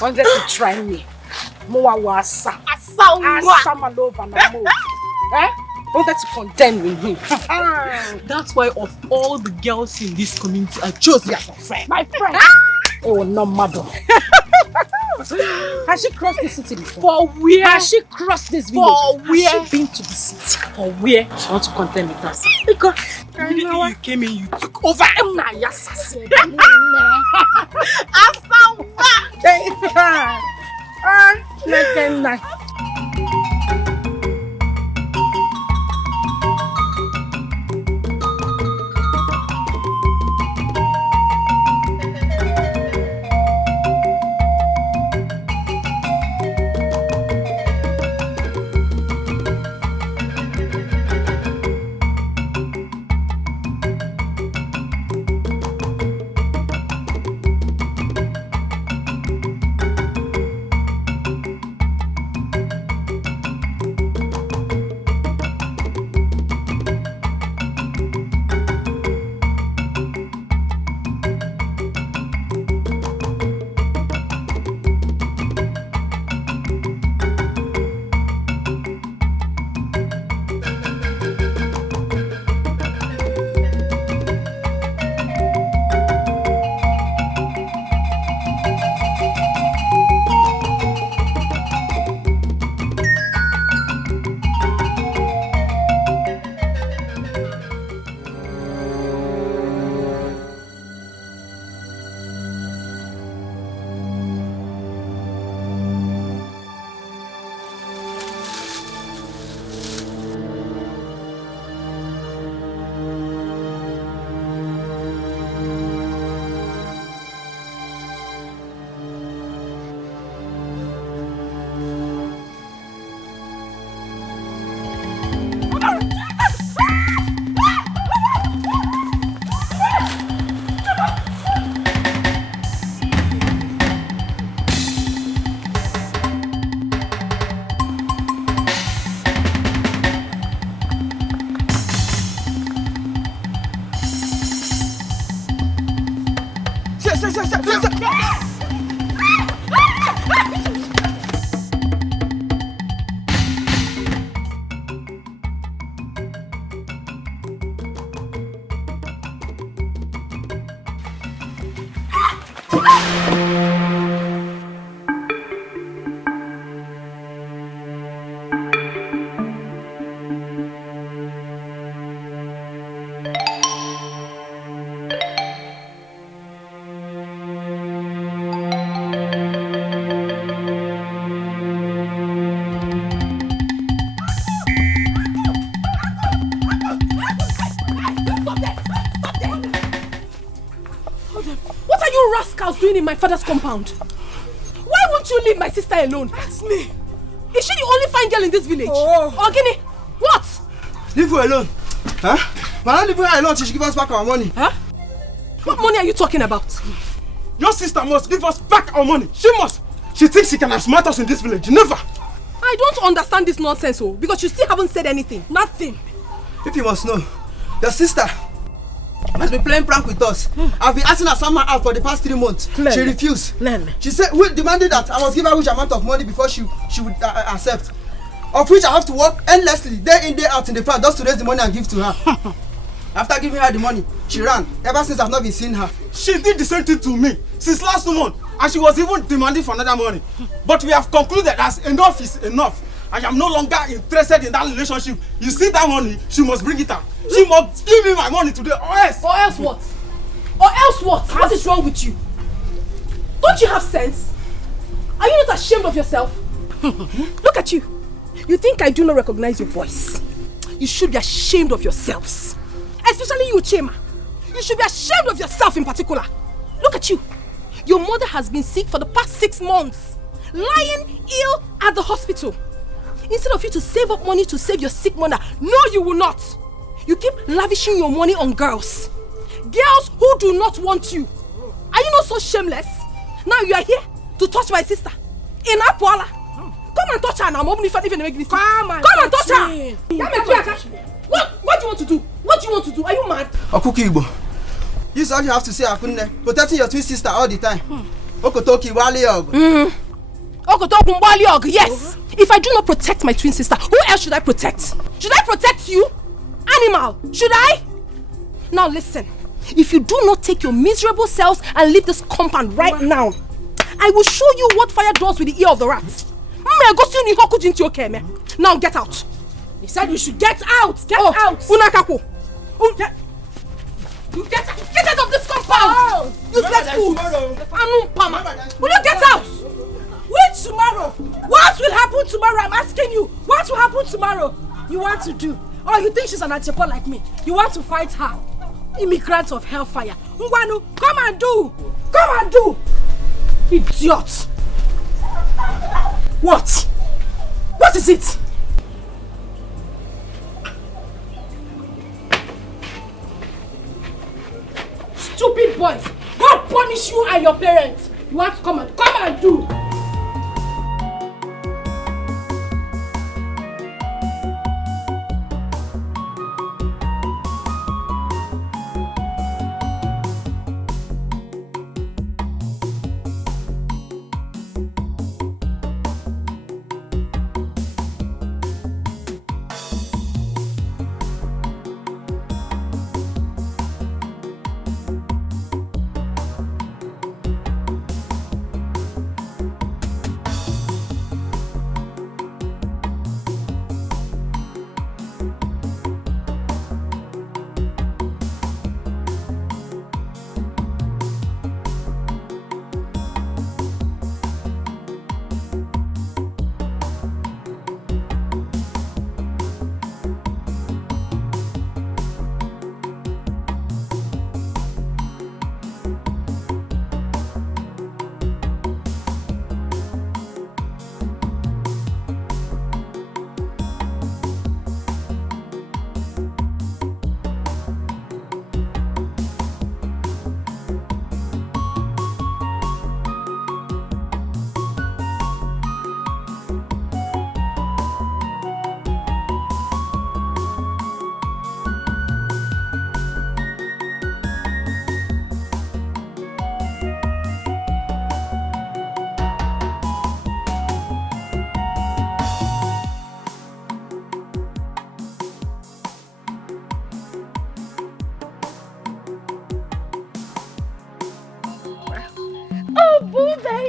Wanted to try me. Moa wasa. Asa malova na mo. Wanted to condemn me. That's why of all the girls in this community, I chose you as my friend. My friend? Oh, no matter. Has she crossed the city before? For where? Has she crossed this village? For where? Has she been to the city? For where? She wants to contend with us. Because immediately you came in, you took over. Doing in my father's compound? Why won't you leave my sister alone? Ask me. Is she the only fine girl in this village? Oh. Ogini, what? Leave her alone. Huh? But not leave her alone till she give us back our money. Huh? What money are you talking about? Your sister must give us back our money. She must. She thinks she can outsmart us in this village. Never. I don't understand this nonsense, oh, because you still haven't said anything. Nothing. If you must know, your sister has been playing prank with us. I've been asking her someone out for the past 3 months. She refused. She said we demanded that I must give her which amount of money before she would accept. Of which I have to work endlessly, day in, day out in the farm just to raise the money and give to her. After giving her the money, she ran. Ever since I've not been seeing her. She did the same thing to me since last month, and she was even demanding for another money. But we have concluded that enough is enough. I am no longer interested in that relationship. You see that money, she must bring it out. She must give me my money today, or else. Or else what? Or else what? What is wrong with you? Don't you have sense? Are you not ashamed of yourself? Look at you. You think I do not recognize your voice? You should be ashamed of yourselves. Especially you, Chema. You should be ashamed of yourself in particular. Look at you. Your mother has been sick for the past 6 months. Lying ill at the hospital. Instead of you to save up money to save your sick mother, no, you will not. You keep lavishing your money on girls. Girls who do not want you. Are you not so shameless? Now you are here to touch my sister. In Apuala. Come and touch her now. Come and touch her. What do you want to do? What do you want to do? Are you mad? Okuki Igbo. This is all you have to say, Akunne. Protecting your twin sister all the time. Okotoki Wali Og. Yes. If I do not protect my twin sister, who else should I protect? Should I protect you? Animal, should I? Now listen. If you do not take your miserable selves and leave this compound right now, I will show you what fire does with the ear of the rat. Now get out. He said we should get out. Get out. Unakaku. Get out of this compound. Useless fool. Will you get out? Which tomorrow? What will happen tomorrow? I'm asking you. What will happen tomorrow? You want to do? Oh, you think she's an antipo like me? You want to fight her? Immigrants of hellfire. Ngwanu, come and do. Come and do. Idiot. What? What is it? Stupid boys. God punish you and your parents. You want to come and do.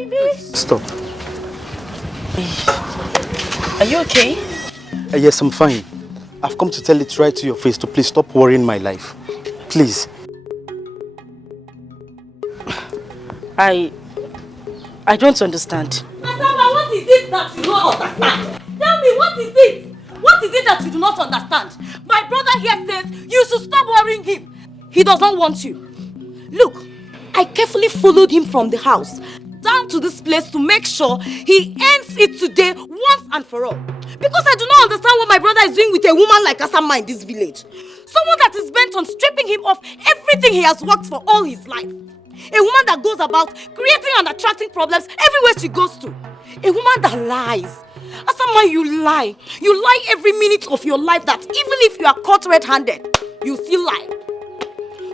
baby. Stop. Are you okay? Yes, I'm fine. I've come to tell it right to your face to please stop worrying my life. Please. I don't understand. Asama, what is it that you don't understand? Tell me, what is it? What is it that you do not understand? My brother here says you should stop worrying him. He doesn't want you. Look, I carefully followed him from the house down to this place to make sure he ends it today once and for all. Because I do not understand what my brother is doing with a woman like Asama in this village. Someone that is bent on stripping him of everything he has worked for all his life. A woman that goes about creating and attracting problems everywhere she goes to. A woman that lies. Asama, you lie. You lie every minute of your life that even if you are caught red-handed, you still lie.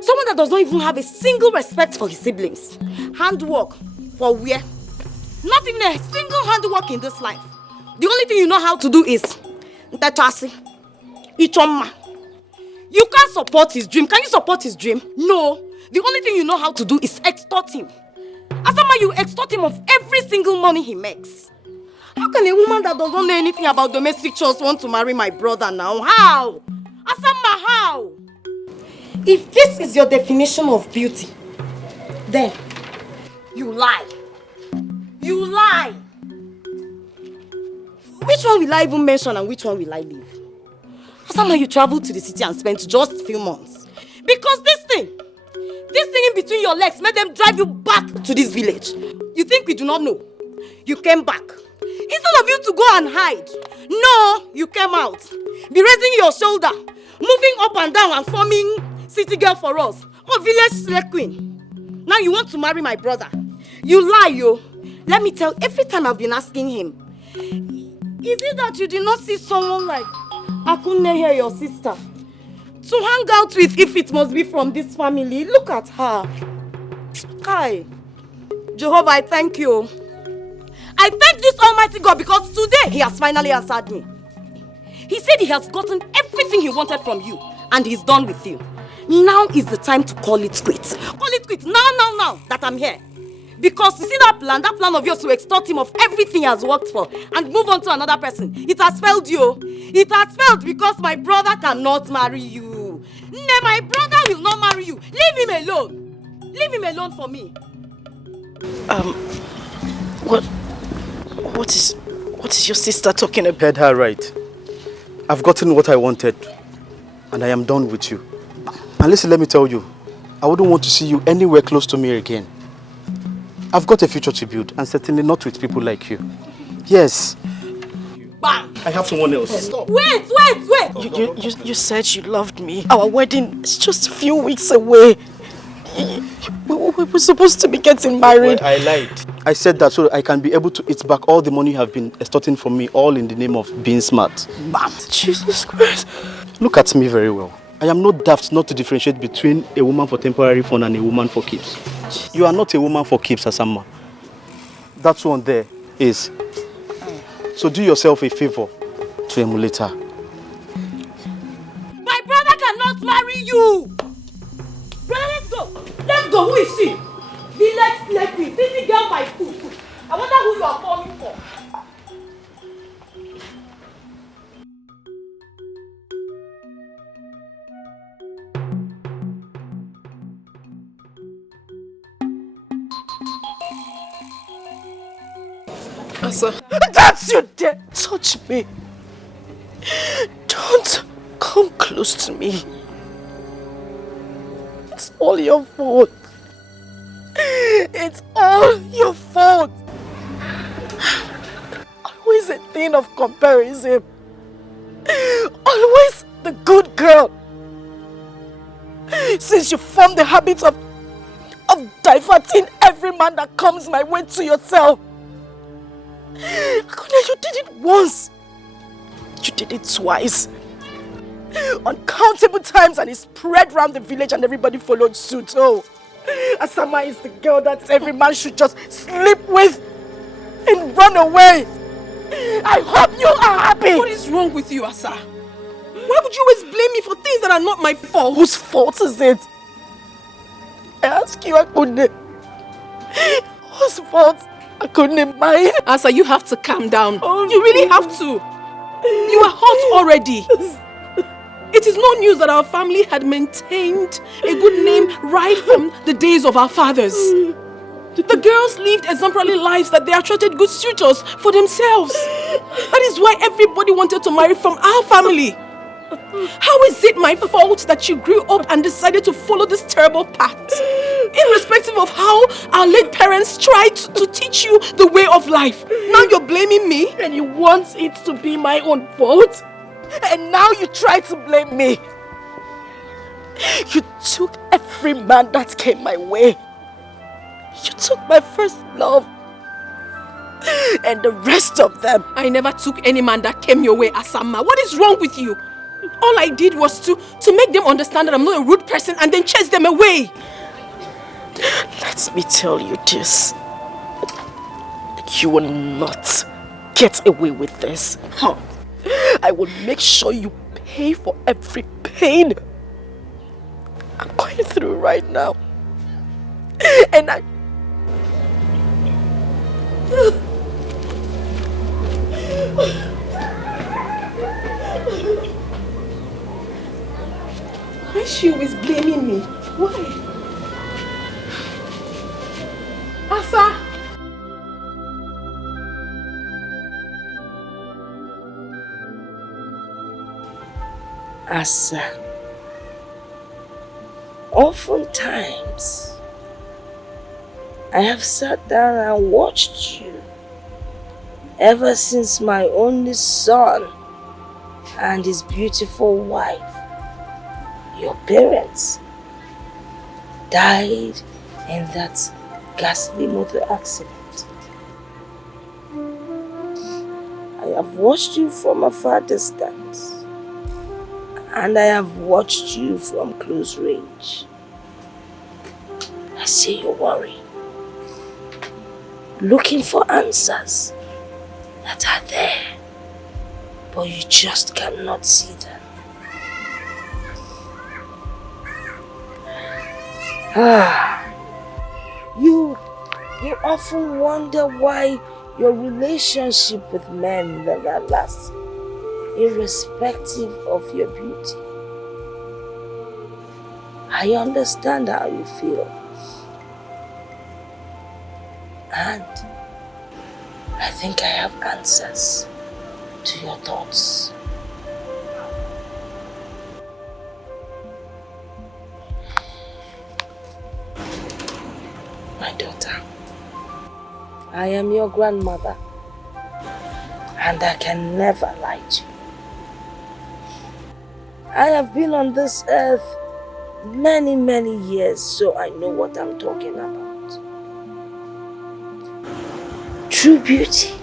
Someone that does not even have a single respect for his siblings. Handwork for where? Not even a single handwork in this life. The only thing you know how to do is Ntachasi, Ichoma. You can't support his dream. Can you support his dream? No. The only thing you know how to do is extort him. Asama, you extort him of every single money he makes. How can a woman that doesn't know anything about domestic chores want to marry my brother now? How? Asama, how? If this is your definition of beauty, then you lie. You lie. Which one will I even mention and which one will I leave? Asama, you traveled to the city and spent just a few months. Because this thing in between your legs made them drive you back to this village. You think we do not know? You came back. Instead of you to go and hide, no, you came out. Be raising your shoulder, moving up and down and forming city girl for us. Oh, village slave queen. Now you want to marry my brother. You lie, yo. Let me tell, every time I've been asking him, is it that you did not see someone like Akunne here, your sister, to hang out with if it must be from this family? Look at her. Kai. Jehovah, I thank you. I thank this Almighty God because today he has finally answered me. He said he has gotten everything he wanted from you and he's done with you. Now is the time to call it quits. Call it quits now that I'm here. Because you see that plan of yours to extort him of everything he has worked for and move on to another person. It has failed you. It has failed because my brother cannot marry you. No, my brother will not marry you. Leave him alone. Leave him alone for me. What is your sister talking about? Heard her right. I've gotten what I wanted and I am done with you. And listen, let me tell you, I wouldn't want to see you anywhere close to me again. I've got a future to build and certainly not with people like you. Yes. Bam! I have someone else. Stop. Wait! You said you loved me. Our wedding is just a few weeks away. We were supposed to be getting married. Well, I lied. I said that so I can be able to eat back all the money you have been extorting from me, all in the name of being smart. Bam! Jesus Christ. Look at me very well. I am not daft not to differentiate between a woman for temporary fun and a woman for keeps. You are not a woman for keeps, Asama. That one there is. So do yourself a favor to emulate her. My brother cannot marry you! Brother, let's go! Let's go! Who is she? Village slave queen, city girl by foot. I wonder who you are calling for. Asa, that's you dare touch me. Don't come close to me. It's all your fault. It's all your fault. Always a thing of comparison. Always the good girl. Since you formed the habit of diverting every man that comes my way to yourself. You did it once. You did it twice. Uncountable times, and it spread around the village and everybody followed suit. Oh, Asama is the girl that every man should just sleep with and run away. I hope you are happy. What is wrong with you, Asa? Why would you always blame me for things that are not my fault? Whose fault is it? I ask you, Akunde. Whose fault? I couldn't mind. Asa, you have to calm down. You really have to. You are hot already. It is no news that our family had maintained a good name right from the days of our fathers. The girls lived exemplary lives that they attracted good suitors for themselves. That is why everybody wanted to marry from our family. How is it my fault that you grew up and decided to follow this terrible path? Irrespective of how our late parents tried to teach you the way of life. Now you're blaming me? And you want it to be my own fault? And now you try to blame me. You took every man that came my way. You took my first love. And the rest of them. I never took any man that came your way, Asama. What is wrong with you? All I did was to make them understand that I'm not a rude person and then chase them away. Let me tell you this. You will not get away with this. I will make sure you pay for every pain I'm going through right now. And I... Why is she always blaming me? Why? Asa! Asa, oftentimes I have sat down and watched you ever since my only son and his beautiful wife, your parents, died in that ghastly motor accident. I have watched you from a far distance. And I have watched you from close range. I see you worry, looking for answers that are there, but you just cannot see them. You often wonder why your relationship with men never lasts, irrespective of your beauty. I understand how you feel. And I think I have answers to your thoughts. My daughter, I am your grandmother, and I can never lie to you. I have been on this earth many, many years, so I know what I'm talking about. True beauty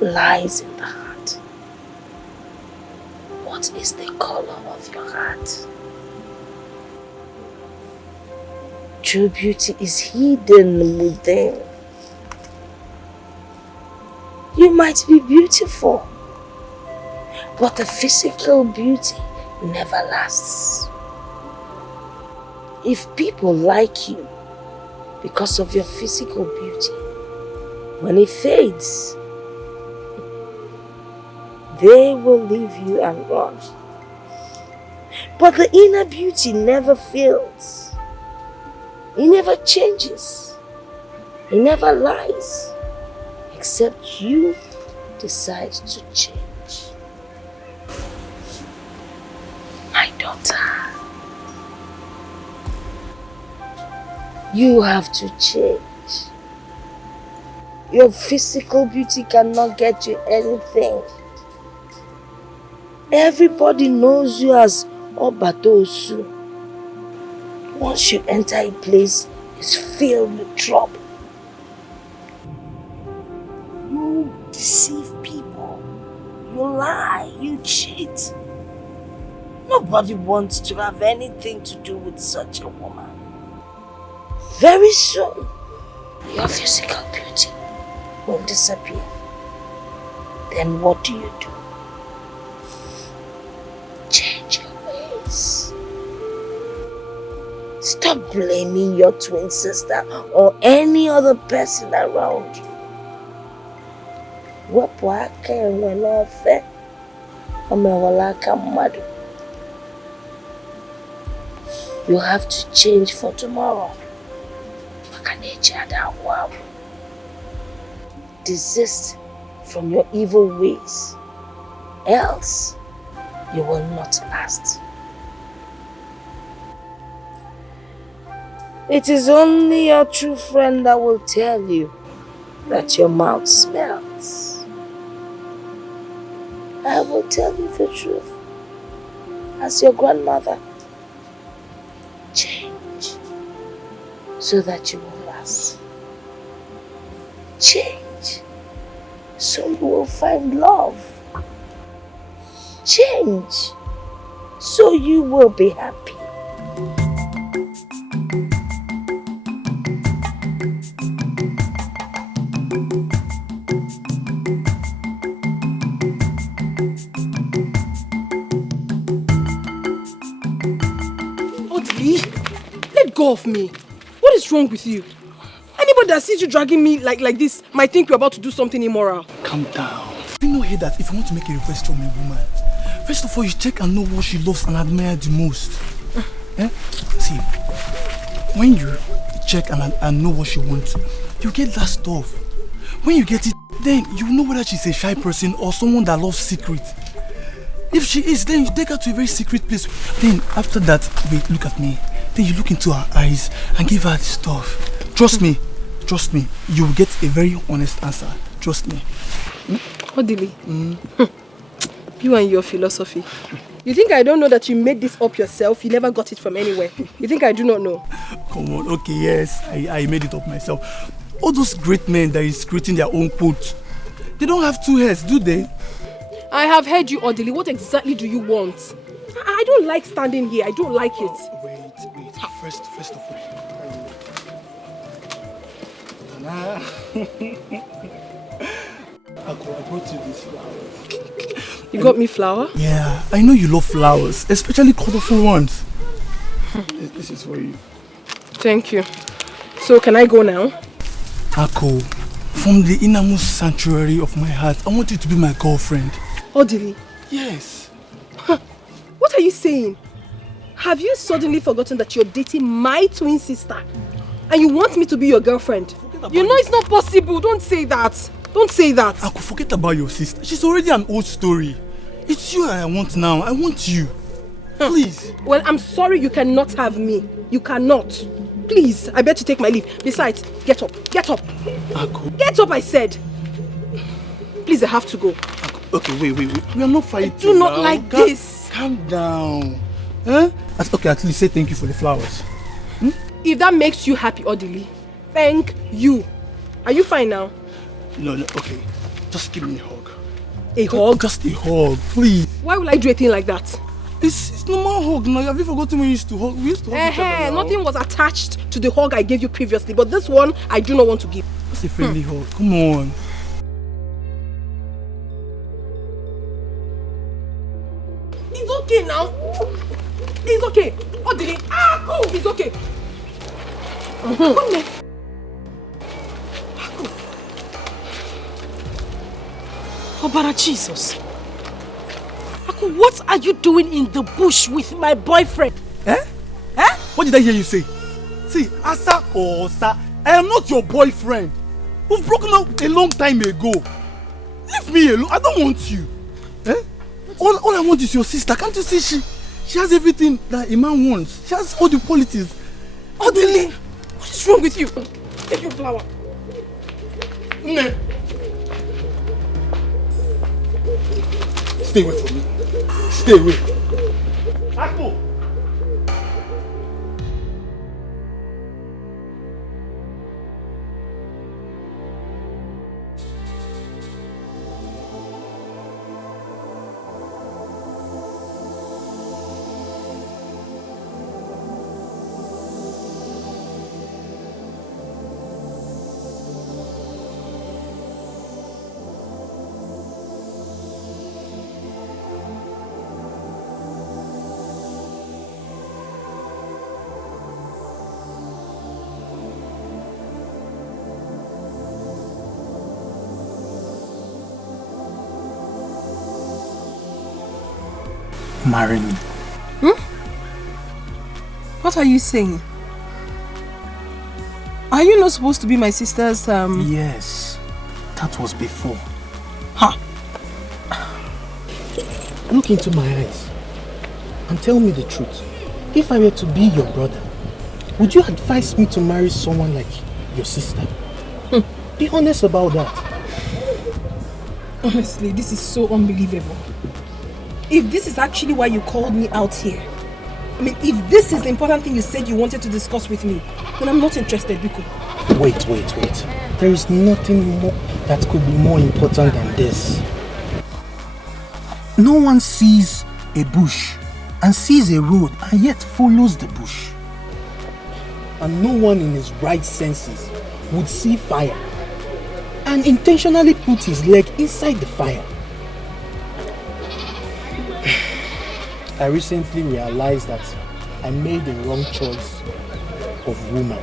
lies in the heart. What is the color of your heart? True beauty is hidden within. You might be beautiful, but the physical beauty never lasts. If people like you because of your physical beauty, when it fades, they will leave you and run. But the inner beauty never fails. It never changes. It never lies, except you decide to change. My daughter, you have to change. Your physical beauty cannot get you anything. Everybody knows you as Obatosu. Once you enter a place, it's filled with trouble. You deceive people. You lie. You cheat. Nobody wants to have anything to do with such a woman. Very soon, your physical beauty will disappear. Then what do? Change your ways. Stop blaming your twin sister or any other person around you. Wepụ aka enwe n'ofe, o mewala aka mmadụ. You have to change for tomorrow. Desist from your evil ways, else you will not last. It is only your true friend that will tell you that your mouth smells. I will tell you the truth. As your grandmother, change so that you will last. Change so you will find love. Change so you will be happy. Let go of me. What is wrong with you? Anybody that sees you dragging me like this might think you're about to do something immoral. Calm down. You know here that if you want to make a request from a woman, first of all you check and know what she loves and admires the most. See, when you check and know what she wants, you get that stuff. When you get it, then you know whether she's a shy person or someone that loves secret. If she is, then you take her to a very secret place. Then after that, wait, look at me. Then you look into her eyes and give her the stuff. Trust me, you will get a very honest answer. Trust me. Odili, you and your philosophy. You think I don't know that you made this up yourself? You never got it from anywhere. You think I do not know? Come on, okay, yes, I made it up myself. All those great men that is creating their own quote, they don't have two heads, do they? I have heard you, Odili. What exactly do you want? I don't like standing here. I don't like it. Wait. First of all. I brought you this flower. You got me flower? Yeah, I know you love flowers, especially colorful ones. This is for you. Thank you. So can I go now? Ako, from the innermost sanctuary of my heart, I want you to be my girlfriend. Odili? Yes. What are you saying? Have you suddenly forgotten that you're dating my twin sister? And you want me to be your girlfriend? You know it's not possible. Don't say that. Don't say that. Ako, forget about your sister. She's already an old story. It's you I want now. I want you. Please. Well, I'm sorry you cannot have me. You cannot. Please, I bet you take my leave. Besides, get up. Get up. Ako. Get up, I said. Please, I have to go. Ako. Okay, wait. We are not fighting. I do not like this. Calm down. Huh? Okay, at least say thank you for the flowers. If that makes you happy, Odili, thank you. Are you fine now? No, okay. Just give me a hug. A hug? Just a hug, please. Why would I do a thing like that? It's normal hug now. Have you forgotten when we used to hug? We used to hug each other now. Nothing was attached to the hug I gave you previously, but this one, I do not want to give. Just a friendly hug. Come on. It's okay now. It's okay. Odili, it's okay. Obara Jesus. Aku, what are you doing in the bush with my boyfriend? What did I hear you say? See, Asa or Osa, I am not your boyfriend. We've broken up a long time ago. Leave me alone. I don't want you. All I want is your sister. Can't you see she has everything that a man wants? She has all the qualities. Odili, what is wrong with you? Take your flower. Stay away from me. Stay away. Akpo! marry me. What are you saying? Are you not supposed to be my sister's Yes, that was before. Ha! Look into my eyes and tell me the truth. If I were to be your brother, would you advise me to marry someone like your sister? Be honest about that. Honestly, this is so unbelievable. If this is actually why you called me out here, I mean, if this is the important thing you said you wanted to discuss with me, then I'm not interested, Biko. Wait. There is nothing more that could be more important than this. No one sees a bush and sees a road and yet follows the bush. And no one in his right senses would see fire and intentionally put his leg inside the fire. I recently realized that I made the wrong choice of woman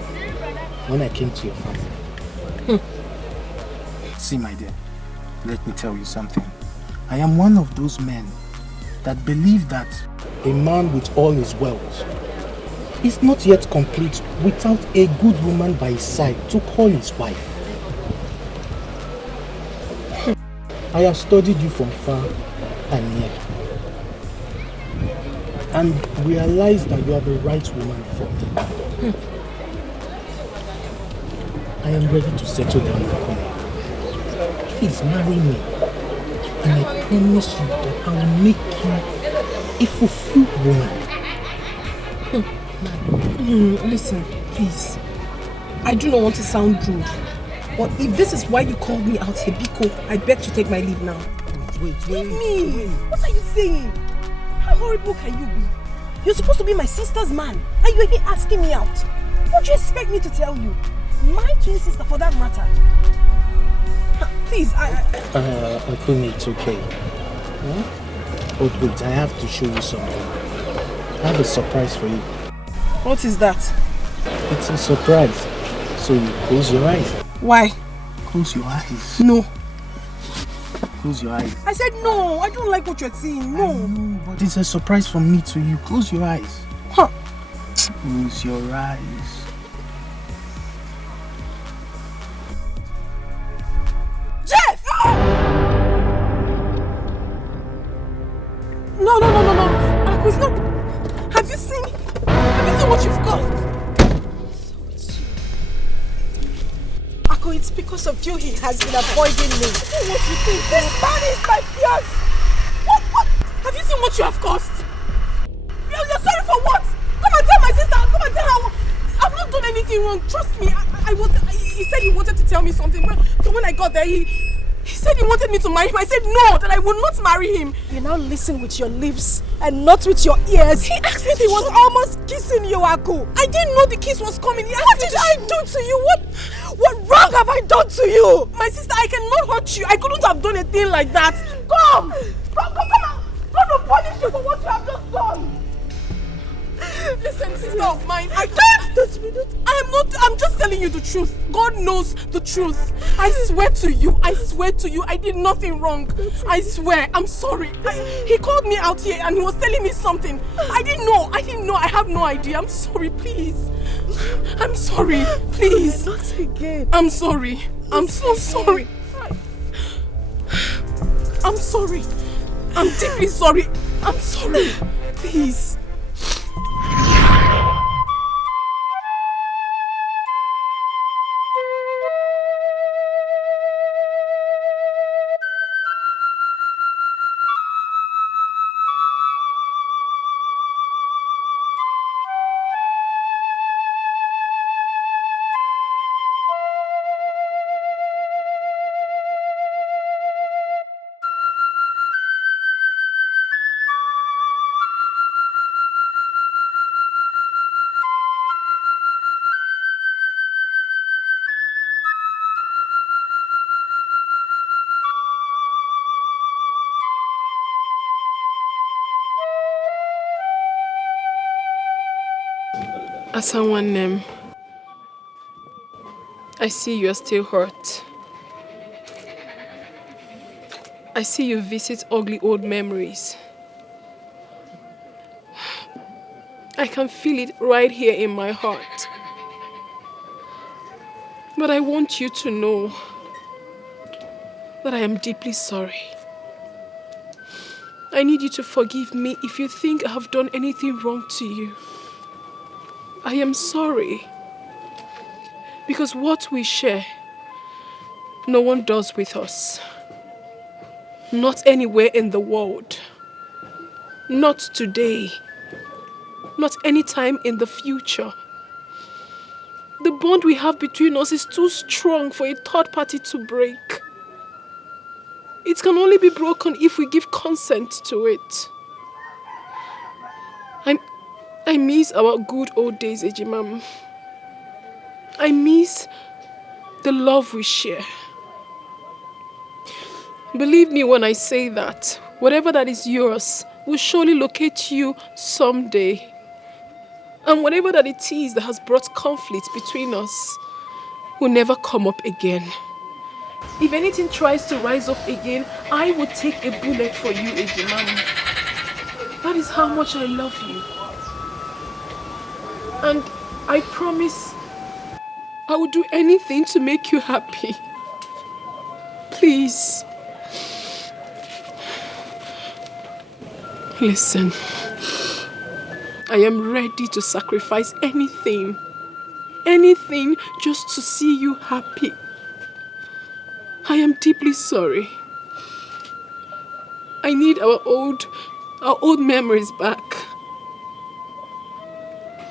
when I came to your family. See, my dear, let me tell you something. I am one of those men that believe that a man with all his wealth is not yet complete without a good woman by his side to call his wife. I have studied you from far and near and realized that you are the right woman for me. I am ready to settle down with you. Please marry me. And I promise you that I will make you a fulfilled woman. Listen, please. I do not want to sound rude. But if this is why you called me out here, Biko, I beg to take my leave now. Wait. Leave me! What are you saying? How horrible can you be? You're supposed to be my sister's man, and you're here asking me out. What do you expect me to tell you? My twin sister, for that matter. Please, Akumi, it's okay. Huh? But wait, I have to show you something. I have a surprise for you. What is that? It's a surprise. So you close your eyes. Why? Close your eyes. No. Close your eyes. I said no. I don't like what you're saying. No. I know, but it's a surprise from me to you. Close your eyes. Huh. Close your eyes. Jeff! No. Aquis, no. Have you seen what you've caused? It's because of you he has been avoiding me. What you think? This man is my fiance. What? Have you seen what you have caused? You're sorry for what? Come and tell my sister. Come and tell her. I've not done anything wrong. Trust me. He said he wanted to tell me something. So when I got there, he said he wanted me to marry him. I said no, that I would not marry him. You now listen with your lips and not with your ears. He asked me. He was almost kissing you, Aku. I didn't know the kiss was coming. What did I do to you? What wrong have I done to you? My sister, I cannot hurt you. I couldn't have done a thing like that. Come on. God will punish you for what you have just done. Listen, sister of mine, I don't. I'm just telling you the truth. God knows the truth. I swear to you, I did nothing wrong. I swear, I'm sorry. He called me out here and he was telling me something. I didn't know, I have no idea. I'm sorry, please. I'm sorry, please. Not again. I'm sorry. I'm so sorry. I'm sorry. I'm deeply sorry. I'm sorry. Please. As someone named, I see you are still hurt. I see you visit ugly old memories. I can feel it right here in my heart. But I want you to know that I am deeply sorry. I need you to forgive me if you think I have done anything wrong to you. I am sorry. Because what we share, no one does with us. Not anywhere in the world. Not today. Not anytime in the future. The bond we have between us is too strong for a third party to break. It can only be broken if we give consent to it. I miss our good old days, Ejimam. I miss the love we share. Believe me when I say that whatever that is yours will surely locate you someday. And whatever that it is that has brought conflict between us will never come up again. If anything tries to rise up again, I will take a bullet for you, Ejimam. That is how much I love you. And I promise I will do anything to make you happy. Please. Listen. I am ready to sacrifice anything. Anything just to see you happy. I am deeply sorry. I need our old memories back.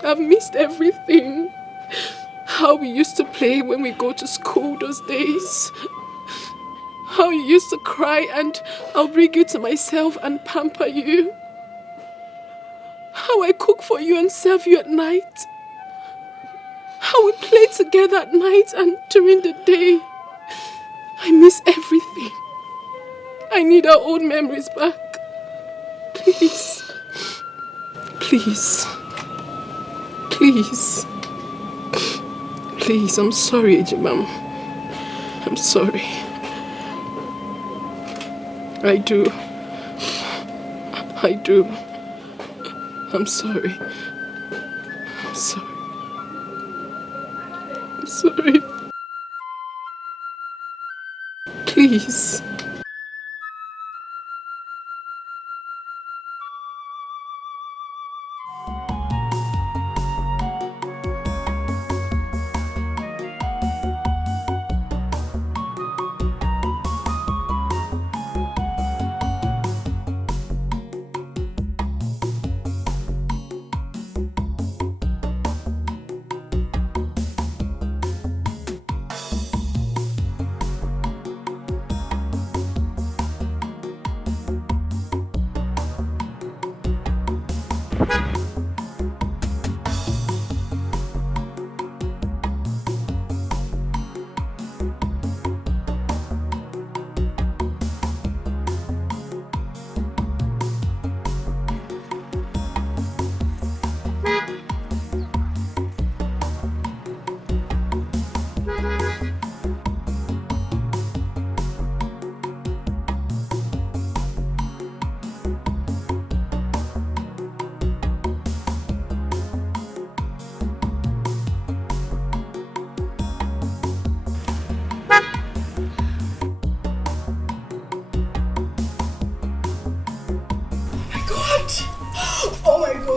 I've missed everything. How we used to play when we go to school those days. How you used to cry and I'll bring you to myself and pamper you. How I cook for you and serve you at night. How we play together at night and during the day. I miss everything. I need our old memories back. Please. Please. Please. Please, I'm sorry, Ejimam. I'm sorry. I do. I'm sorry. I'm sorry. I'm sorry. Please.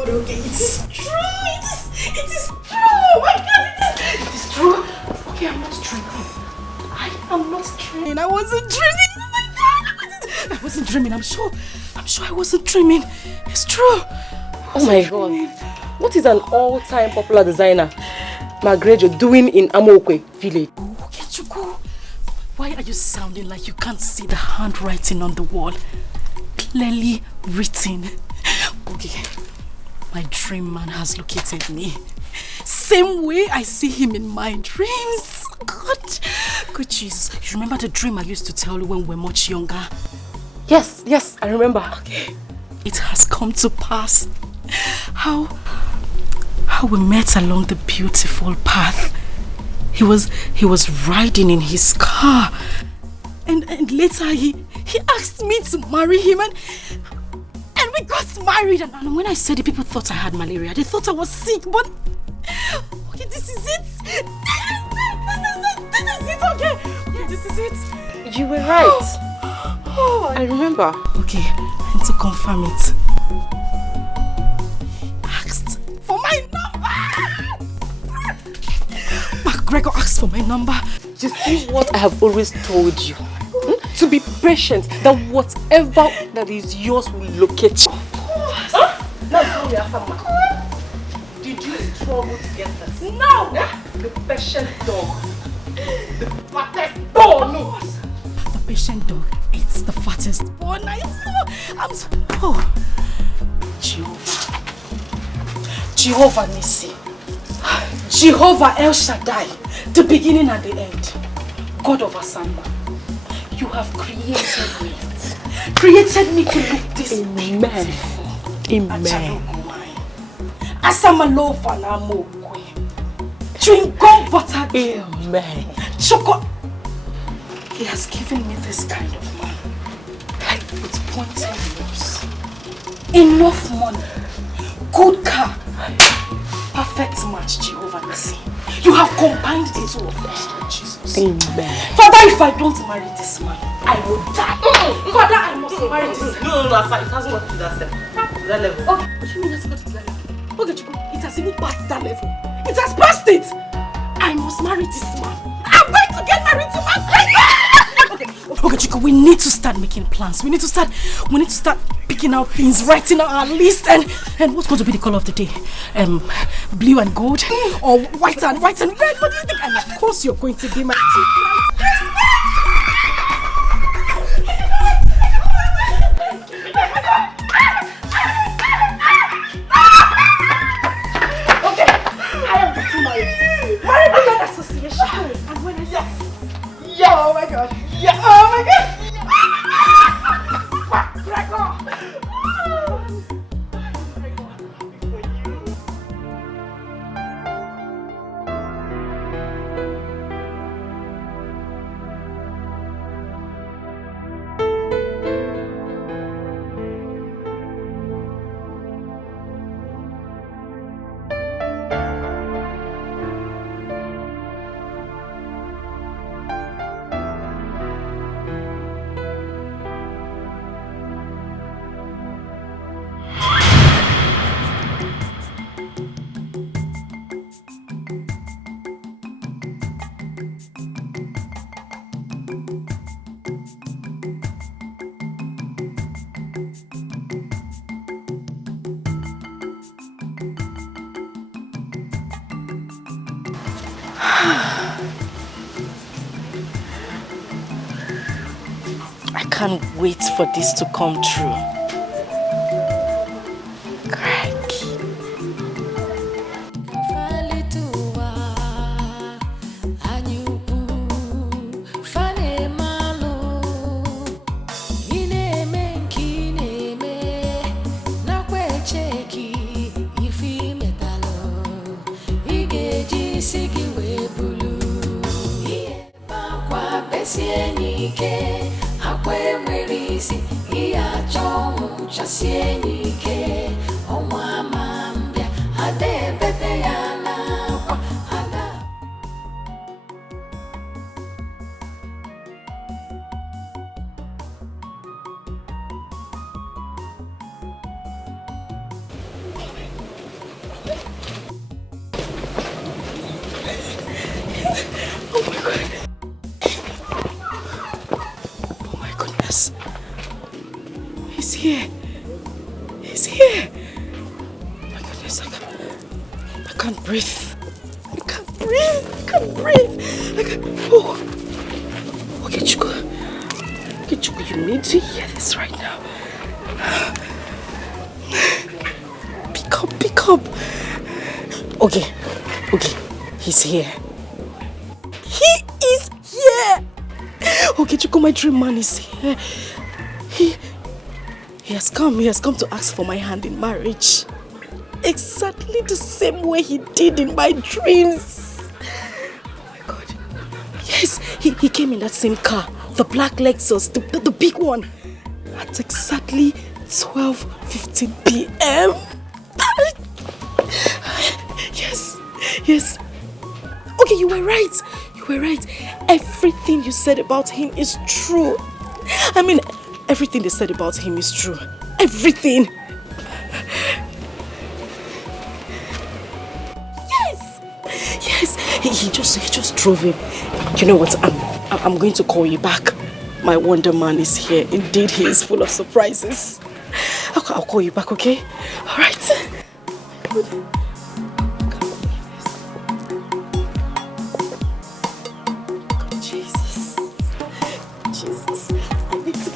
Okay, it is true. It is true. Oh my God, it is true. Okay, I'm not dreaming. I am not dreaming. I wasn't dreaming. Oh my God, I wasn't dreaming. I'm sure I wasn't dreaming. It's true. Oh my God. What is an all-time popular designer, Magrejo, doing in Amokwe village? Chuku, why are you sounding like you can't see the handwriting on the wall? Clearly written. Okay, my dream man has located me. Same way I see him in my dreams. God, good Jesus. You remember the dream I used to tell you when we were much younger? Yes, I remember. Okay, it has come to pass. How we met along the beautiful path. He was riding in his car, and later he asked me to marry him, and we got married, and when I said it, people thought I had malaria. They thought I was sick, but okay, this is it. This is it. Okay, this is it. You were right. I remember. Okay, and to confirm it, asked for my number. McGregor asked for my number. You see what I have always told you? To be patient, that whatever that is yours will locate you. Now tell me, Asama. Did you struggle to get this? No! The patient dog. The fattest dog! No! The patient dog eats the fattest bone. Oh, Jehovah. Jehovah Nissi. Jehovah El Shaddai. The beginning and the end. God of Asamba. You have created me. Created me to look this beautiful. Amen. Asama lofa na mokwe. Chewing gum butter girl. Amen. Choco. He has given me this kind of man. With pointed nose. Enough money. Good car. Perfect match, Jehovah Nissi. You have combined the two of us, Lord Jesus. Amen. Father, if I don't marry this man, I will die. Father, I must marry this man. No, it hasn't got to that step. To that level. Okay, what do you mean it has got to that level? Okay, Chico, it has even passed that level. It has passed it. I must marry this man. I'm going to get married to my friend. Okay, Chico, we need to start making plans. We need to start picking out things, writing out our list, and what's going to be the color of the day? Blue and gold, or white and red? What do you think? And of course, you're going to be my Okay, I am getting married. Married association. And when I say, yeah, oh my God. Yeah, oh my God! I can't wait for this to come true. Okay, he's here. He is here! Okay, Chico, my dream man is here. He has come to ask for my hand in marriage. Exactly the same way he did in my dreams. Oh my God. Yes, he came in that same car. The black Lexus, the big one. At exactly 12:15 p.m. Yes. Okay, you were right. Everything you said about him is true. I mean, everything they said about him is true. Everything. Yes. He just drove him. You know what? I'm going to call you back. My Wonder Man is here. Indeed, he is full of surprises. I'll call you back, okay? All right. Jesus. I need to...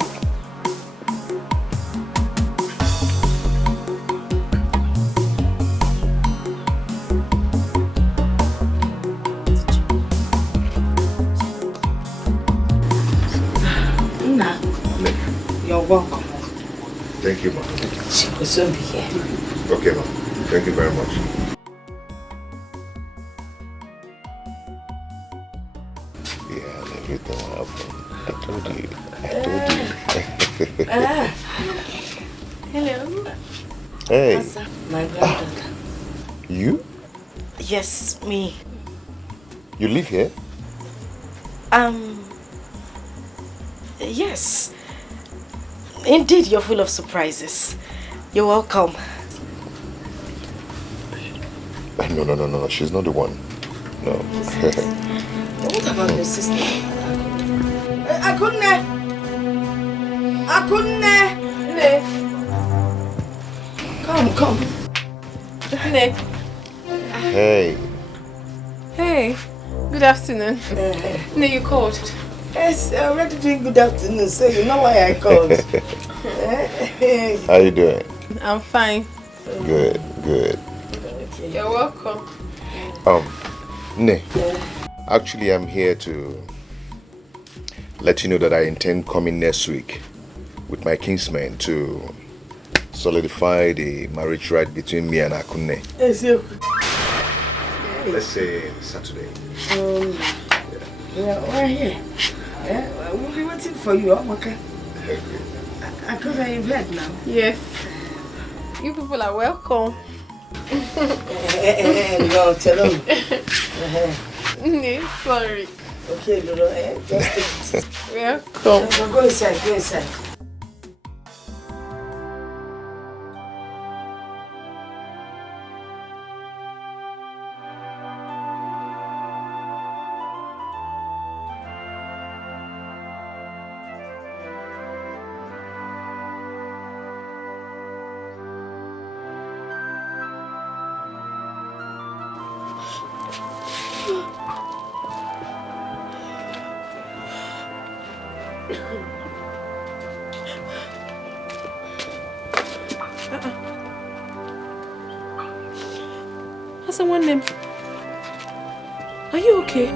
You're welcome. Thank you, ma. She will soon be here. Okay, ma. Thank you very much. Yeah, everything will happen. I told you. Hello. Hey. My granddaughter. You? Yes, me. You live here? Yes. Indeed, you're full of surprises. You're welcome. No. She's not the one. No. What about your sister? Akunne! Come. Nick. Hey. Hey. Good afternoon. No, you called. Yes, I already doing good afternoon, so you know why I called. How you doing? I'm fine. Good. You're welcome. Ne. Actually, I'm here to let you know that I intend coming next week with my kinsmen to solidify the marriage right between me and Akunne. Yes, you. Let's say Saturday. Yeah, we're here. Yeah, we'll be waiting for you, okay? Akunne, you've heard now. Yes. You people are welcome. No, tell them. Sorry. Okay, Lolo, just take it. Welcome. Go inside. Has someone named? Are you okay?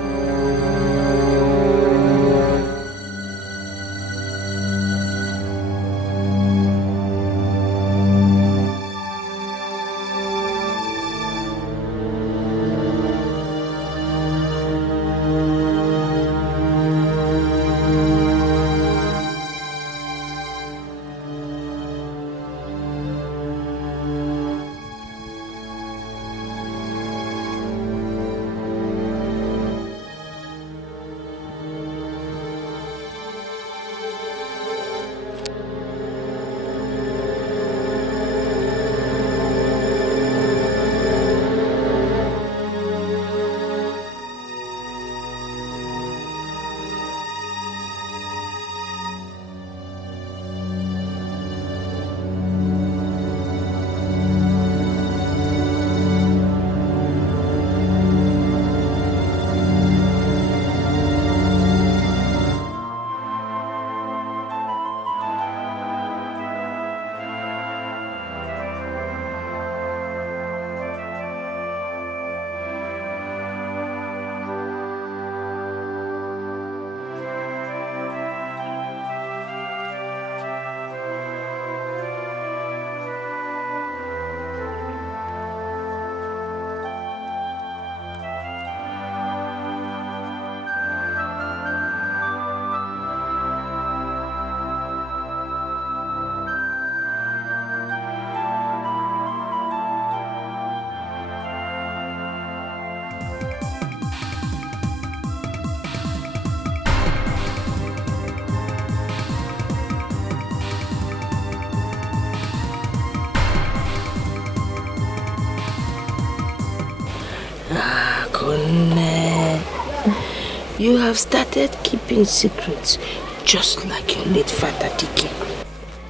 You have started keeping secrets just like your late father Dike.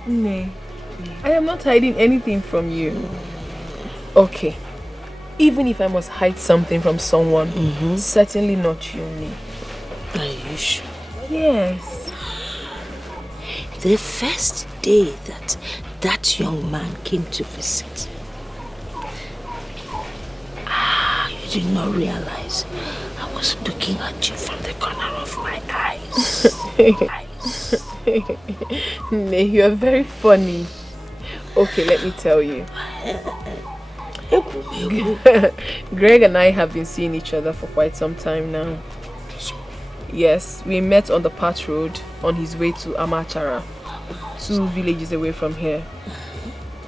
Nay, I am not hiding anything from you. Okay, even if I must hide something from someone, certainly not you, Nay. Are you sure? Yes. The first day that young man came to visit, you did not realize I was looking at you from the corner of my eyes. Nay, you are very funny. Okay, let me tell you. Greg and I have been seeing each other for quite some time now. Yes, we met on the Path Road on his way to Amachara, 2 villages away from here.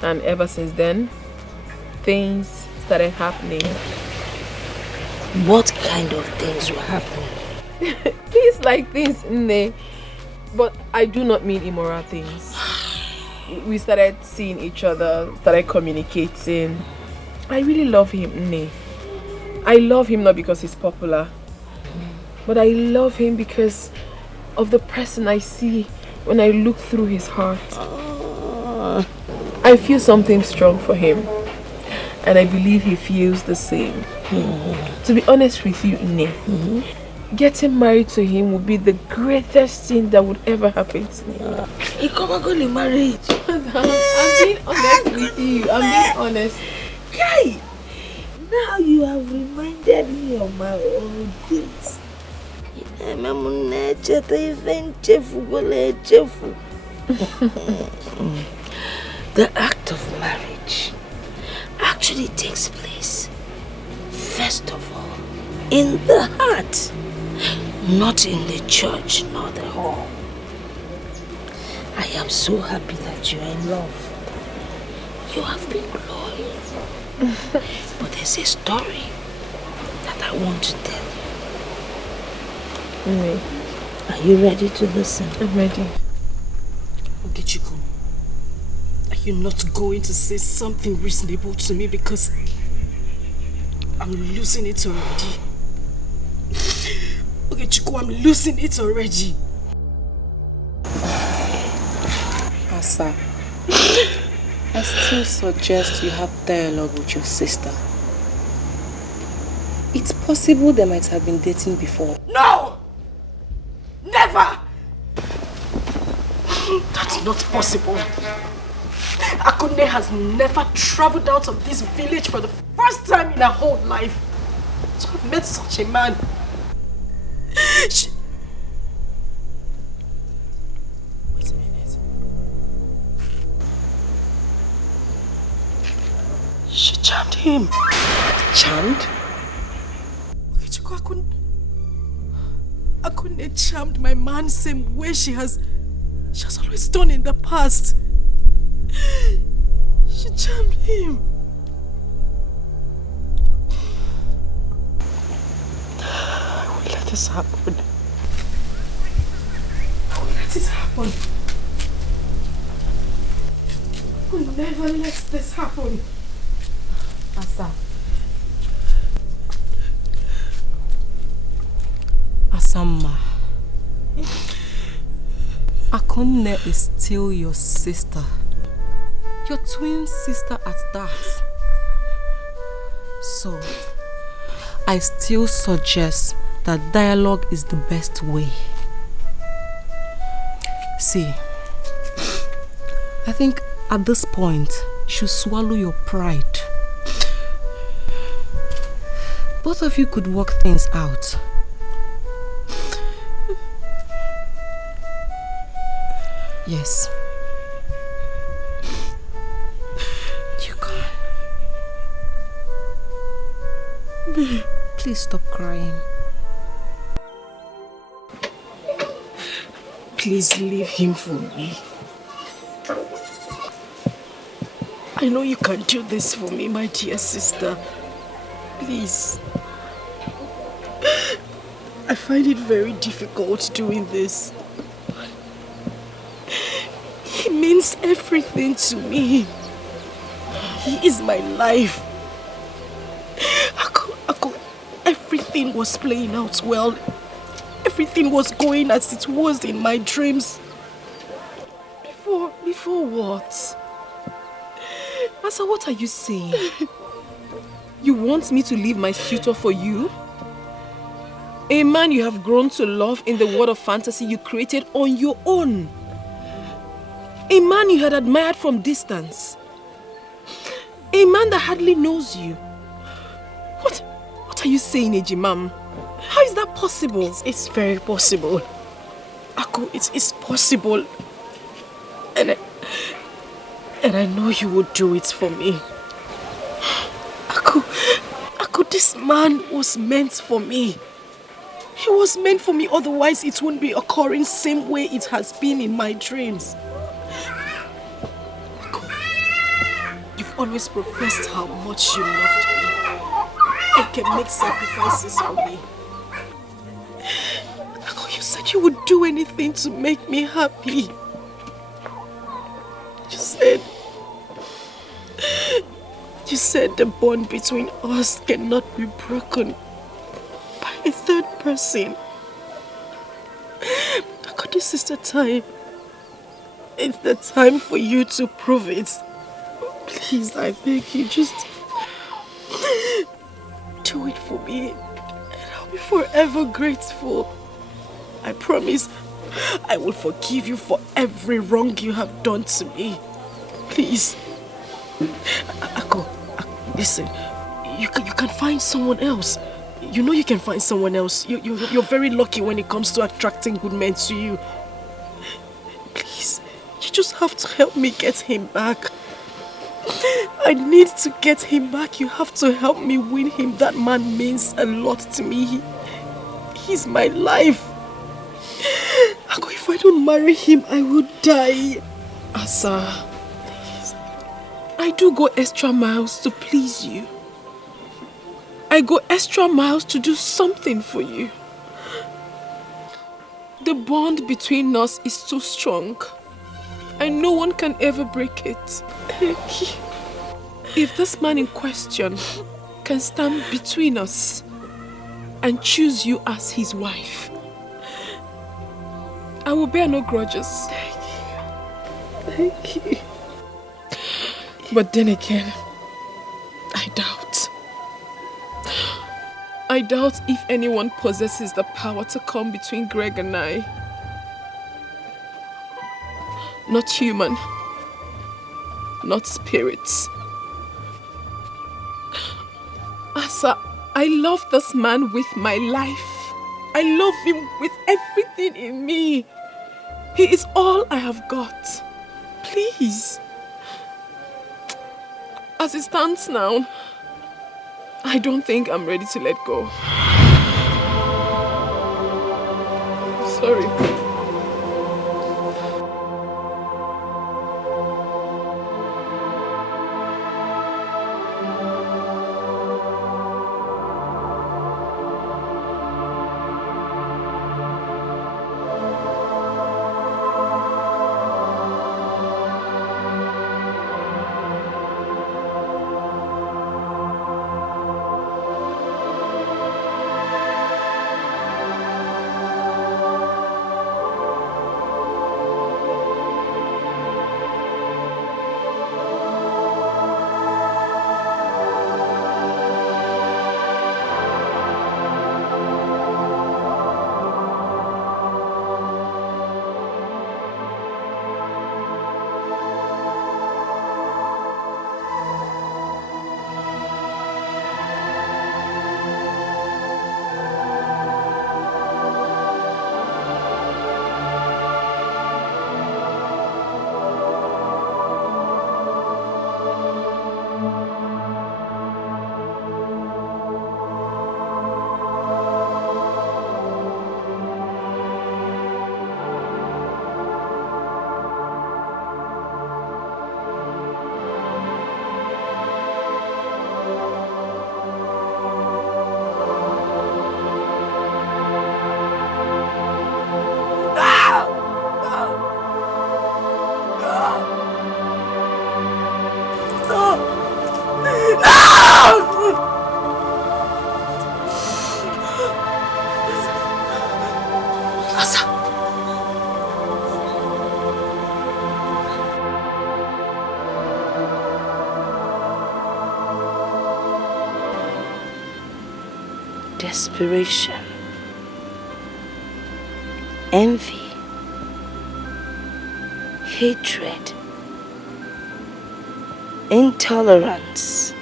And ever since then, things started happening. What kind of things were happening? Things like things, Nne. But I do not mean immoral things. We started seeing each other, started communicating. I really love him, Nne. I love him not because he's popular, but I love him because of the person I see when I look through his heart. I feel something strong for him, and I believe he feels the same. To be honest with you, Nne, getting married to him would be the greatest thing that would ever happen to me. He come going to marriage. I'm being honest with you. I'm being honest. Kai, now you have reminded me of my old days. The act of marriage actually takes place, first of all, in the heart, not in the church nor the hall. I am so happy that you are in love. You have been glowing. But there's a story that I want to tell you. Are you ready to listen? I'm ready. Ogechiku, are you not going to say something reasonable to me because I'm losing it already? Ogechiku, I'm losing it already. Asa, I still suggest you have dialogue with your sister. It's possible they might have been dating before. No! Never! That's not possible. Akunne has never traveled out of this village for the first time in her whole life. To have met such a man. Wait a minute. She charmed him. Charmed? Akunne charmed my man same way she has always done in the past. She charmed him. I will let this happen. I will let it happen. I will never let this happen. Asa. Asamma, Akunne is still your sister. Your twin sister at that. So, I still suggest that dialogue is the best way. See, I think at this point, you should swallow your pride. Both of you could work things out. Yes. You can. Please stop crying. Please leave him for me. I know you can do this for me, my dear sister. Please. I find it very difficult doing this. He means everything to me. He is my life. Everything was playing out well. Everything was going as it was in my dreams. Before what? Asa, what are you saying? You want me to leave my suitor for you? A man you have grown to love in the world of fantasy you created on your own. A man you had admired from distance. A man that hardly knows you. What are you saying, Ejimam? How is that possible? It's very possible. Aku, it's possible. And I know you would do it for me. Aku, this man was meant for me. He was meant for me, otherwise it wouldn't be occurring same way it has been in my dreams. Aku, you've always professed how much you loved me and can make sacrifices for me. Aku, you said you would do anything to make me happy. You said the bond between us cannot be broken by a third person. Aku, this is the time. It's the time for you to prove it. Please, I beg you, just do it for me. And I'll be forever grateful. I promise I will forgive you for every wrong you have done to me. Please. Aku, listen. You can find someone else. You know you can find someone else. You're very lucky when it comes to attracting good men to you. Please, you just have to help me get him back. I need to get him back. You have to help me win him. That man means a lot to me. He's my life. Aku, if I don't marry him, I will die. Asa, I do go extra miles to please you. I go extra miles to do something for you. The bond between us is too strong, and no one can ever break it. Thank you. If this man in question can stand between us and choose you as his wife, I will bear no grudges. Thank you. But then again, I doubt. I doubt if anyone possesses the power to come between Greg and I. Not human. Not spirits. Asa, I love this man with my life. I love him with everything in me. He is all I have got. Please. As it stands now, I don't think I'm ready to let go. Sorry. desperation, envy, hatred, intolerance,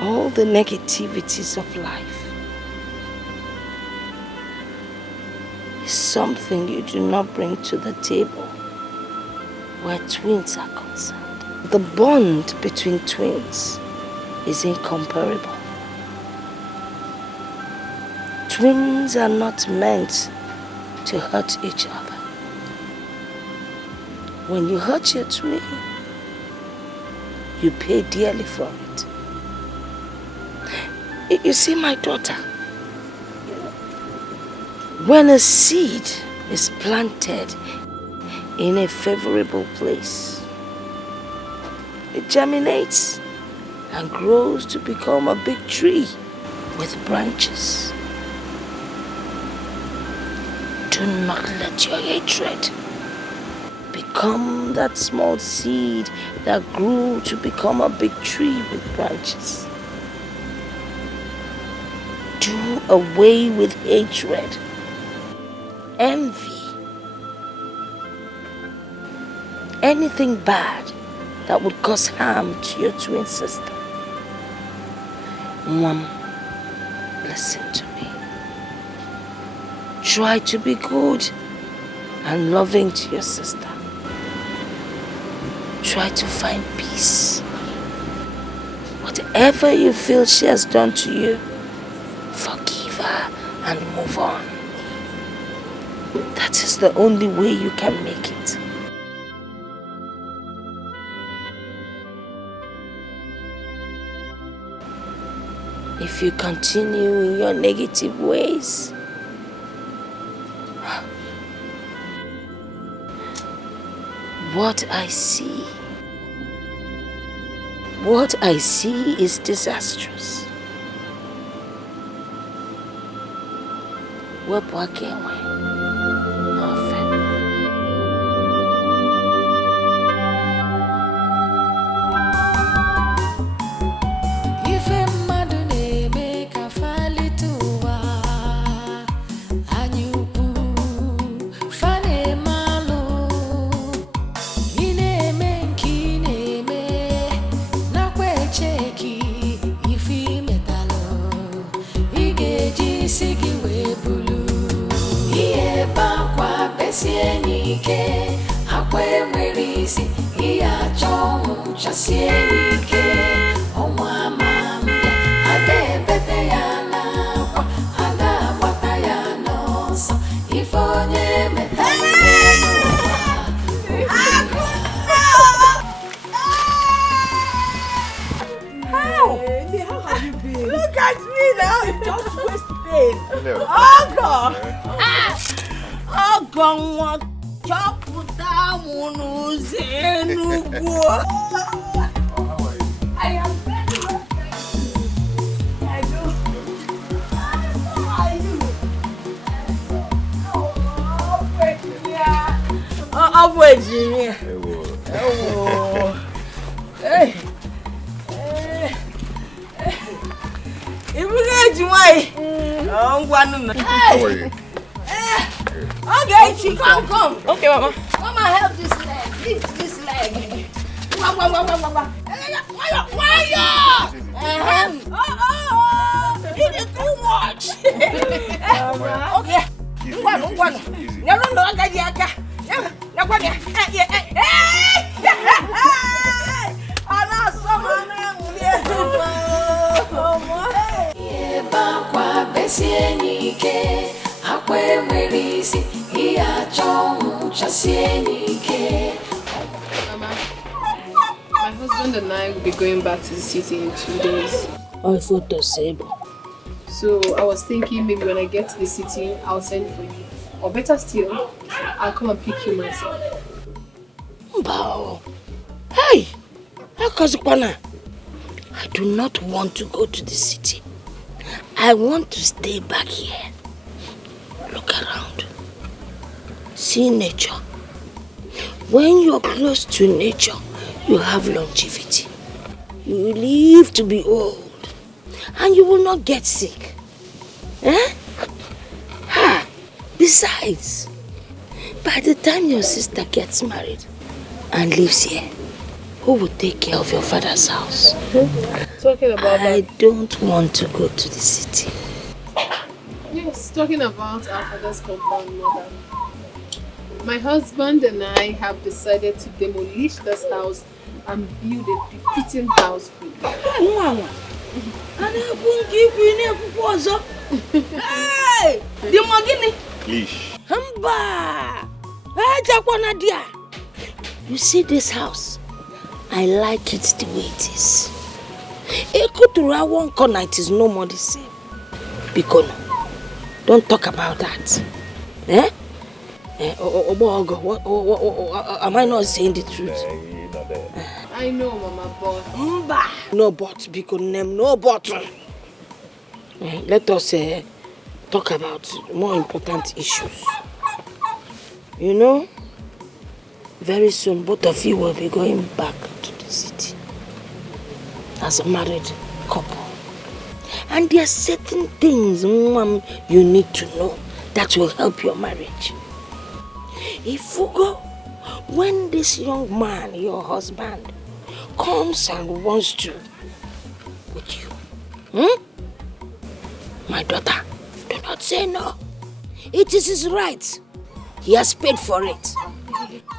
all the negativities of life is something you do not bring to the table where twins are concerned. The bond between twins is incomparable. Twins are not meant to hurt each other. When you hurt your twin, you pay dearly for it. You see, my daughter, when a seed is planted in a favorable place, it germinates and grows to become a big tree with branches. Do not let your hatred become that small seed that grew to become a big tree with branches. Do away with hatred, envy, anything bad that would cause harm to your twin sister. Mom, listen to me. Try to be good and loving to your sister. Try to find peace. Whatever you feel she has done to you, forgive her and move on. That is the only way you can make it. If you continue in your negative ways, what I see is disastrous. Wepụ aka enwe n'ofe. Ife mmadụ na-eme ka falite ụwa, anyị ukwu fa na-eme alụ. Ị na-eme nke ị na-eme nakwa echeki ife imetalụ. Ị ga-eji isi gị wee bulu ihe bakwa besie n'ike, akwa enwere isi ihe achọ ọnwụ chasie n'ike. Ọnwa ama mbịa ada ebete ya n'akwa, ada agbata ya n'ọsọ. Ife onye metalụ n'ụwa. How have you been? Look at me now. Just waste pain. No. Oh God. Oh God. What? Chọpụta mụ n'ụzọ Enugu. I am very well, thank you. I do. How are you? Oh, Virginia. Oh, hey. How are you? Okay, she come. Okay, Mama. Come and help this leg. Lift this leg. It is too much. Okay. Bakwa besie n'ike, akwa enwere isi ihe achọ ọnwụ chasie n'ike. Mama, my husband and I will be going back to the city in 2 days. I thought the same. So I was thinking maybe when I get to the city, I'll send for you. Or better still, I'll come and pick you myself. Wow. Hey! Akazukwana. I do not want to go to the city. I want to stay back here. Look around. See nature. When you're close to nature, you have longevity. You live to be old. and you will not get sick. Eh? Besides, by the time your sister gets married and lives here, who will take care of your father's house? Talking about I don't want to go to the city. Yes, talking about our father's compound, mother. My husband and I have decided to demolish this house and build a befitting house for you. Hey! The Mogini! Leash. You see this house? I like it the way it is. Ekutura one corner, it is no more the same. Bikono, don't talk about that. Eh? Am I not saying the truth? I know, Mama, but... No but, Bikono, no but. Let us talk about more important issues. You know, very soon both of you will be going back to the city as a married couple. And there are certain things, Mom, you need to know that will help your marriage. If you go, when this young man, your husband, comes and wants to with you, my daughter, do not say no. It is his right. He has paid for it.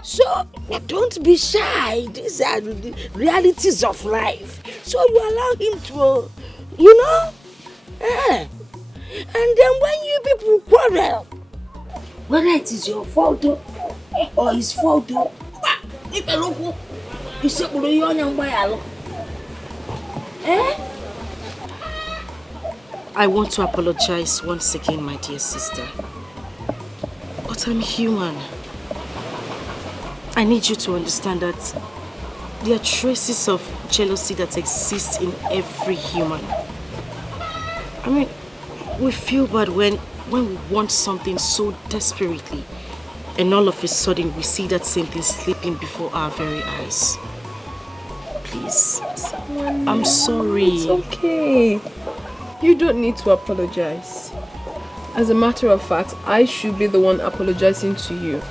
So, don't be shy. These are the realities of life. So you allow him to, you know? And then when you people quarrel, whether it is your fault or his fault, I want to apologize once again, my dear sister. But I'm human. I need you to understand that there are traces of jealousy that exist in every human. I mean, we feel bad when we want something so desperately, and all of a sudden we see that same thing slipping before our very eyes. Please, I'm sorry. It's okay. You don't need to apologize. As a matter of fact, I should be the one apologizing to you.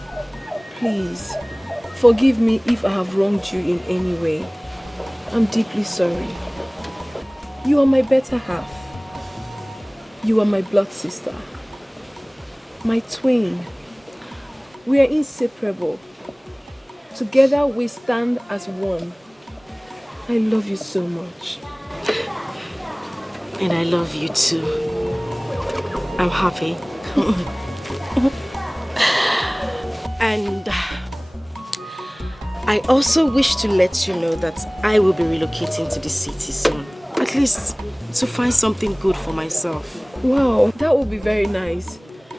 Please, forgive me if I have wronged you in any way. I'm deeply sorry. You are my better half. You are my blood sister. My twin. We are inseparable. Together we stand as one. I love you so much. And I love you too. I'm happy. And I also wish to let you know that I will be relocating to the city soon. At least to find something good for myself. Wow, that would be very nice.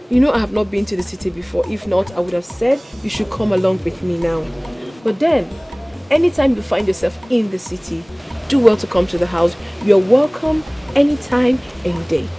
You know I have not been to the city before. If not, I would have said you should come along with me now. But then, anytime you find yourself in the city, do well to come to the house. You're welcome anytime, any day.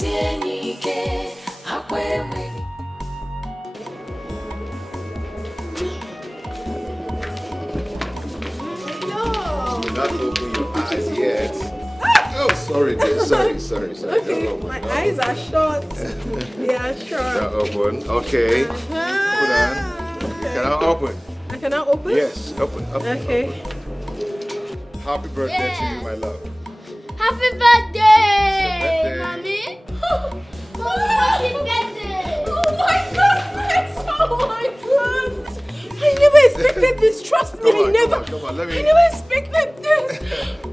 Not open your eyes yet. Oh, sorry, dear. Sorry. Okay, my eyes are shut. They are shut. They're open. Okay. Hold on. Can I open? I cannot open? Yes, open. Okay. Open. Happy birthday to you, my love. Happy birthday, Mommy. Happy birthday. Oh my goodness. Oh my God. I never expected this. Trust me, Come on, I never expected this.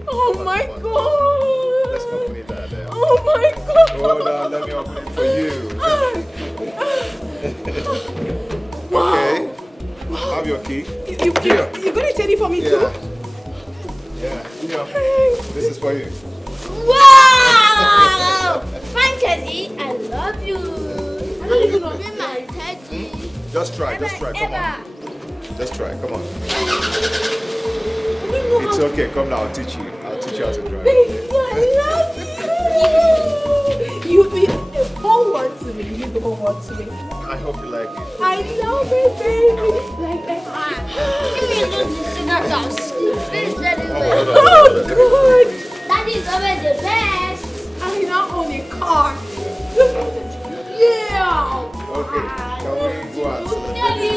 Oh my God. Let's open it there. Oh my God. Hold on, let me open it for you. Wow. Okay. Have your key. You're going to take it for me too? Yeah. This is for you. Wow! Fine, Teddy. I love you. I love you, my Teddy. Just try. Come on. Just try. Come on. It's okay. Come now. I'll teach you how to drive. Baby, I love you. You be the whole one to me. You the whole one to me. I hope you like it. I love it, baby. Like that. Give me a little cigarette house. Finish that Oh, God. Daddy's always the best. I now own a car. Yeah. Okay. Can we go out? Daddy.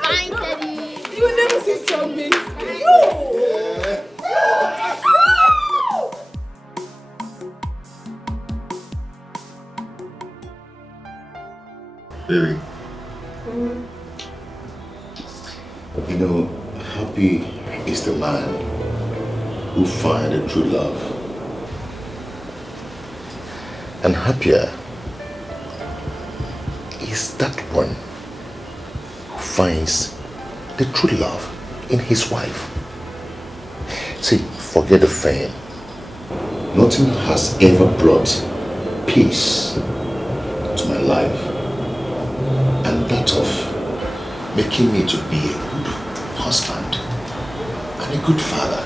Fine, Daddy. You will never see something. Baby. You know, happy is the man who finds a true love. And happier is that one who finds the true love in his wife. See, forget the fame. Nothing has ever brought peace to my life, and that of making me to be a good husband and a good father.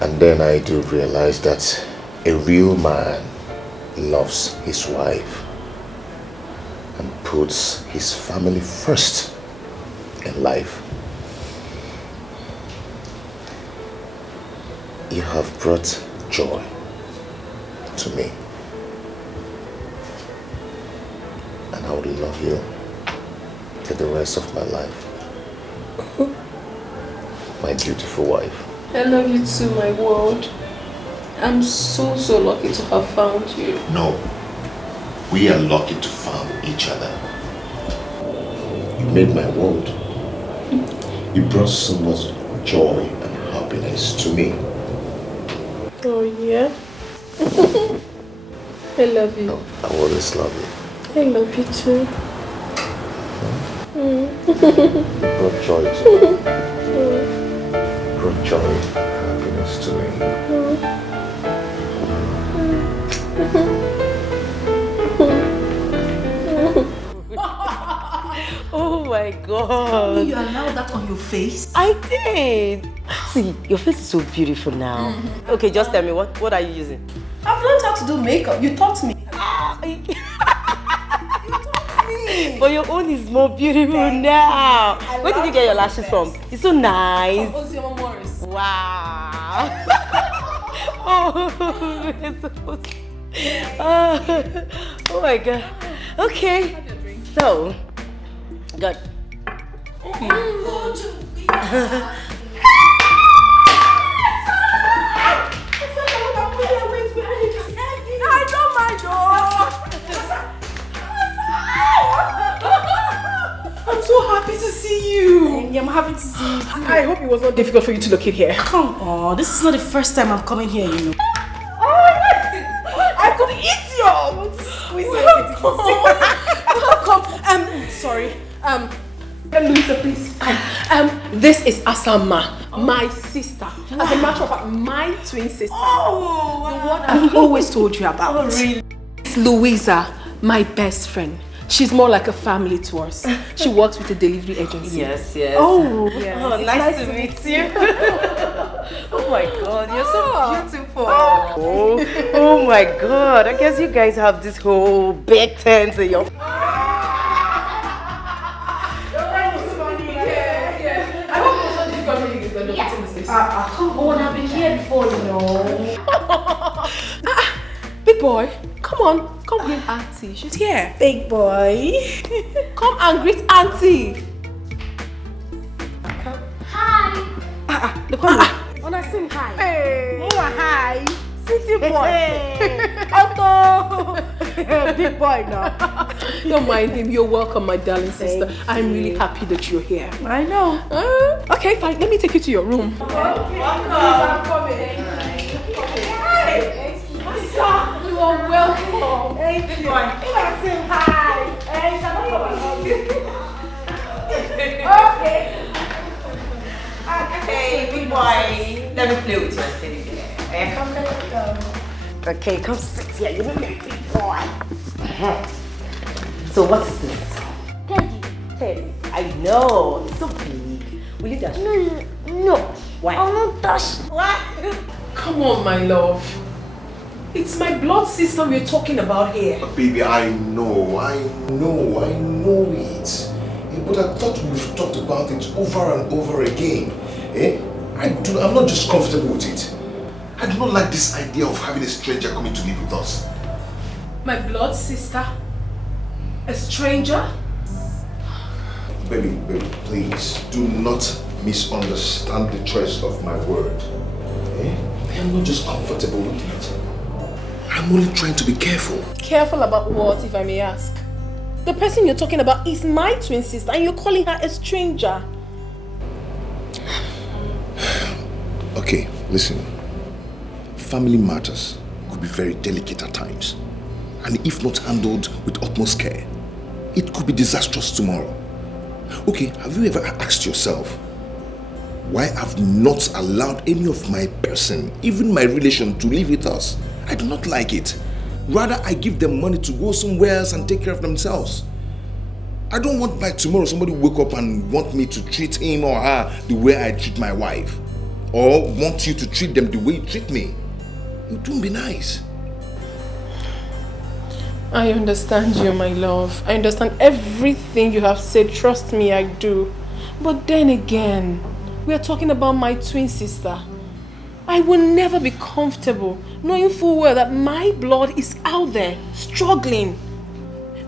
And then I do realize that a real man loves his wife and puts his family first in life. You have brought joy to me, and I will love you for the rest of my life. My beautiful wife. I love you too, my world. I'm so lucky to have found you. No, we are lucky to find each other. You made my world. You brought so much joy and happiness to me. Oh yeah? I love you. I always love you. I love you too. You brought joy to me. Brought joy and happiness to me. Oh my God. You allowed that on your face? I did. See, your face is so beautiful now. Okay, just tell me, what are you using? I've learned how to do makeup. You taught me. But your own is more beautiful now. Where did you get your lashes from? It's so nice. From Morris. Wow. Oh my God. Okay. So, good. I don't mind, I'm so happy to see you. I'm happy to see you. I hope it was not difficult for you to locate here. Come on, this is not the first time I'm coming here, you know. I could eat you. Welcome. Sorry. Louisa, please. This is Asama, my sister. As a matter of fact, my twin sister. Oh, The one I've always told you about. Oh, really? It's Louisa, my best friend. She's more like a family to us. She works with a delivery agency. Yes, yes. Oh, yeah. Oh, nice to meet you. Oh my God, you're so beautiful. Oh my God, I guess you guys have this whole big tent in your... Come on, I've been here before, you know. Big boy, come on, come greet Auntie. She's here. Big boy. Come and greet Auntie. Hi. Look, come here. Wanna sing hi? Hey. Oh, hi. City boy. Otto. Big boy now. Don't mind him. You're welcome, my darling sister. I'm really happy that you're here. I know. Okay, fine. Let me take you to your room. Okay. I'm coming. You are welcome. Thank you. Wanna sing hi? Hey, okay. Hey, big boy. Let me play with you. Okay, come sit here. You look like a big boy. So what's this? Teddy. I know. It's so big. Will you touch? No. Why? I won't touch. What? Come on, my love. It's my blood sister we're talking about here. Baby, I know it. But I thought we've talked about it over and over again. I'm not just comfortable with it. I do not like this idea of having a stranger coming to live with us. My blood sister? A stranger? Baby, please do not misunderstand the choice of my word. I am not just comfortable with it. I'm only trying to be careful. Careful about what, if I may ask? The person you're talking about is my twin sister and you're calling her a stranger. Okay, listen. Family matters could be very delicate at times. And if not handled with utmost care, it could be disastrous tomorrow. Okay, have you ever asked yourself why I've not allowed any of my person, even my relation, to live with us? I do not like it. Rather, I give them money to go somewhere else and take care of themselves. I don't want by tomorrow somebody wake up and want me to treat him or her the way I treat my wife. Or want you to treat them the way you treat me. It won't be nice. I understand you, my love. I understand everything you have said. Trust me, I do. But then again, we are talking about my twin sister. I will never be comfortable knowing full well that my blood is out there, struggling,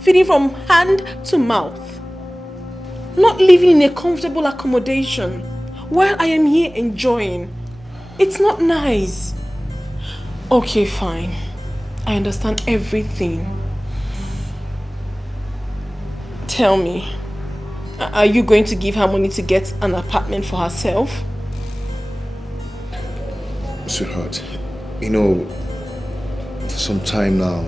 feeding from hand to mouth, not living in a comfortable accommodation while I am here enjoying. It's not nice. Okay, fine. I understand everything. Tell me, are you going to give her money to get an apartment for herself? Sweetheart, you know, some time now,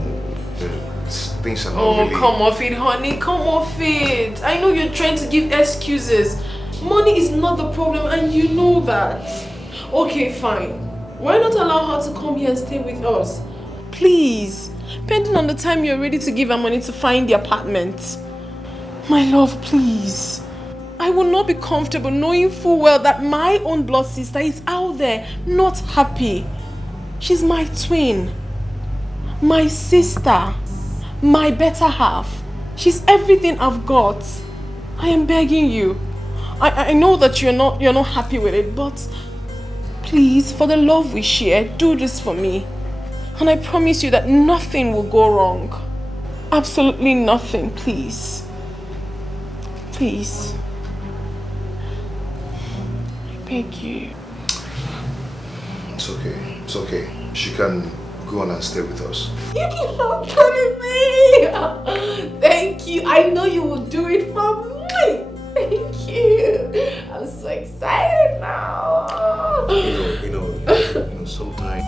things are not really... Come off it, honey. Come off it. I know you're trying to give excuses. Money is not the problem and you know that. Okay, fine. Why not allow her to come here and stay with us? Please. Pending on the time you're ready to give her money to find the apartment. My love, please. I will not be comfortable knowing full well that my own blood sister is out there, not happy. She's my twin, my sister, my better half. She's everything I've got. I am begging you. I know that you're not happy with it, but please, for the love we share, do this for me. And I promise you that nothing will go wrong. Absolutely nothing, please. Please. Beg you. It's okay. It's okay. She can go on and stay with us. You keep on telling me. Thank you. I know you will do it for me. Thank you. I'm so excited now. You know, sometimes.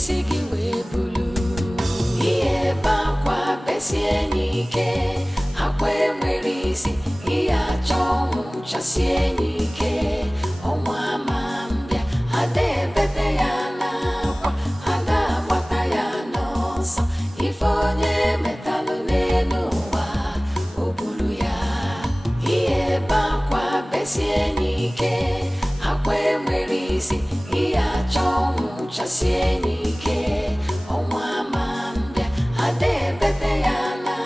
Sigi we bulu. merisi iya chongu chasienike omwa mambia ade bete yana kwa ada bata yana so ifonye metalo nenuwa obulu ya iye bakwa besienike akwe merisi iya chongu chasienike omwa mambia ade bete yana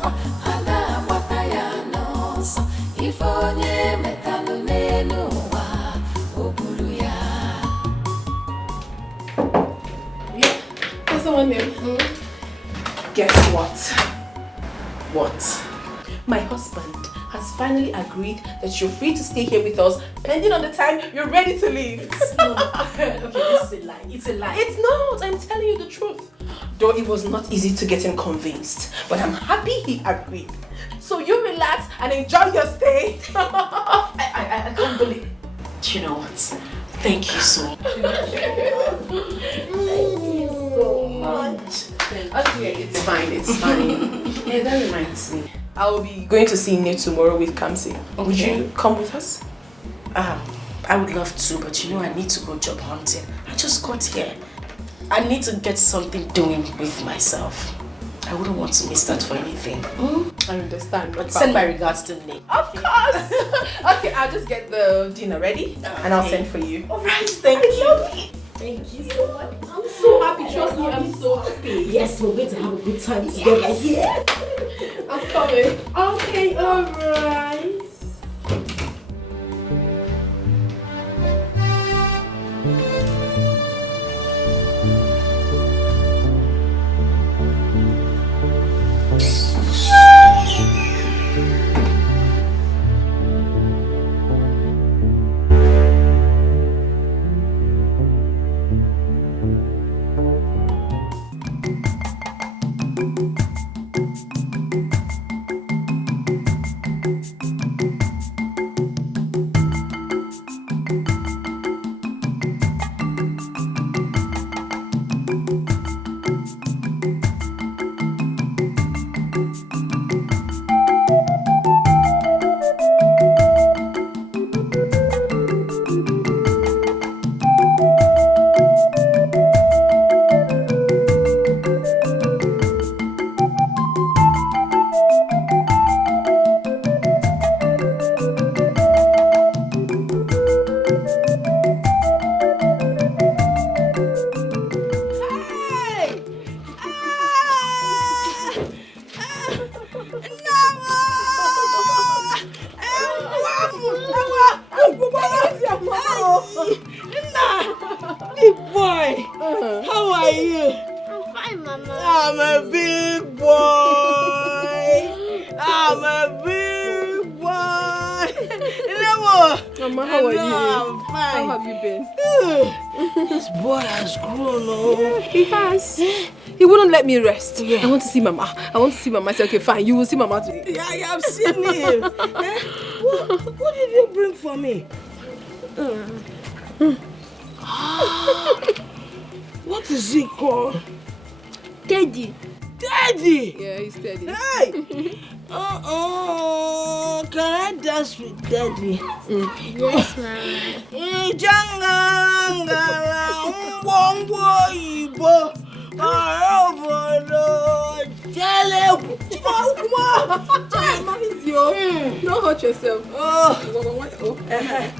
kwa ada bata yana so ifonye metalo nenuwa obulu ya. What's the one name? Guess what? What? My husband has finally agreed that you're free to stay here with us, pending on the time you're ready to leave. Okay, this is a lie. It's a lie. It's not. I'm telling you the truth. Though it was not easy to get him convinced, but I'm happy he agreed. So you relax and enjoy your stay. I can't believe. Do you know what? Thank you so much. Okay, it's fine, it's fine. Yeah, that reminds me. I will be going to see Nate tomorrow with Kamsi. Okay. Would you come with us? I would love to, but you know I need to go job hunting. I just got here. I need to get something doing with myself. I wouldn't want to miss that for anything. I understand. But send my regards to Nate. Of course! Okay, I'll just get the dinner ready and I'll send for you. Alright, thank you. Thank you so much. I'm so happy, trust me, I'm so happy. Yes, we're going to have a good time together here. I'm coming. Okay, alright. Big boy, how are you? I'm fine, Mama. I'm a big boy. I'm a big boy. Mama, how are you? I'm fine. How have you been? This boy has grown. Oh. Yeah, he has. He wouldn't let me rest. Yeah. I want to see Mama. I want to see Mama. I said, okay, fine. You will see Mama today. Yeah, I have seen him. What did you bring for me? What is it called? Teddy. Teddy! Yeah, he's Teddy. Hey! Can I dance with Teddy? Yes, Mama. Ijangangala mbongo ibo arobodo jele kuma. Mama is yo. Don't hurt yourself. Hey!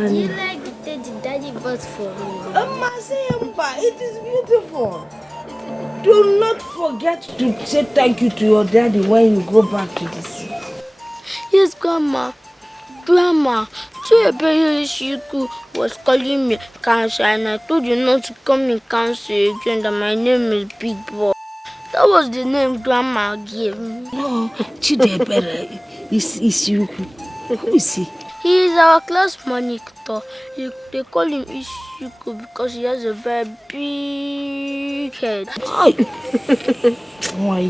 Do you like the teddy daddy bought for me? Masemba, it is beautiful. Do not forget to say thank you to your daddy when you go back to the city. Yes, Grandma. Grandma, Chiebeyeshiku was calling me cancer and I told you not to call me cancer again, that my name is Big Boy. That was the name Grandma gave me. No, Chidebere is you. Who is he? He is our class monitor. They call him Ishiku because he has a very big head. Why,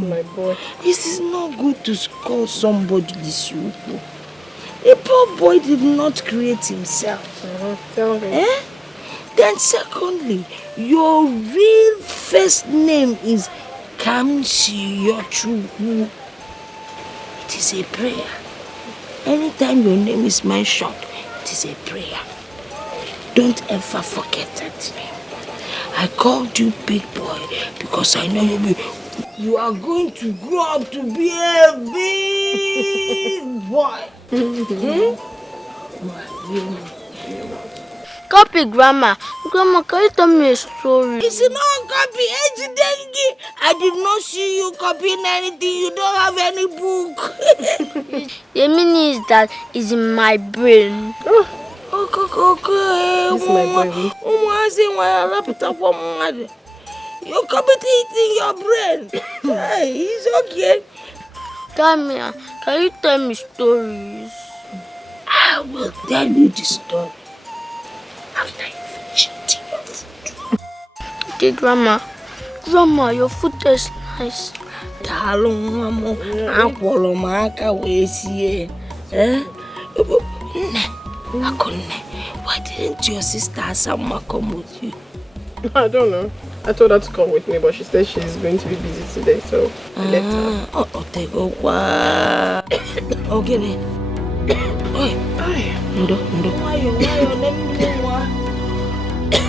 my boy? This is not good to call somebody Ishiku. The poor boy did not create himself. Tell him. Eh? Then secondly, your real first name is Kamsi Yochu. It is a prayer. Anytime your name is mentioned, it is a prayer. Don't ever forget that name. I called you Big Boy because I know you are going to grow up to be a big boy. Copy, Grandma. Grandma, can you tell me a story? It's not copy. I did not see you copying anything. You don't have any book. The meaning is that it's in my brain. Okay. This is my baby. You copy it in your brain. Hey, it's okay. Tamia, can you tell me stories? I will tell you the story after you finish eating your food. Okay, Grandma. Grandma, your food tastes nice. Why didn't your sister Asama come with you? I don't know. I told her to come with me, but she said she's going to be busy today, so I left her. Okay, then.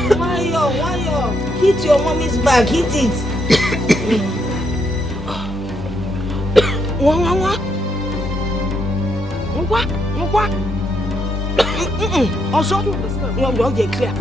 Why? Hit your mommy's back, hit it. What? Also, you're get clear.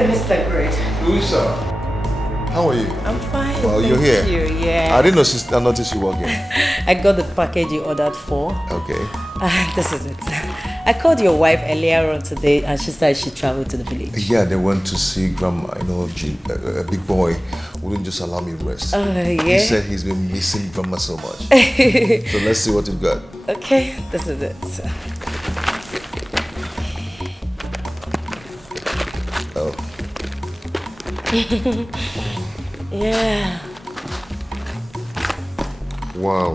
Mr. Great. Louisa, how are you? I'm fine. Well, you're thank here. You, yeah. I didn't notice you walking. I got the package you ordered for. Okay. This is it. I called your wife earlier on today and she said she traveled to the village. Yeah, they went to see Grandma. You know, a big boy wouldn't just allow me rest. Yeah? He said he's been missing Grandma so much. So let's see what you've got. Okay, this is it. Oh. Yeah. Wow.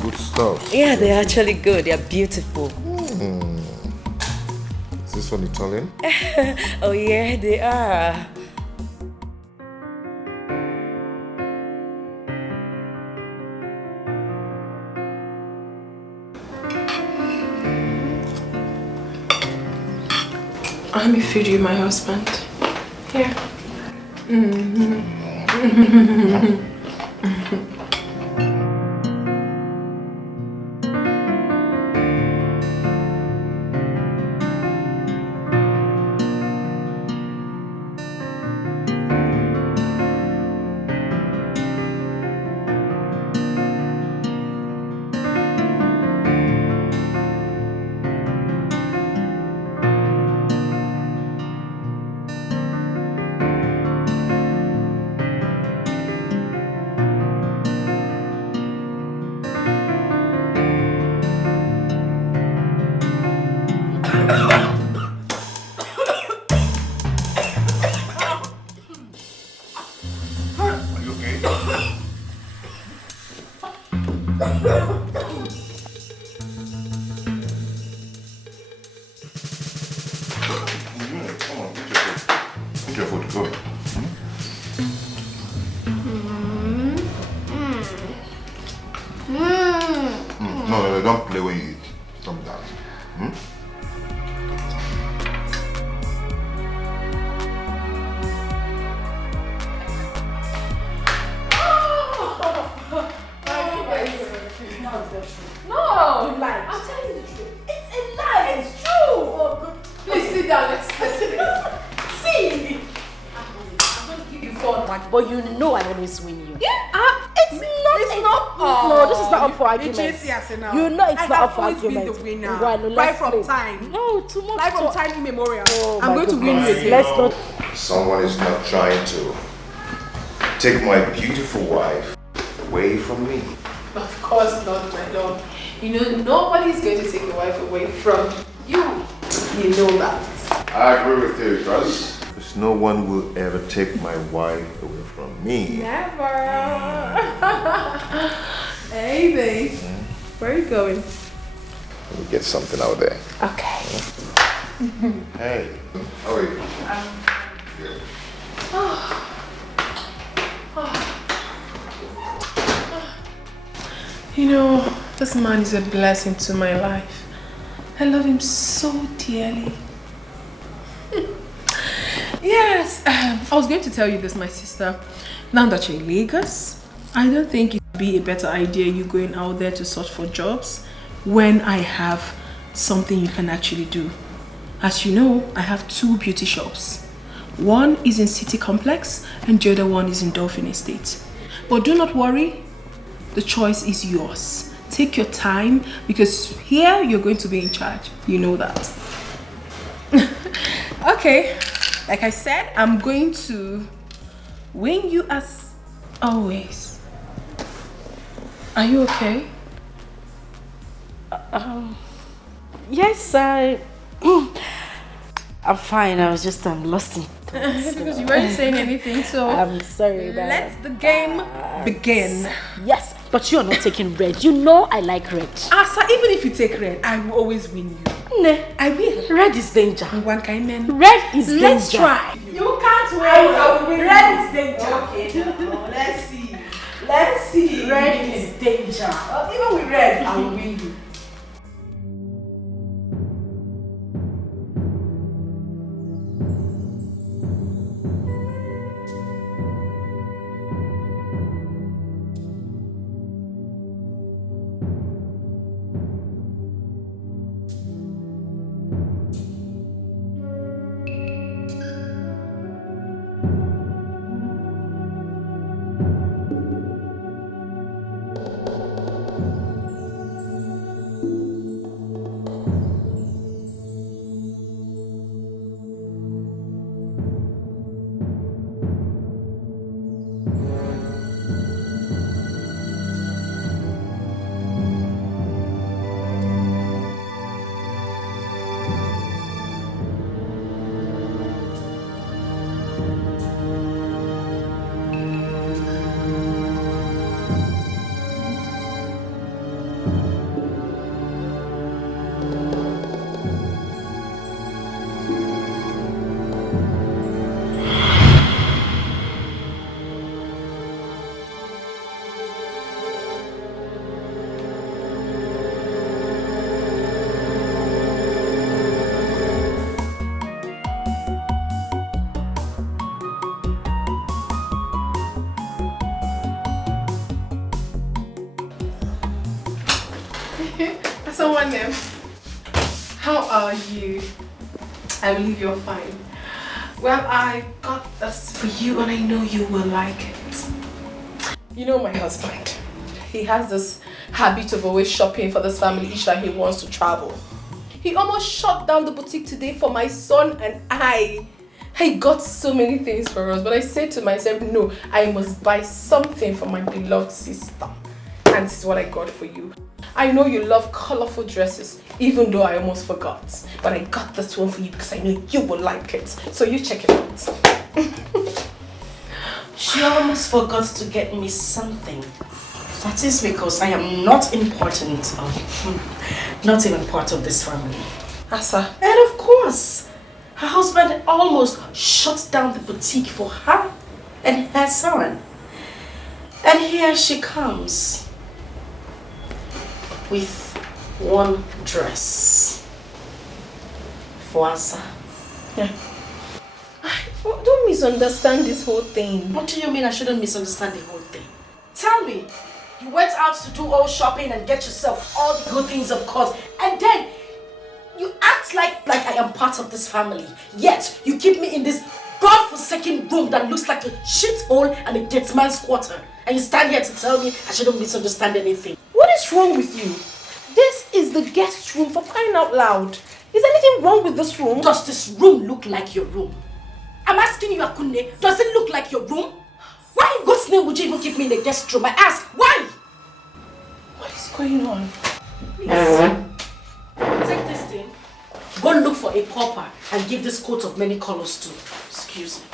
Good stuff. Yeah, they're actually good. They're beautiful. Is this one Italian? Oh yeah, they are. Let me feed you, my husband. Here. No, don't play when you eat. Stop that. No, lie. I'll tell you the truth. It's a lie. It's true. Please sit down. Let's see. I'm going to give you 4 points. But you know I always win you. Yeah. It's not. No, this is not up for argument. You know it's not up for argument. Been the winner. Well, right from time. No, too much. Right from time immemorial. Oh, I'm going to win you again. Let's not. Someone is not trying to take my beautiful wife away from me. Of course not, my lord. You know, nobody's going to take your wife away from you. You know that. I agree with you, because no one will ever take my wife away from me. Never. Hey, babe. Where are you going? Let me get something out there. Okay. Hey. How are you? You know, this man is a blessing to my life. I love him so dearly. Yes, I was going to tell you this, my sister. Now that you're in Lagos, I don't think it would be a better idea you going out there to search for jobs when I have something you can actually do. As you know, I have 2 beauty shops. One is in City Complex and the other one is in Dolphin Estate. But do not worry, the choice is yours. Take your time because here you're going to be in charge. You know that. Okay, like I said, I'm going to win you as always. Are you okay? Yes, I'm fine. I was just lost in thoughts. Because you weren't saying anything, so I'm sorry. Let the game begin. Yes, but you're not taking red. You know I like red. Asa, even if you take red, I will always win you. Ne, I will. Red is danger. One kind man. Red is danger. Let's try. You can't win. I will win. Red is danger. Okay, now, let's see. Let's see. Red is danger. Even with red, I will win you. Someone there. How are you? I believe you're fine. Well, I got this for you and I know you will like it. You know my husband. He has this habit of always shopping for this family each time he wants to travel. He almost shut down the boutique today for my son and I. He got so many things for us, but I said to myself, no, I must buy something for my beloved sister. And this is what I got for you. I know you love colorful dresses, even though I almost forgot. But I got this one for you because I know you will like it. So you check it out. She almost forgot to get me something. That is because I am not important, not even part of this family. Asa. And of course, her husband almost shut down the boutique for her and her son. And here she comes with one dress for Asa. Yeah. Don't misunderstand this whole thing. What do you mean I shouldn't misunderstand the whole thing? Tell me, you went out to do all shopping and get yourself all the good things, of course, and then you act like I am part of this family. Yet you keep me in this godforsaken room that looks like a shithole and a dead man's quarter. And you stand here to tell me I shouldn't misunderstand anything. What is wrong with you? This is the guest room, for crying out loud. Is anything wrong with this room? Does this room look like your room? I'm asking you, Akunne, does it look like your room? Why in God's name would you even keep me in the guest room? I ask, why? What is going on? Please, take this thing, go look for a pauper and give this coat of many colors to. Excuse me.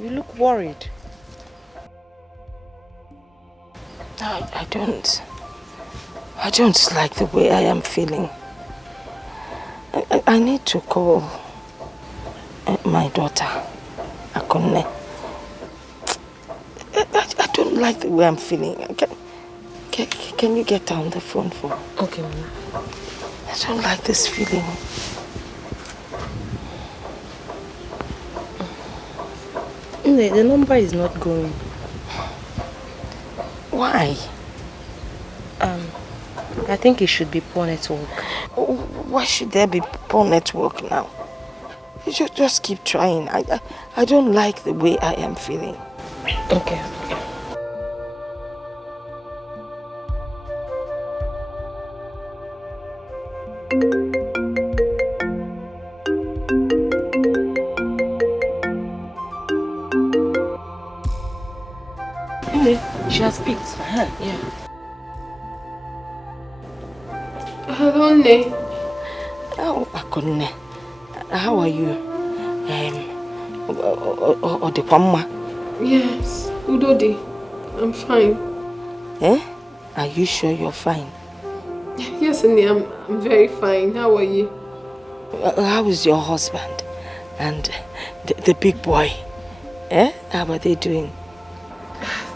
You look worried. I don't like the way I am feeling. I need to call my daughter, Akunne. I don't like the way I'm feeling. Can you get down the phone for me? Okay, Mama. I don't like this feeling. The number is not going. Why? I think it should be poor network. Why should there be poor network now? You should just keep trying. I don't like the way I am feeling. Okay. She has picked. Yeah. Hello, Ne. Oh, Akunne. How are you? Odekwamma? Yes, Udodi. I'm fine. Eh? Are you sure you're fine? Yes, Ne, I'm very fine. How are you? How is your husband? And the big boy? Eh? How are they doing?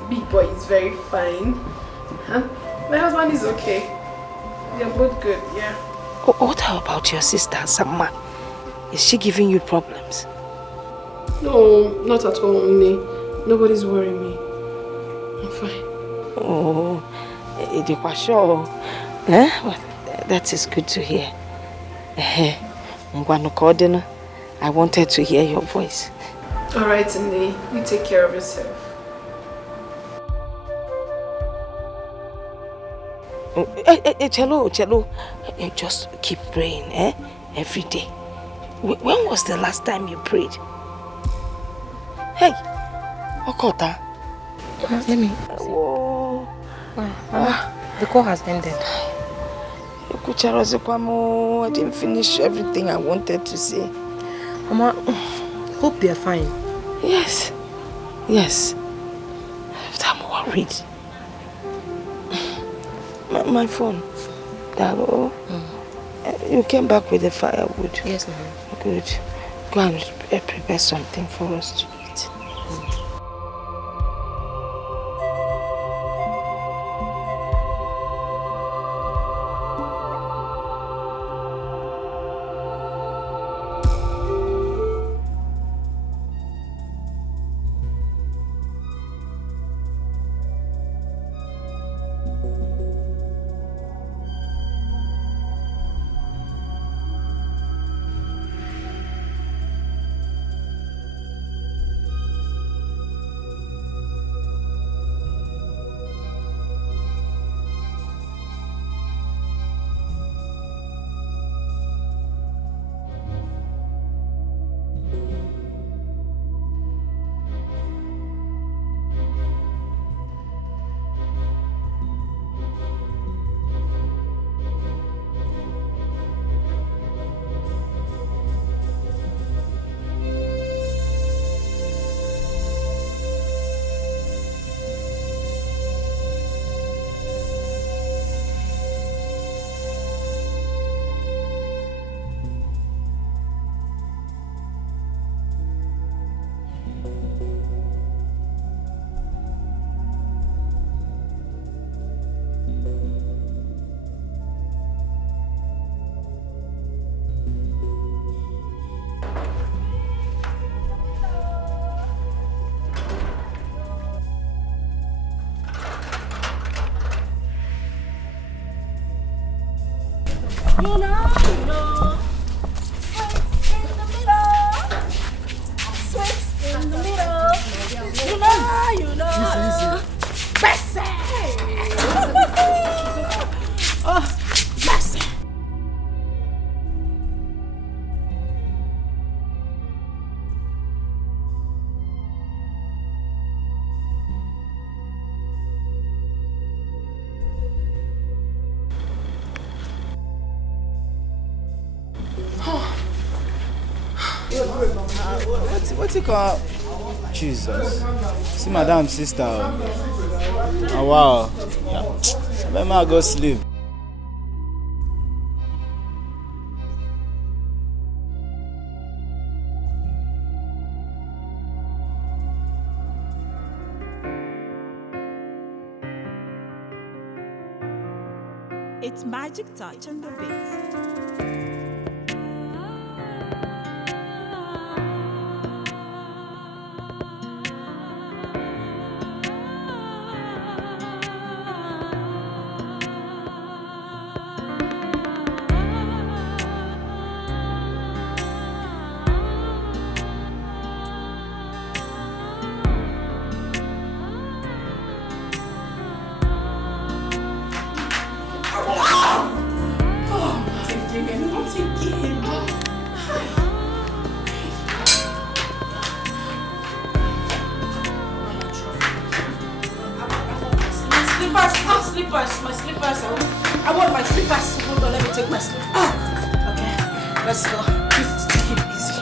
Big boy is very fine. My husband is okay. They're both good, yeah. What about your sister, Samma? Is she giving you problems? No, not at all, Ne. Nobody's worrying me. I'm fine. Oh, sure. Eh? Well, that is good to hear. I wanted to hear your voice. Alright, Ne. You take care of yourself. Chelo, just keep praying, every day. When was the last time you prayed? Hey, Okota. Let me. The call has ended. I didn't finish everything I wanted to say. Mama, hope you're fine. Yes. I'm worried. My phone. Dalo, you came back with the firewood. Yes, ma'am. Good. Go and prepare something for us to eat. What's it called? Jesus. See madam sister. Oh wow. Let me go sleep. It's Magic Touch on the beat. My slippers. I want my slippers. Hold on, let me take my slippers. Okay, let's go. Just take it easy.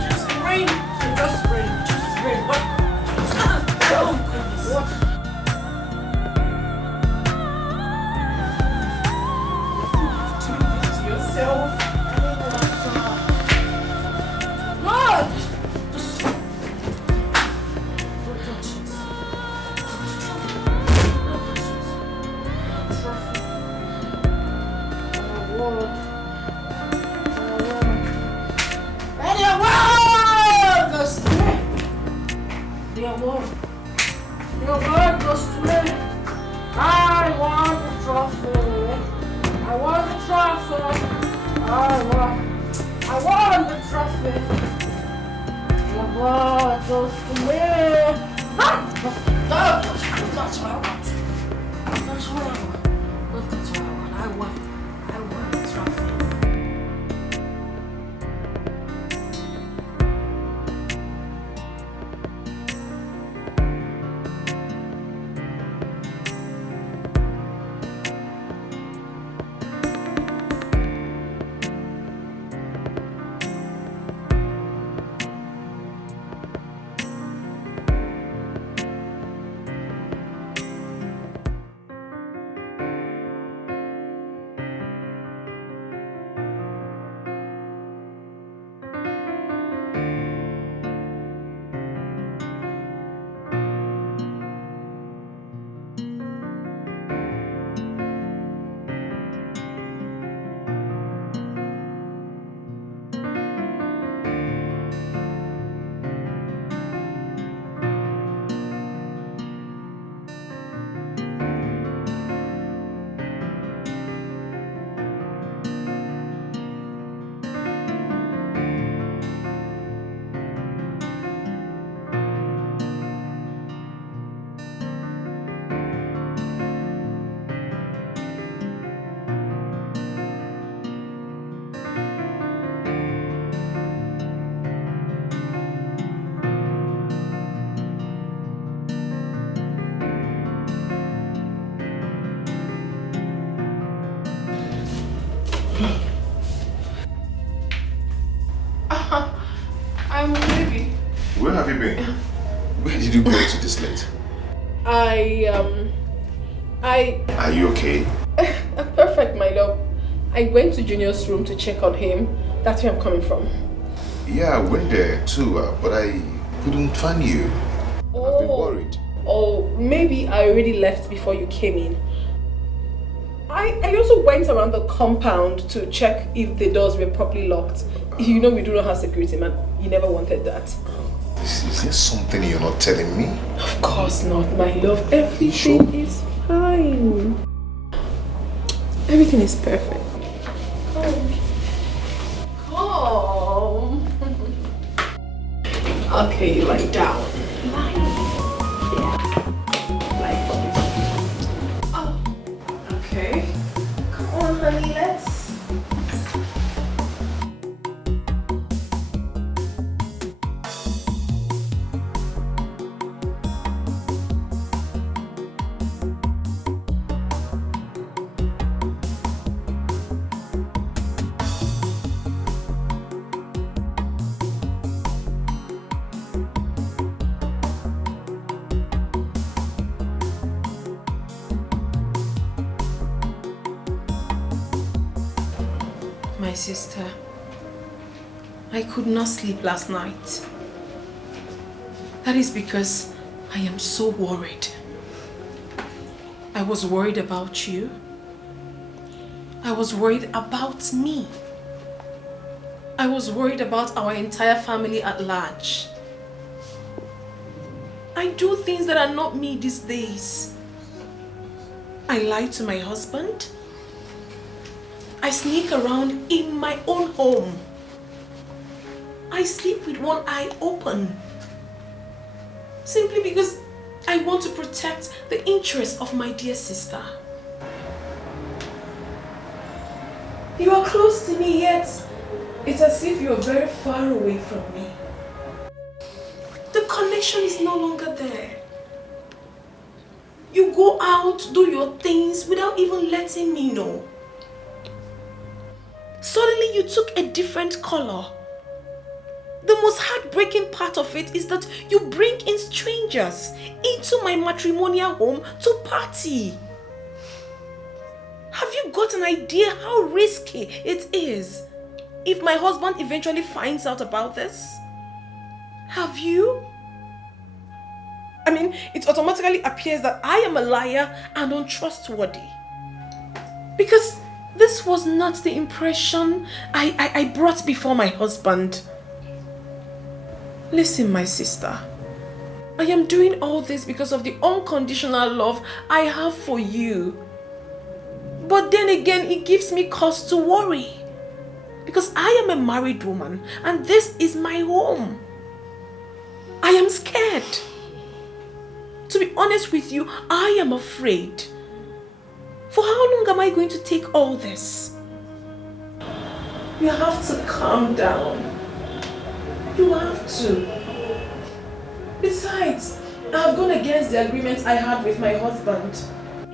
Just rain. What? Your word goes to me. I want the trophy. I want the trophy. I want the trophy. Your word goes to me. That's what I want. That's what I want. That's what I want. I want the trophy. I'm ready. Where have you been? Where did you go to this late? Are you okay? Perfect, my love. I went to Junior's room to check on him. That's where I'm coming from. Yeah, I went there too, but I couldn't find you. I've been worried. Oh, maybe I already left before you came in. I also went around the compound to check if the doors were properly locked. You know we do not have security, man. You never wanted that. Is there something you're not telling me? Of course not, my love. Everything is fine. Everything is perfect. Come. Okay, you lie down. Okay. Come on, honey, let's. My sister, I could not sleep last night. That is because I am so worried. I was worried about you. I was worried about me. I was worried about our entire family at large. I do things that are not me these days. I lie to my husband. I sneak around in my own home. I sleep with one eye open. Simply because I want to protect the interests of my dear sister. You are close to me, yet it's as if you are very far away from me. The connection is no longer there. You go out, do your things without even letting me know. Suddenly you took a different color. The most heartbreaking part of it is that you bring in strangers into my matrimonial home to party. Have you got an idea how risky it is if my husband eventually finds out about this? Have you? I mean, it automatically appears that I am a liar and untrustworthy. Because this was not the impression I brought before my husband. Listen, my sister. I am doing all this because of the unconditional love I have for you. But then again, it gives me cause to worry. Because I am a married woman and this is my home. I am scared. To be honest with you, I am afraid. For how long am I going to take all this? You have to calm down. You have to. Besides, I have gone against the agreement I had with my husband.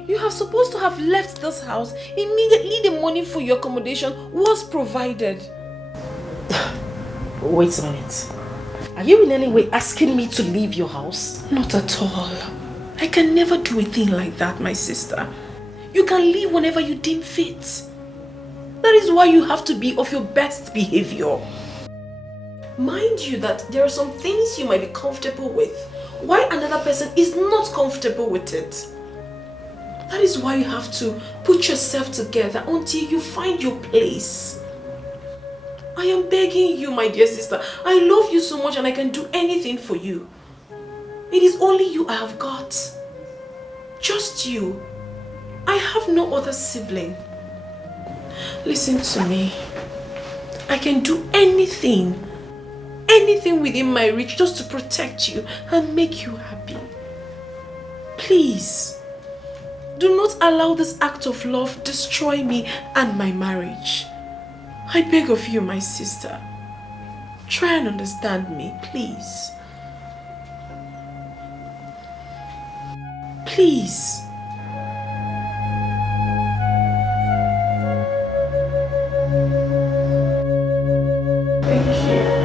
You are supposed to have left this house immediately the money for your accommodation was provided. Wait a minute. Are you in any way asking me to leave your house? Not at all. I can never do a thing like that, my sister. You can leave whenever you deem fit. That is why you have to be of your best behavior. Mind you that there are some things you might be comfortable with, while another person is not comfortable with it. That is why you have to put yourself together until you find your place. I am begging you, my dear sister. I love you so much and I can do anything for you. It is only you I have got. Just you. I have no other sibling. Listen to me. I can do anything within my reach just to protect you and make you happy. Please, do not allow this act of love destroy me and my marriage. I beg of you, my sister. Try and understand me, please. Please. Thank you.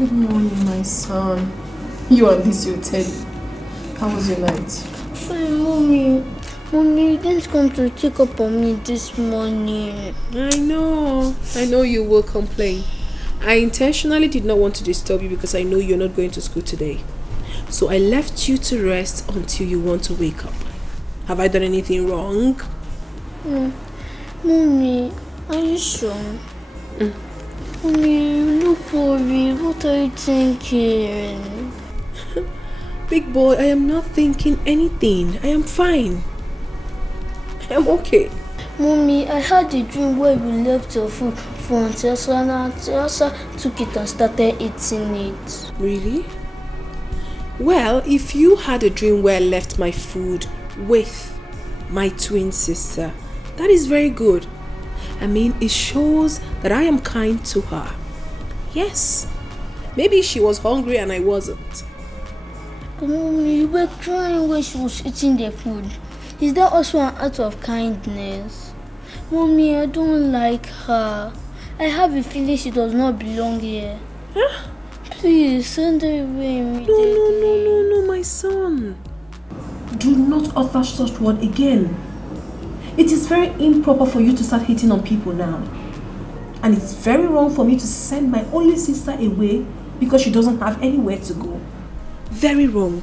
Good morning, my son. You and this your Teddy. How was your night? Hey, Mommy, you didn't come to check up on me this morning. I know you will complain. I intentionally did not want to disturb you because I know you're not going to school today. So I left you to rest until you want to wake up. Have I done anything wrong? Mommy, are you sure? Mommy, you look worried. What are you thinking? Big boy, I am not thinking anything. I am fine. I am okay. Mommy, I had a dream where you left your food for Auntie Asa and Auntie Asa took it and started eating it. Really? Well, if you had a dream where I left my food with my twin sister, that is very good. I mean, it shows that I am kind to her. Yes. Maybe she was hungry and I wasn't. But Mommy, you were crying when she was eating the food. Is that also an act of kindness? Mommy, I don't like her. I have a feeling she does not belong here. Huh? Please, send her away immediately. No, my son. Do not utter such word again. It is very improper for you to start hitting on people now. And it's very wrong for me to send my only sister away because she doesn't have anywhere to go. Very wrong.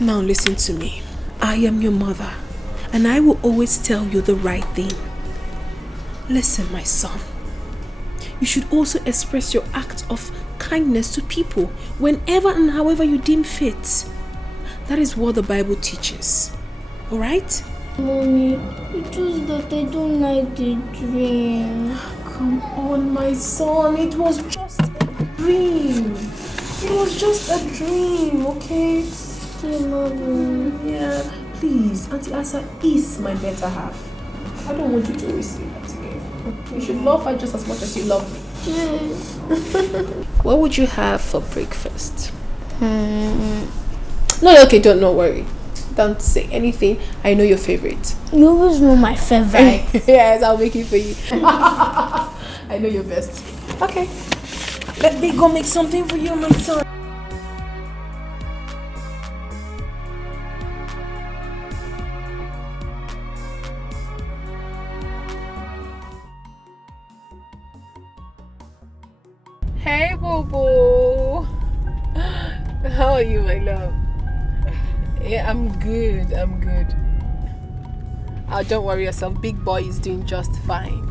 Now listen to me. I am your mother, and I will always tell you the right thing. Listen, my son. You should also express your act of kindness to people whenever and however you deem fit. That is what the Bible teaches. Alright? Mommy, it's just that I don't like the dream. Come on, my son. It was just a dream. It was just a dream, okay? Mommy. Yeah, please. Auntie Asa is my better half. I don't want you to receive that again. You should love her just as much as you love me. Yes. What would you have for breakfast? No, okay, don't worry. Don't say anything. I know your favorite. You always know my favorite. Yes, I'll make it for you. I know your best. Okay. Let me go make something for you, my son. Hey, Bobo. How are you, my love? Yeah, I'm good. Don't worry yourself. Big boy is doing just fine.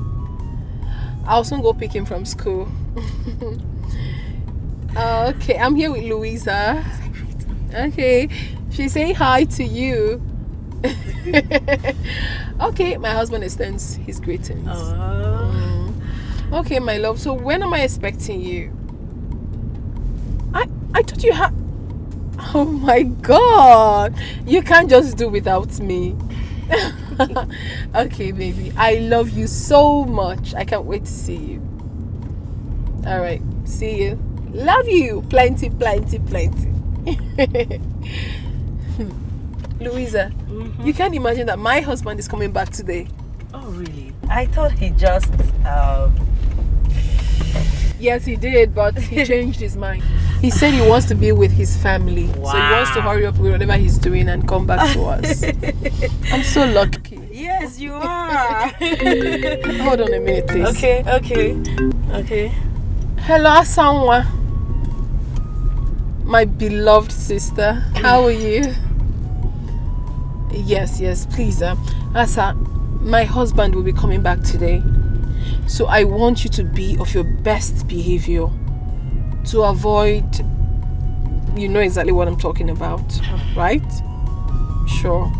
I'll soon go pick him from school. Okay, I'm here with Louisa. Okay, she's saying hi to you. Okay, my husband extends his greetings. Okay, my love. So when am I expecting you? I thought you had... Oh my God! You can't just do without me. Okay, baby. I love you so much. I can't wait to see you. Alright, see you. Love you. Plenty. Louisa, you can't imagine that my husband is coming back today. Oh, really? I thought he just... Yes, he did, but he changed his mind. He said he wants to be with his family. Wow. So he wants to hurry up with whatever he's doing and come back to us. I'm so lucky. Yes, you are. Hold on a minute, please. Okay. Hello, Asanwa. My beloved sister. How are you? Yes, please. Asa, my husband will be coming back today. So I want you to be of your best behavior to avoid, you know exactly what I'm talking about, right? Sure.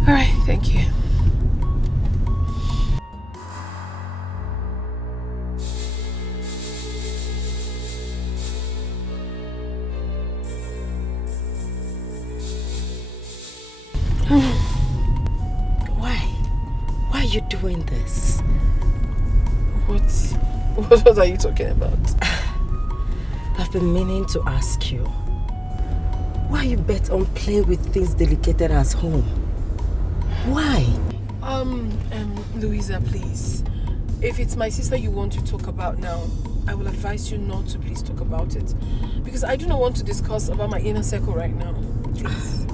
All right, thank you. Why are you doing this? What are you talking about? I've been meaning to ask you. Why you bet on playing with things delicate as home? Why? Louisa, please. If it's my sister you want to talk about now, I will advise you not to please talk about it. Because I do not want to discuss about my inner circle right now. Please.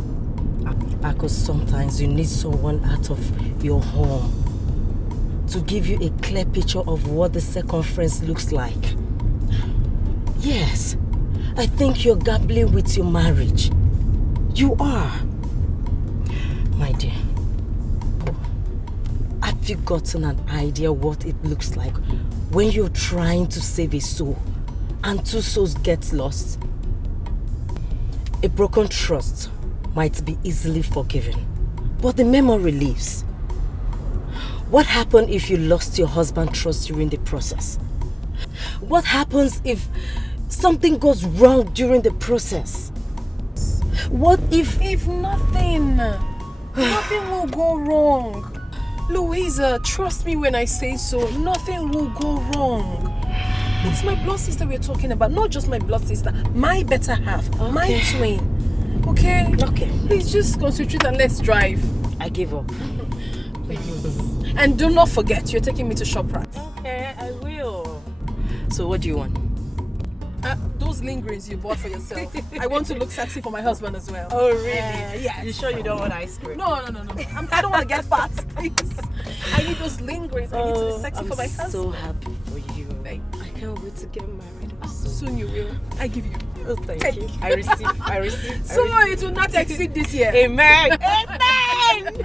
Because sometimes you need someone out of your home to give you a clear picture of what the circumference looks like. Yes, I think you're gambling with your marriage. You are. My dear, have you gotten an idea what it looks like when you're trying to save a soul and two souls get lost? A broken trust might be easily forgiven, but the memory lives. What happened if you lost your husband's trust during the process? What happens if something goes wrong during the process? What if... If nothing will go wrong. Louisa, trust me when I say so, nothing will go wrong. It's my blood sister we're talking about, not just my blood sister, my better half, my twin. Okay? Okay. Please just concentrate and let's drive. I give up. And do not forget, you're taking me to ShopRite. Okay, I will. So what do you want? Those lingerings you bought for yourself. I want to look sexy for my husband as well. Oh, really? Yeah. You sure you don't want ice cream? No. I don't want to get fat, please. I need those lingerings. I need to be sexy for my husband. I'm so happy for you. Thank you. I can't wait to get married. Soon you will. I give you. Oh, thank you. I receive. So it will not exceed this year. Amen. Amen.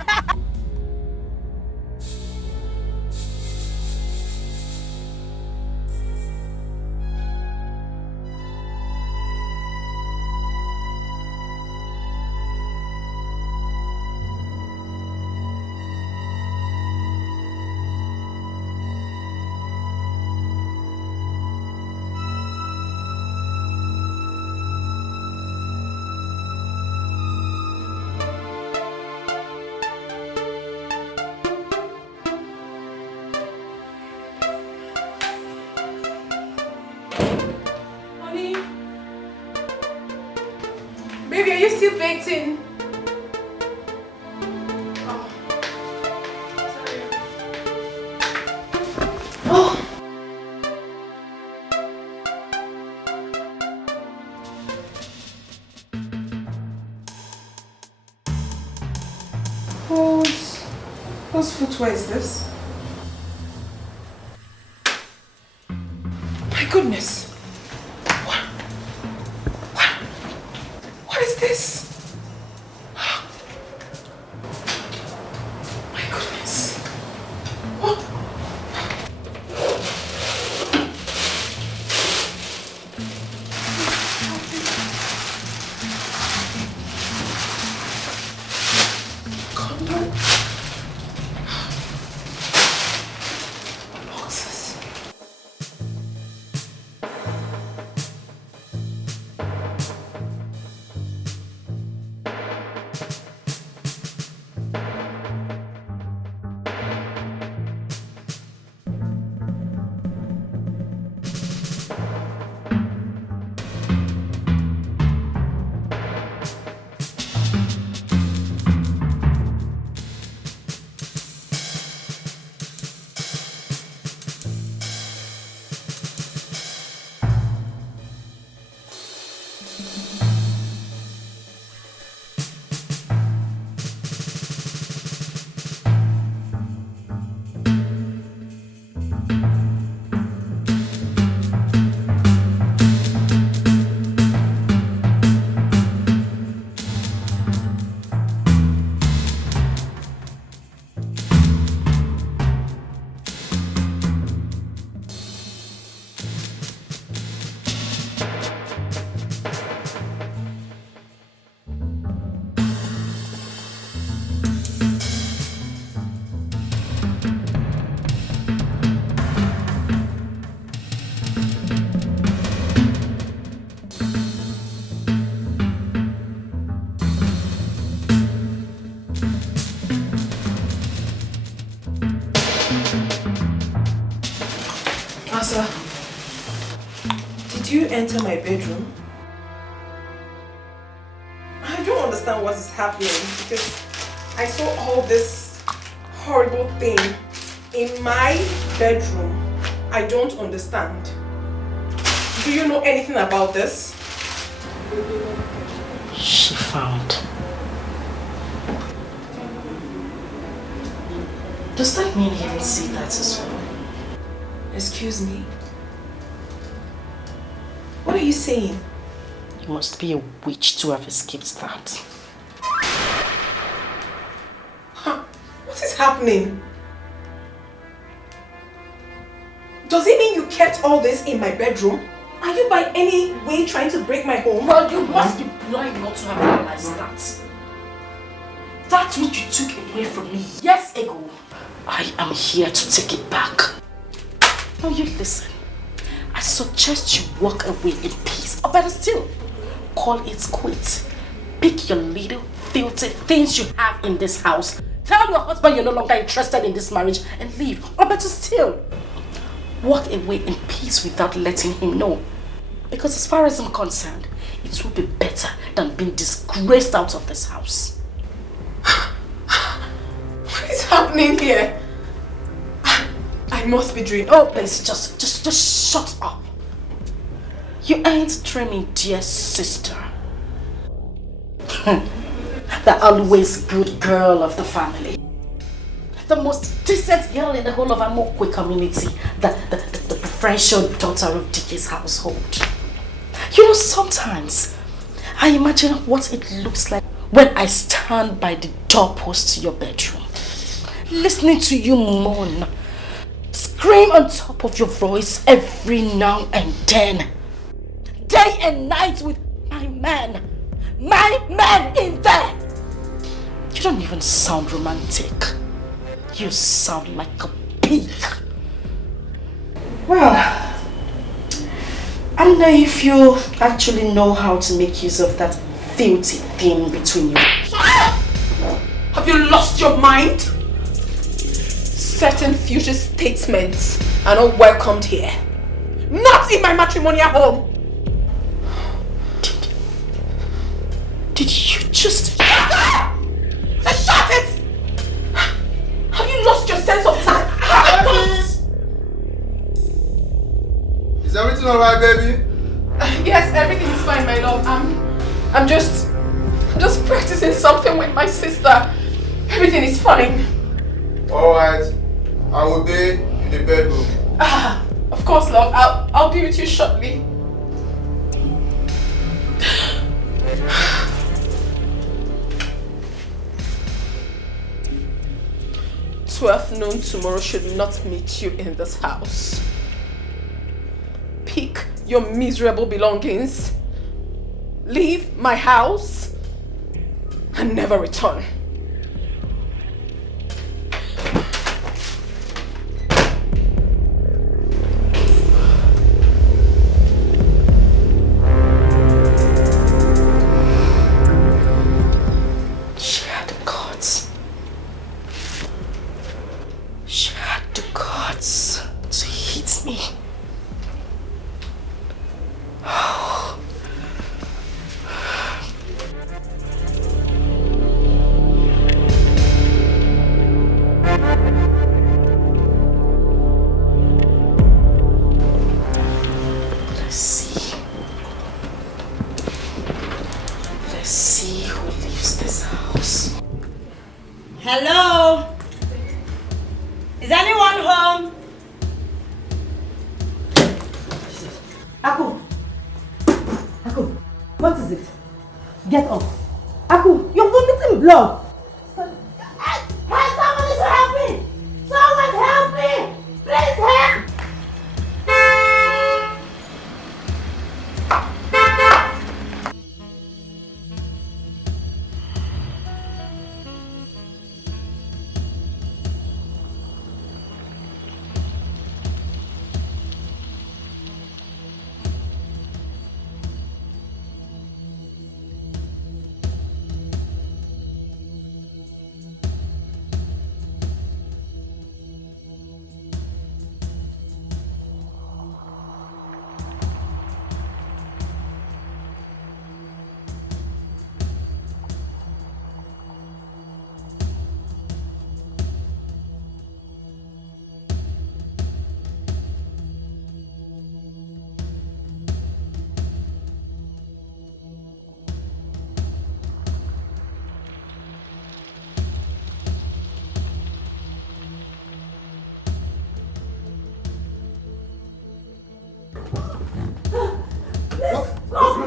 Baby, are you still baking? Whose footwear is this? My goodness. What is this? My goodness. What? Condom. Boxes. Asa, did you enter my bedroom? I don't understand what is happening because I saw all this horrible thing in my bedroom. I don't understand. Do you know anything about this? She found. Does that mean he didn't see that as well? Excuse me? What are you saying? You must be a witch to have escaped that. What is happening? Does it mean you kept all this in my bedroom? Are you by any way trying to break my home? Well, you must be blind not to have realized that. That's what you took away from me years ago. I am here to take it back. Now you listen. I suggest you walk away in peace. Or better still, call it quits. Pick your little filthy things you have in this house. Tell your husband you're no longer interested in this marriage and leave. Or better still, walk away in peace without letting him know. Because as far as I'm concerned, it will be better than being disgraced out of this house. What is happening here? I must be dreaming. Oh, please, just shut up. You ain't dreaming, dear sister. The always good girl of the family. The most decent girl in the whole of Amokwe community. The preferential daughter of Dickie's household. You know, sometimes I imagine what it looks like when I stand by the doorpost to your bedroom, listening to you moan, scream on top of your voice every now and then, day and night with my man in there. You don't even sound romantic. You sound like a pig. Well, I don't know if you actually know how to make use of that filthy thing between you. Have you lost your mind? Certain future statements are not welcomed here. Not in my matrimonial home. Did you just... Shut it! Have you lost your sense of time? Is everything alright, baby? Yes, everything is fine, my love. I'm just practicing something with my sister. Everything is fine. Alright. I will be in the bedroom. Of course, love. I'll be with you shortly. Noon tomorrow should not meet you in this house. Pick your miserable belongings, leave my house, and never return. Hello? Is anyone home? Aku, what is it? Get up. Aku, you're vomiting blood. Someone is helping! Someone help me! Please help!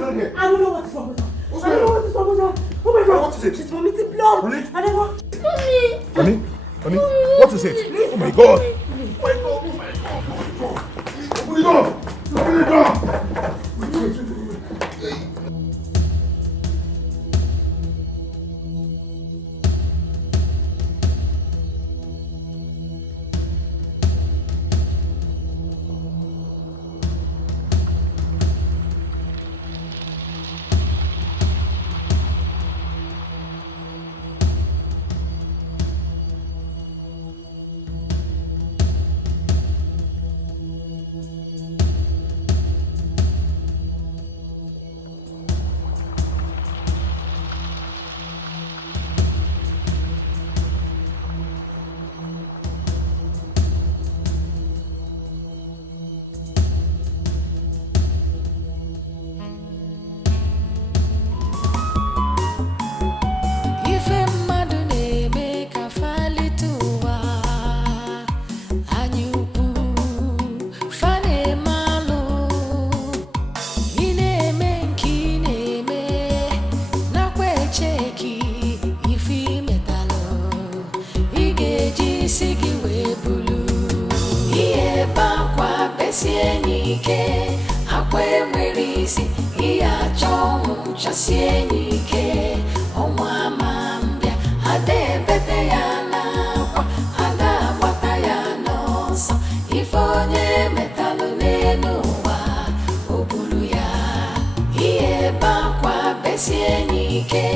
on here? I don't know what is wrong with her. I don't know what is wrong with her. Oh my God. What is it? She's vomiting blood. Honey? I don't know. Honey? Honey? What is it? Oh my God! Oh my God! Oh my God! Open the door! Open the door! Ife mmadụ na-eme ka falite ụwa anyị ukwu fa na-eme alụ ị na-eme nke ị na-eme nakwa echeki ife imetalụ ị ga-eji isi gị wee bulu ihe ebe akwa besie n'ike akwa enwere isi ihe achọ ọnwụ chasie n'ike ọnwa ma mbịa ada ebete ya n'akwa ada agbata ya n'ọsọ ife onye metalụ n'elu ụwa o buru ya ihe ebe akwa besie n'ike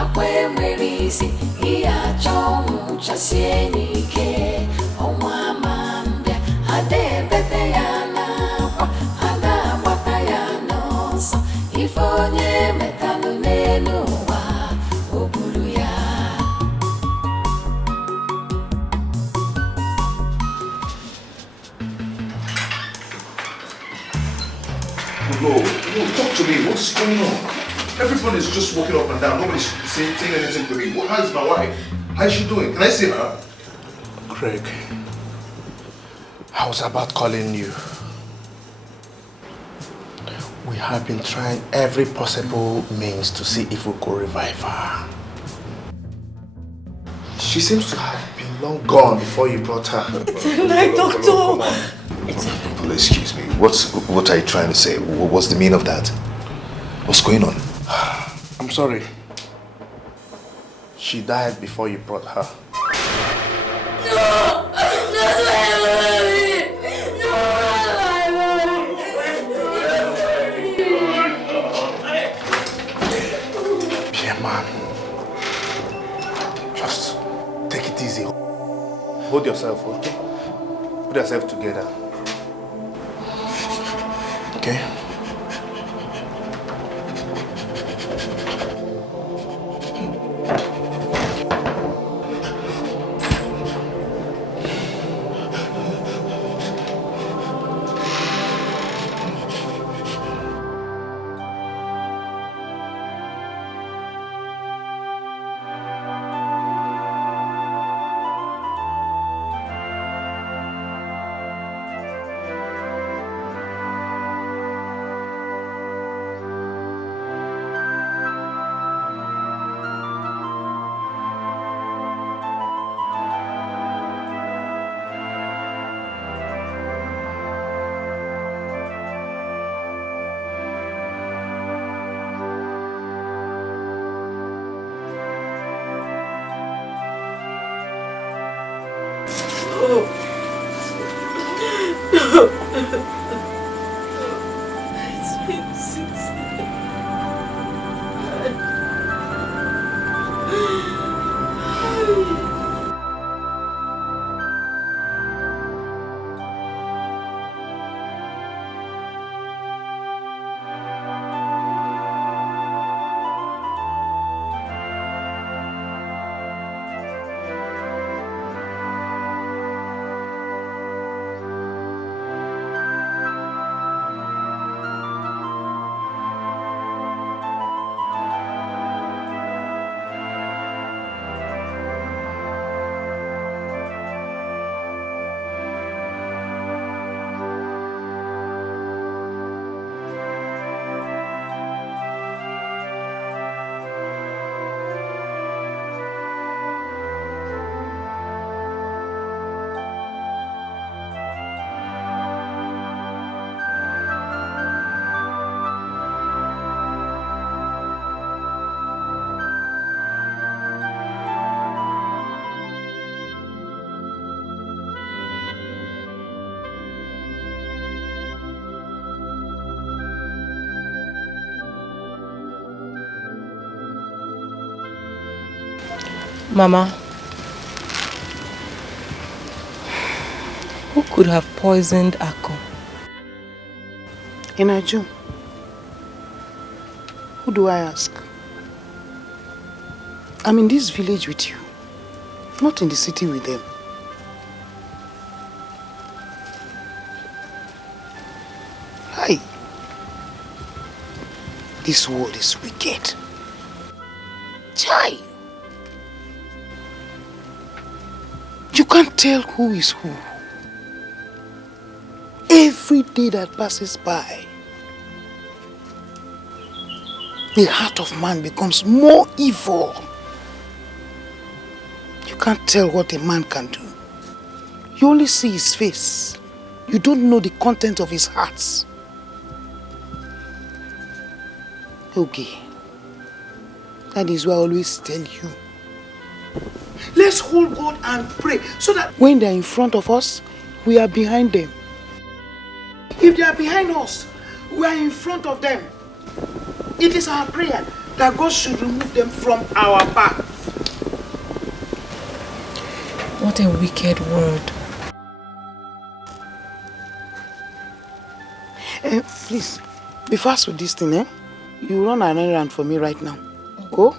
akwa enwere isi ihe achọ ọnwụ chasie n'ike ọnwa ma mbịa ada ebete ya n'akwa ada agbata ya n'ọsọ ife onye metalụ n'elu ụwa o buru ya. No, talk to me. What's going on? Everyone is just walking up and down. Nobody's saying anything to me. How is my wife? How is she doing? Can I see her? Craig, I was about calling you. We have been trying every possible means to see if we could revive her. She seems to have been long gone before you brought her. It's a lie, doctor. Please excuse me. What are you trying to say? What's the meaning of that? What's going on? I'm sorry. She died before you brought her. No! That's my mommy! No! Be a man. Just take it easy. Hold yourself, okay? Put yourself together. Okay? Mama, who could have poisoned Ako? Inaju, who do I ask? I'm in this village with you, not in the city with them. Hi. This world is wicked. Chai. You can't tell who is who. Every day that passes by, the heart of man becomes more evil. You can't tell what a man can do. You only see his face. You don't know the content of his heart. Okay. That is why I always tell you. Let's hold God and pray so that when they're in front of us, we are behind them. If they are behind us, we are in front of them. It is our prayer that God should remove them from our path. What a wicked word. Please, be fast with this thing, eh? You run an errand for me right now. Go.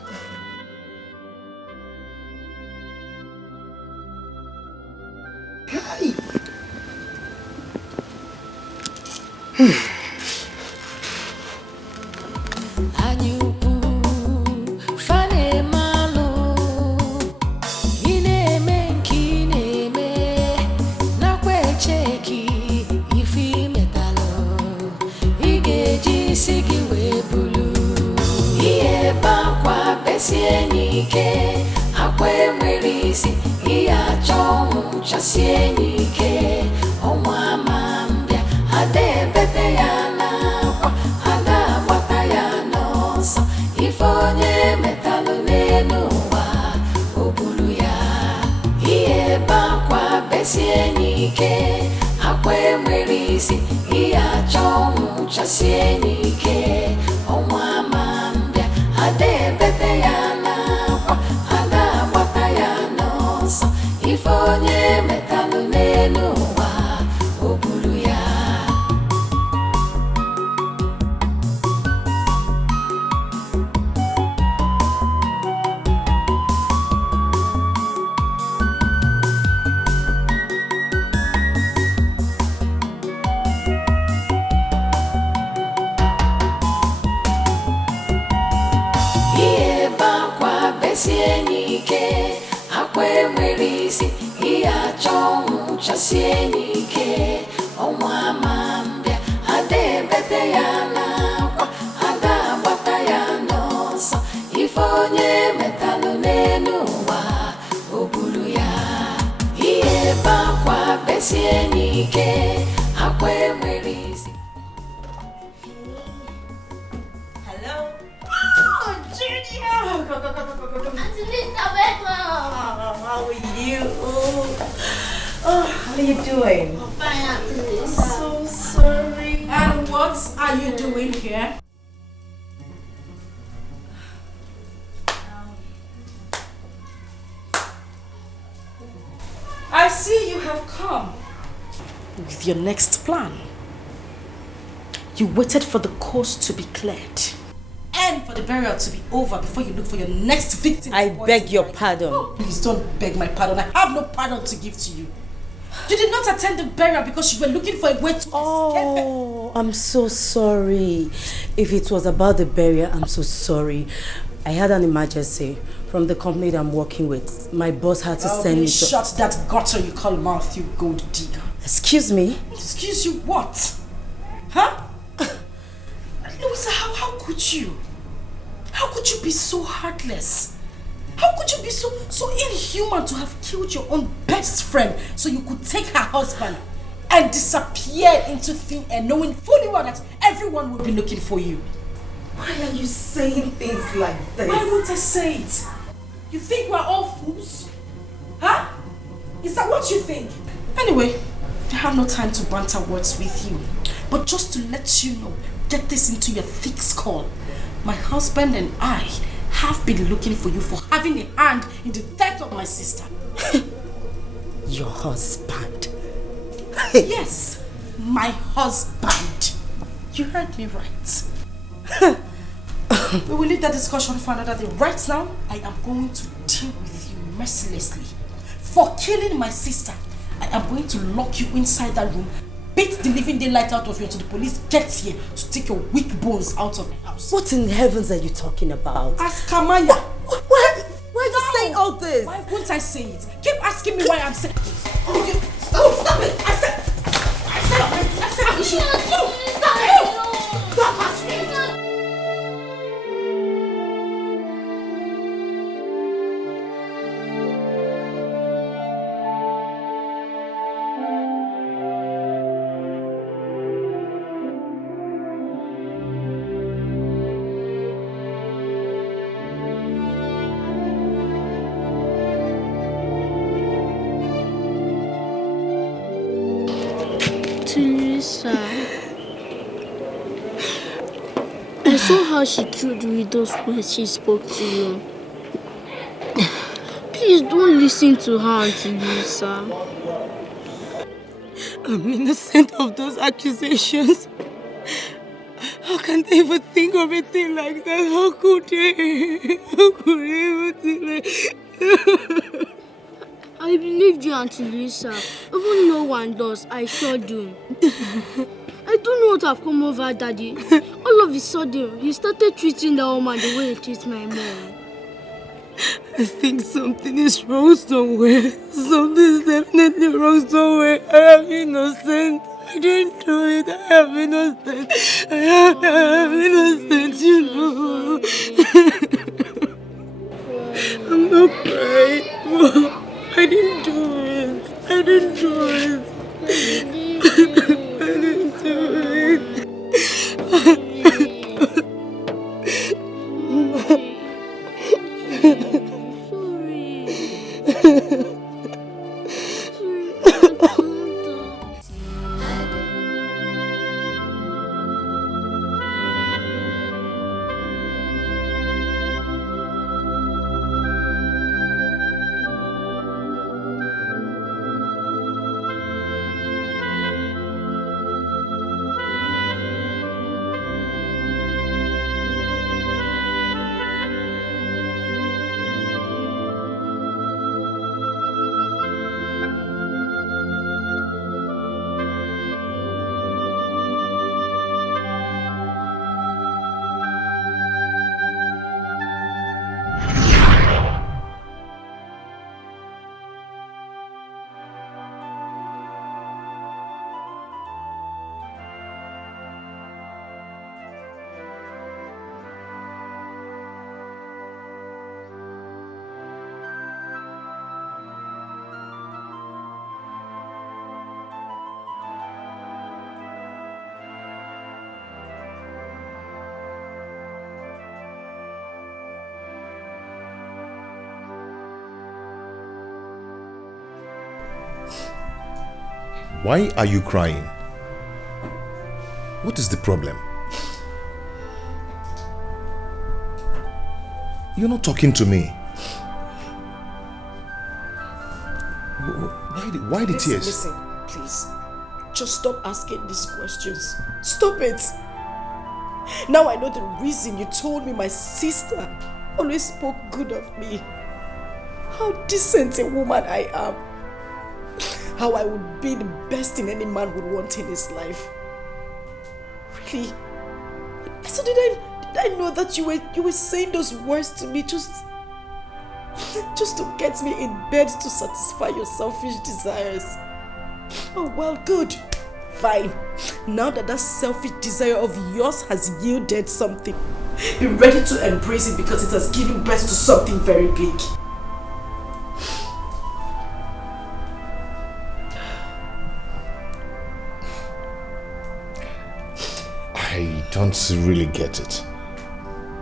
I see you have come with your next plan. You waited for the coast to be cleared and for the burial to be over before you look for your next victim. I beg your pardon. Oh, please don't beg my pardon. I have no pardon to give to you. You did not attend the burial because you were looking for a way to escape. Oh, I'm so sorry. If it was about the burial, I'm so sorry. I had an emergency from the company that I'm working with. My boss had to send me to... Shut that gutter you call mouth, you gold digger. Excuse me? Excuse you what? Huh? Louisa, how could you? How could you be so heartless? How could you be so inhuman to have killed your own best friend so you could take her husband and disappear into thin air knowing fully well that everyone would be looking for you? Why are you saying things like this? Why won't I say it? You think we're all fools? Huh? Is that what you think? Anyway, I have no time to banter words with you. But just to let you know, get this into your thick skull. My husband and I have been looking for you for having a hand in the death of my sister. Your husband? Yes, my husband. You heard me right. We will leave that discussion for another day. Right now, I am going to deal with you mercilessly. For killing my sister, I am going to lock you inside that room, beat the living daylight out of you until the police gets here to take your weak bones out of the house. What in heavens are you talking about? Ask Kamaya. Why are you saying all this? Why won't I say it? Keep asking me why I'm saying it. Stop it! I said you should stop it! Teresa, I saw how she killed with those words she spoke to you. Please don't listen to her, Auntie Lisa. I'm innocent of those accusations. How can they even think of a thing like that? How could they? How could they even think like I believed you, Auntie Lisa. Even no one does, I sure do. I don't know what have come over Daddy. All of a sudden, he started treating that woman the way he treats my mom. I think something is wrong somewhere. Something is definitely wrong somewhere. I am innocent. I didn't do it. I am innocent. I am innocent, you know. I'm not crying. I didn't do it. I didn't do it. I didn't do it. Why are you crying? What is the problem? You're not talking to me. Why the tears? Listen, please. Just stop asking these questions. Stop it. Now I know the reason you told me my sister always spoke good of me. How decent a woman I am. How I would be the best thing any man would want in his life. Really? So did I know that you were saying those words to me just to get me in bed to satisfy your selfish desires? Oh well, good. Fine. Now that selfish desire of yours has yielded something, be ready to embrace it because it has given birth to something very big. I don't really get it.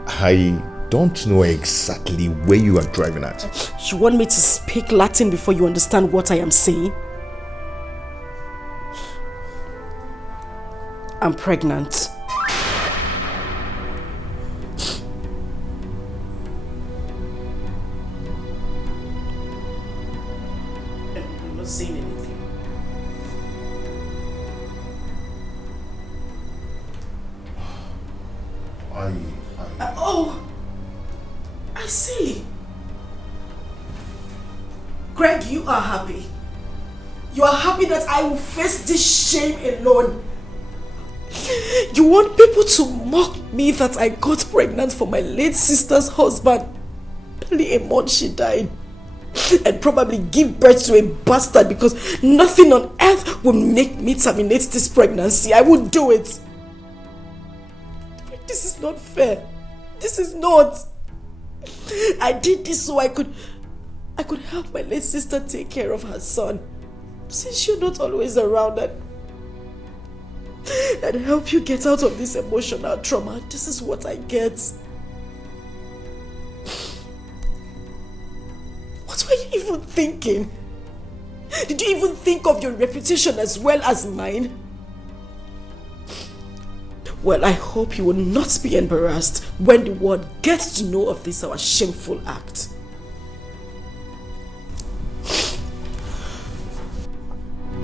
I don't know exactly where you are driving at. You want me to speak Latin before you understand what I am saying? I'm pregnant. Oh, I see. Greg, you are happy. You are happy that I will face this shame alone. You want people to mock me that I got pregnant for my late sister's husband barely a month she died, and probably give birth to a bastard because nothing on earth will make me terminate this pregnancy. I would do it. This is not fair. This is not. I did this so I could help my late sister take care of her son, since you're not always around, and help you get out of this emotional trauma. This is what I get. What were you even thinking? Did you even think of your reputation as well as mine? Well, I hope you will not be embarrassed when the world gets to know of this our shameful act.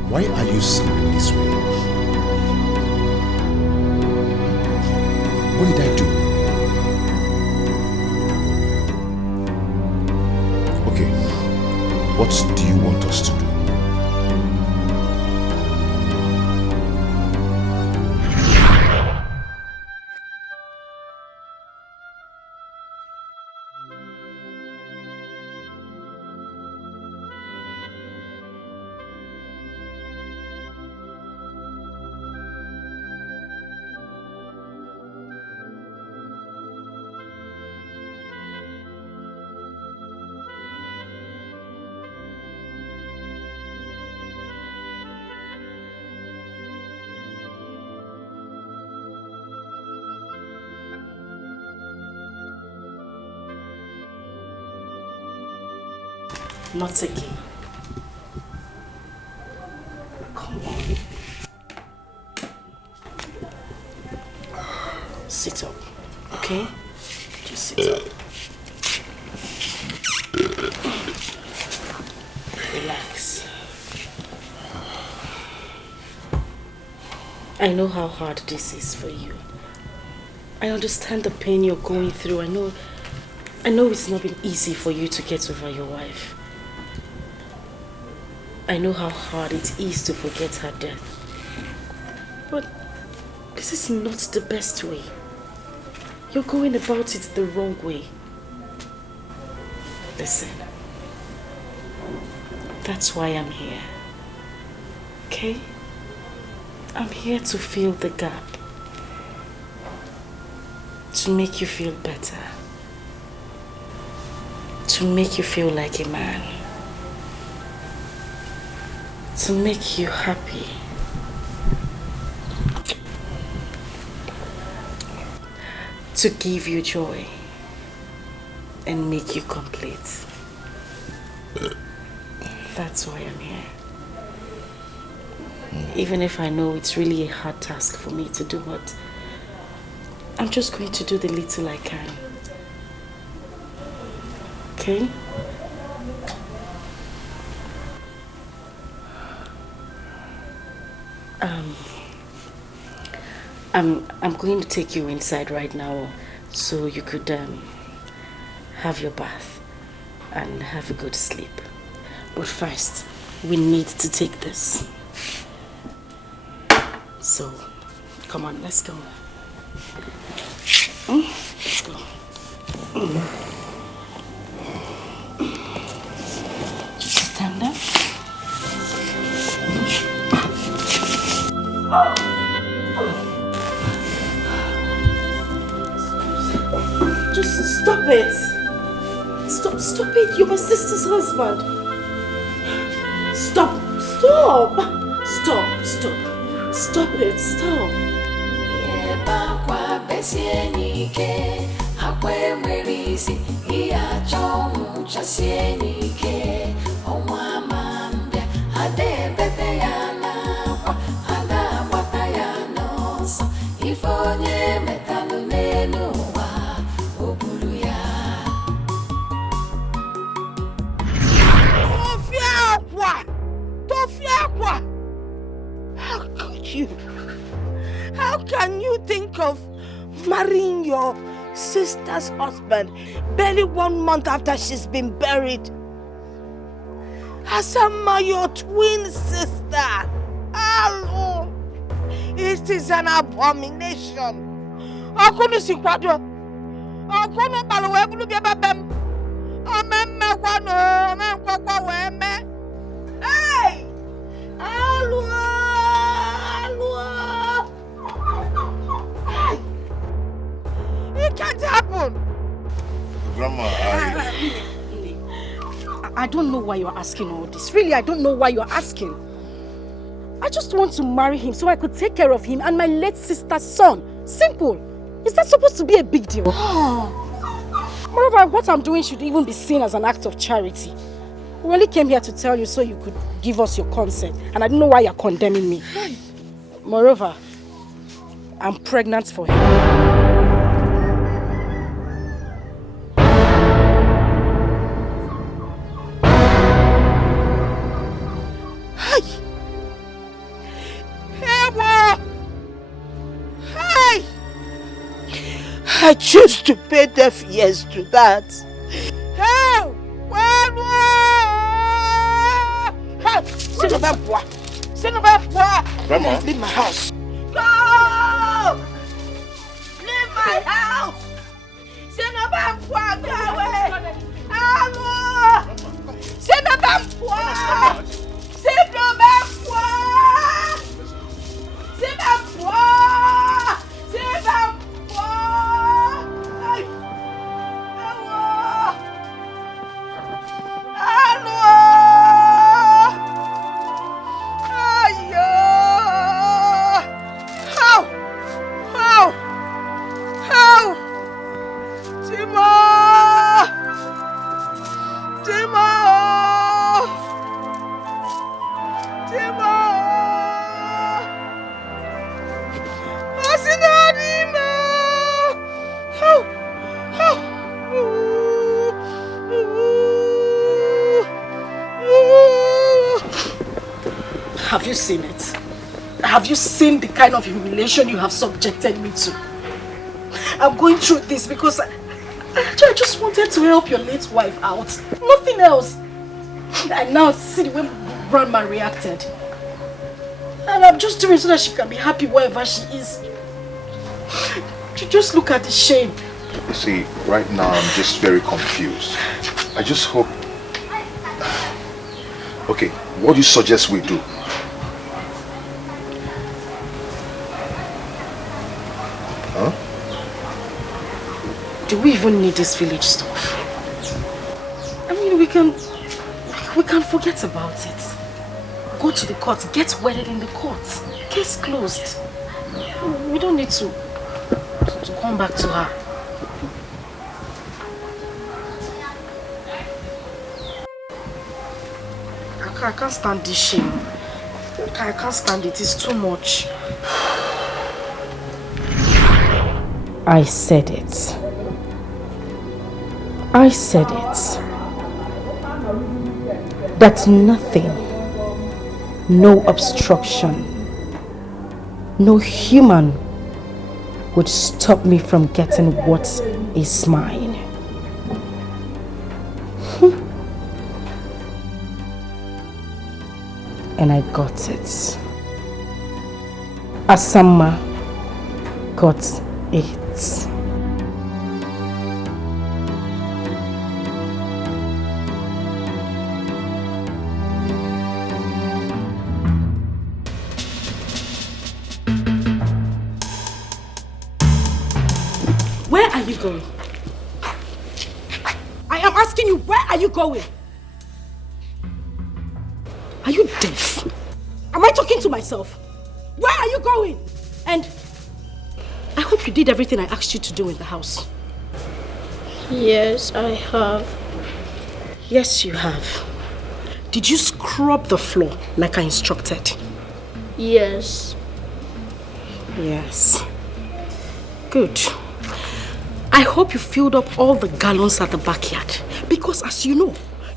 Why are you sounding this way? What did I do? Okay, what do you want us to do? Not again. Come on. Sit up, okay? Just sit up. Relax. I know how hard this is for you. I understand the pain you're going through. I know it's not been easy for you to get over your wife. I know how hard it is to forget her death. But this is not the best way. You're going about it the wrong way. Listen. That's why I'm here. Okay? I'm here to fill the gap. To make you feel better. To make you feel like a man. To make you happy. To give you joy and make you complete. That's why I'm here. Even if I know it's really a hard task for me to do, but I'm just going to do the little I can. Okay? I'm going to take you inside right now so you could have your bath and have a good sleep. But first, we need to take this. So, come on, let's go. Let's go. Just stand up. Just stop it. Stop it. You're my sister's husband. Stop it. Stop. How could you? How can you think of Marrying your sister's husband barely 1 month after she's been buried. Asama, your twin sister. Hello. It is an abomination. Hey! It can't happen. Grandma, I don't know why you're asking all this. Really, I don't know why you're asking. I just want to marry him so I could take care of him and my late sister's son. Simple. Is that supposed to be a big deal? Moreover, what I'm doing should even be seen as an act of charity. We only came here to tell you so you could give us your consent. And I don't know why you're condemning me. Moreover, I'm pregnant for him. I choose to pay deaf ears to that. Hey! Grandma. Leave my house. Go! Leave my house! Go away! Hello! Have you seen it? Have you seen the kind of humiliation you have subjected me to? I'm going through this because I just wanted to help your late wife out. Nothing else. And now see the way Grandma reacted. And I'm just doing it so that she can be happy wherever she is. Just look at the shame. You see, right now I'm just very confused. I just hope... Okay, what do you suggest we do? Huh? Do we even need this village stuff? I mean, we can forget about it. Go to the court, get wedded in the court. Case closed. We don't need to come back to her. I can't stand this shame. I can't stand it. It's too much. I said it. I said it. That nothing, no obstruction, no human would stop me from getting what is mine. And I got it. Asama got it. Where are you going? I am asking you, where are you going? Are you deaf? Am I talking to myself? Where are you going? And I hope you did everything I asked you to do in the house. Yes, I have. Yes, you have. Did you scrub the floor like I instructed? Yes. Yes. Good. I hope you filled up all the gallons at the backyard. Because as you know,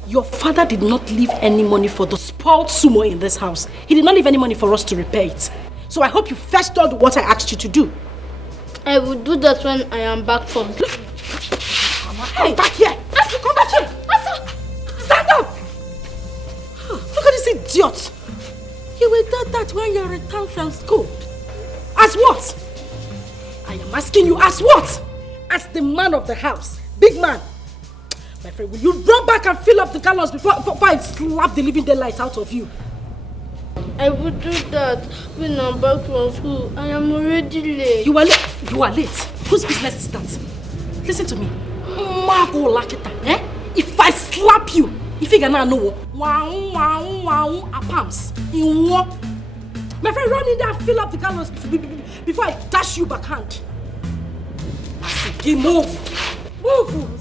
your father did not leave any money for the spoiled sumo in this house. He did not leave any money for us to repair it. So I hope you fetched all the water I asked you to do. I will do that when I am back from. Come back here! Asa, come back here! Asa! Stand up! Look at this idiot! You will do that when you return from school. As what? I am asking you, as what? As the man of the house. Big man. My friend, will you run back and fill up the gallons before I slap the living daylights out of you? I will do that when I'm back from school. I am already late. You are late? You are late. Whose business is that? Listen to me. Margo Lakita, eh? If I slap you, if you cannot know, palms. My friend, run in there and fill up the gallons before I dash you backhand. Move. Move.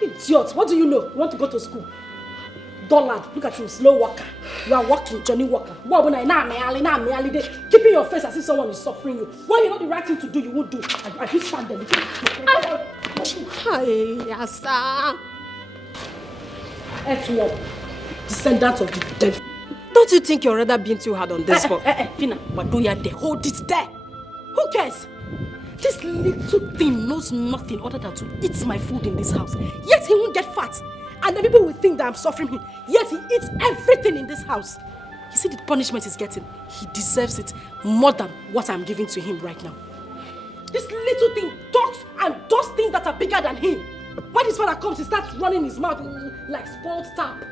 Idiot, what do you know? You want to go to school? Dullard, look at you, slow walker. You are walking, Johnny Walker. Keeping your face as if someone is suffering you. When you know the right thing to do, you won't do. I just stand there. Hi, Asa. Etwo, descendant of the dead. Don't you think you're rather being too hard on this one? Fina, but do you there? Hold it there. Who cares? This little thing knows nothing other than to eat my food in this house. Yet he won't get fat. And the people will think that I'm suffering him. Yet he eats everything in this house. You see the punishment he's getting? He deserves it more than what I'm giving to him right now. This little thing talks and does things that are bigger than him. When his father comes, he starts running his mouth like spoiled tap.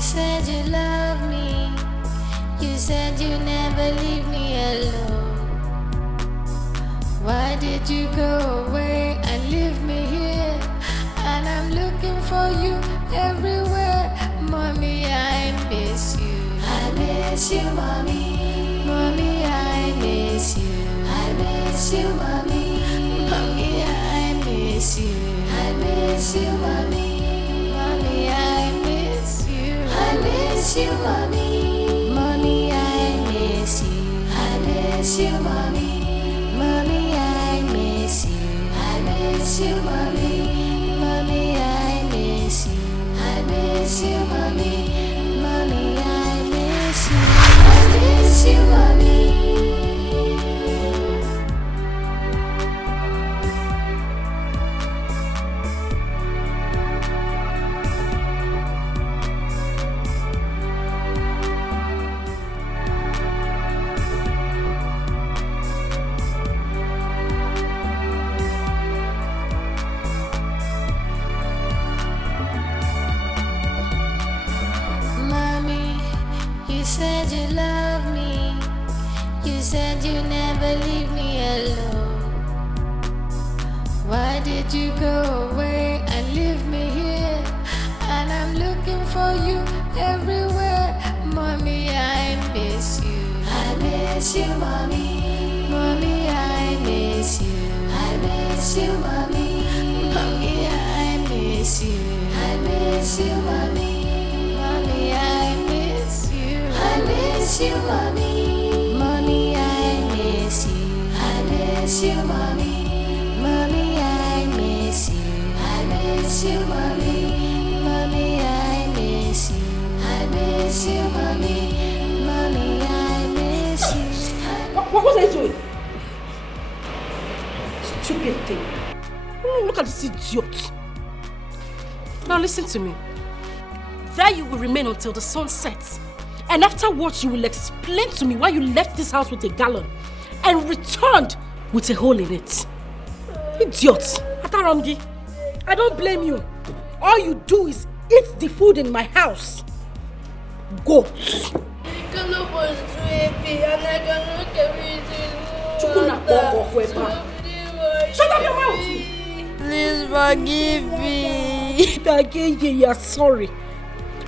said you love me. You said you never leave me alone. Why did you go away and leave me here? And I'm looking for you everywhere. Mommy, I miss you. I miss you, mommy. Mommy, I miss you. I miss you, mommy. Mommy, I miss you. I miss you, mommy. Mommy, I miss you. I miss you, mommy. Mommy, I miss you. I miss you, mommy. Mommy, I miss you. I miss you, mommy. Mommy, I miss you. I miss you, mommy. Mommy, I miss you. I miss you, mommy. You said you love me. You said you never leave me alone. Why did you go away and leave me here? And I'm looking for you everywhere. Mommy, I miss you. I miss you, mommy. Mommy, I miss you. I miss you, mommy. Mommy, I miss you. I miss you, mommy. Mommy, I miss you. I miss you, mommy. Mommy, I miss you. I miss you, mommy. miss you, mommy. Mommy, I miss you. I miss you, mommy. Mommy, I miss you. What was I doing? Stupid thing. Look at this idiot. Now listen to me. There you will remain until the sun sets. And afterwards you will explain to me why you left this house with a gallon and returned with a hole in it. Idiot. Atarangi, I don't blame you. All you do is eat the food in my house. Go. The gallon was too heavy and I cannot carry it anymore. Shut up your mouth! Please forgive me. Again, you are sorry.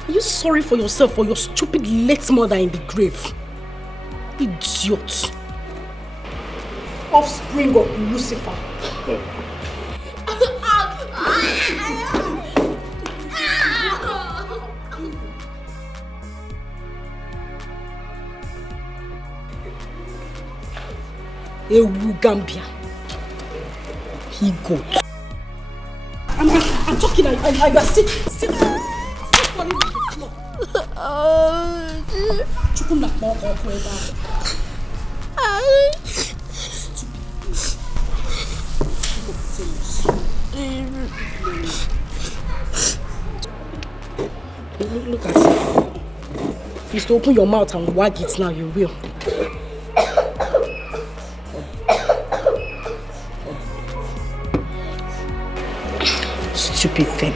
Are you sorry for yourself or your stupid late mother in the grave? Idiot. Offspring of Lucifer. Ewu Gambia. He got. I'm talking. I got sit for him on the floor. Chukuna poko kweba. Look at it. If you still open your mouth and wag it now, you will. Stupid thing.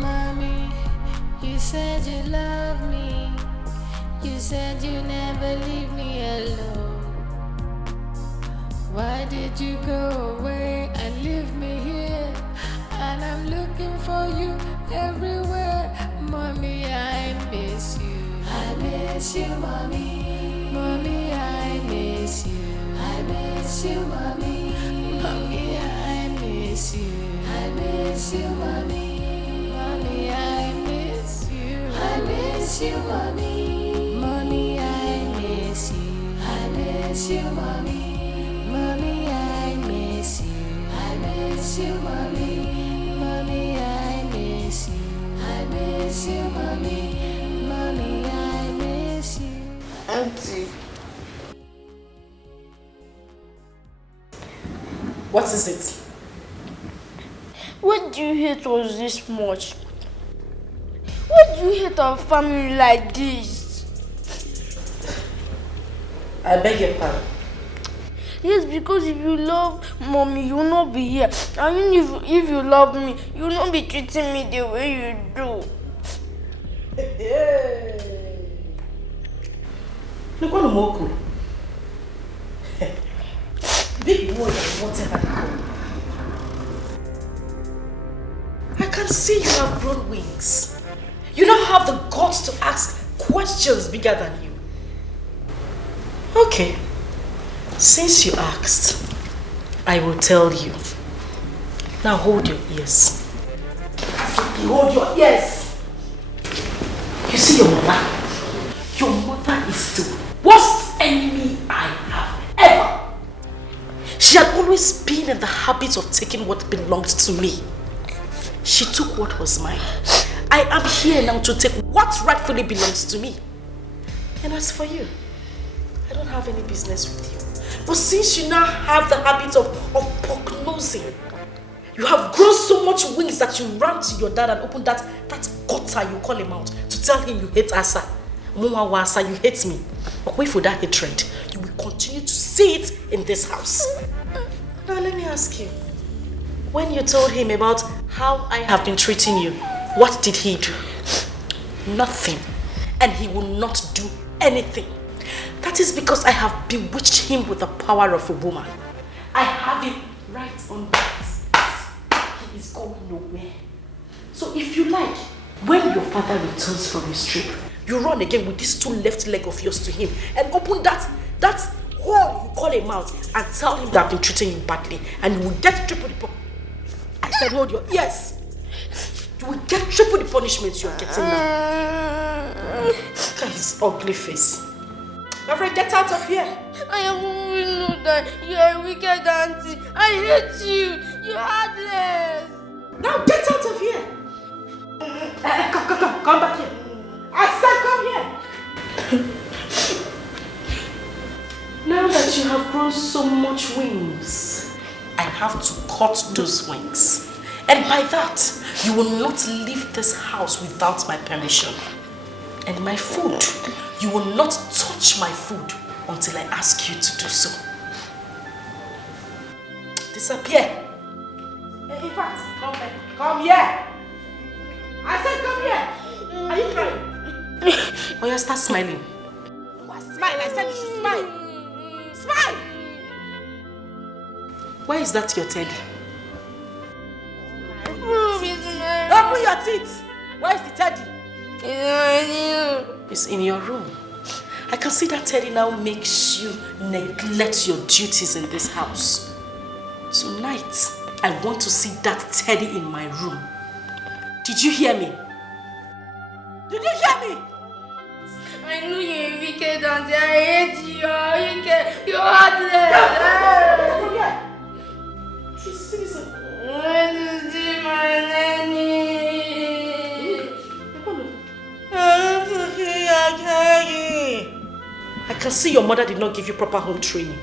Mommy, you said you love me. You said you never leave me alone. Why did you go away and leave me here? And I'm looking for you everywhere. Mommy, I miss you. I miss you, mommy. Mommy, I miss you. I miss you, mommy. Mommy, I miss you. I miss you, mommy. Mommy, I miss you. I miss you, mommy. Mommy, I miss you. I miss you, mommy. Mommy, I miss you. I miss you, mommy. Mommy, I miss you. I miss you, mommy. Mommy, I miss you. Auntie. What is it? What do you hate us this much? What do you hate our family like this? I beg your pardon. Yes, because if you love mommy, you will not be here. And if you love me, you will not be treating me the way you do. Look what Moku. Big boy and whatever you call. I can see you have grown wings. You now have the guts to ask questions bigger than you. Okay. Since you asked, I will tell you. Now hold your ears. Hold your ears. You see your mother? Your mother is the worst enemy I have ever. She had always been in the habit of taking what belonged to me. She took what was mine. I am here now to take what rightfully belongs to me. And as for you, I don't have any business with you. But since you now have the habit of pock-nosing, you have grown so much wings that you ran to your dad and opened that gutter you call him out to tell him you hate Asa. Asa, you hate me. But wait for that hatred. You will continue to see it in this house. Now let me ask you. When you told him about how I have been treating you, what did he do? Nothing. And he will not do anything. That is because I have bewitched him with the power of a woman. I have him right on this. He is going nowhere. So if you like, when your father returns from his trip, you run again with these two left legs of yours to him and open that hole you call him out and tell him that I've been treating you badly, and you will get triple the I said hold your ears. You will get triple the punishment you are getting now. Look at his ugly face. My friend, get out of here. I always know that you're a wicked auntie. I hate you. You're heartless. Now get out of here. Come back here. I said come here. Now that you have grown so much wings, I have to cut those wings. And by that, you will not leave this house without my permission. And my food, you will not touch my food until I ask you to do so. Disappear. In fact, come here. Come here. I said come here. Are you crying? Oh, you start smiling. What smile? I said you should smile. Smile. Why is that your teddy? Open your teeth. Where is the teddy? It's in your room. I can see that teddy now makes you neglect your duties in this house. Tonight, I want to see that teddy in my room. Did you hear me? Did you hear me? I know you're a wicked auntie. I hate you. You're wicked. You're heartless. Come here. She's season. I want to see my nanny. I want to see your teddy. I can see your mother did not give you proper home training.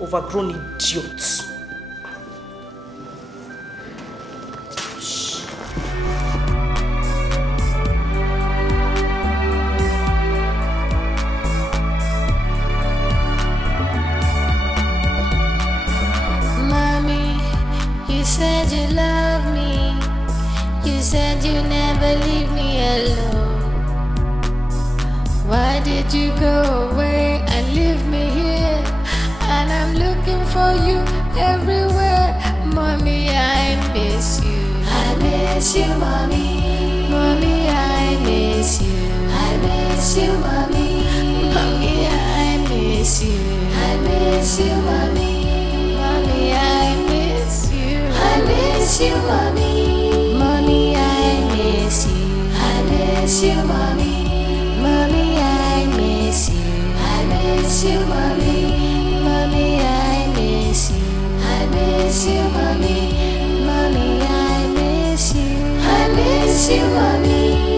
Overgrown idiots. You said you love me. You said you never leave me alone. Why did you go away and leave me here? And I'm looking for you everywhere. Mommy, I miss you. I miss you, mommy. Mommy, I miss you. I miss you, mommy. Mommy, I miss you. I miss you, mommy. Mommy, I miss you. I miss you, mommy. Mommy, I miss you. I miss you, mommy. Mommy, I miss you. I miss you, mommy. Mommy, I miss you. I miss you, mommy. Mommy, I miss you. I miss you, mommy.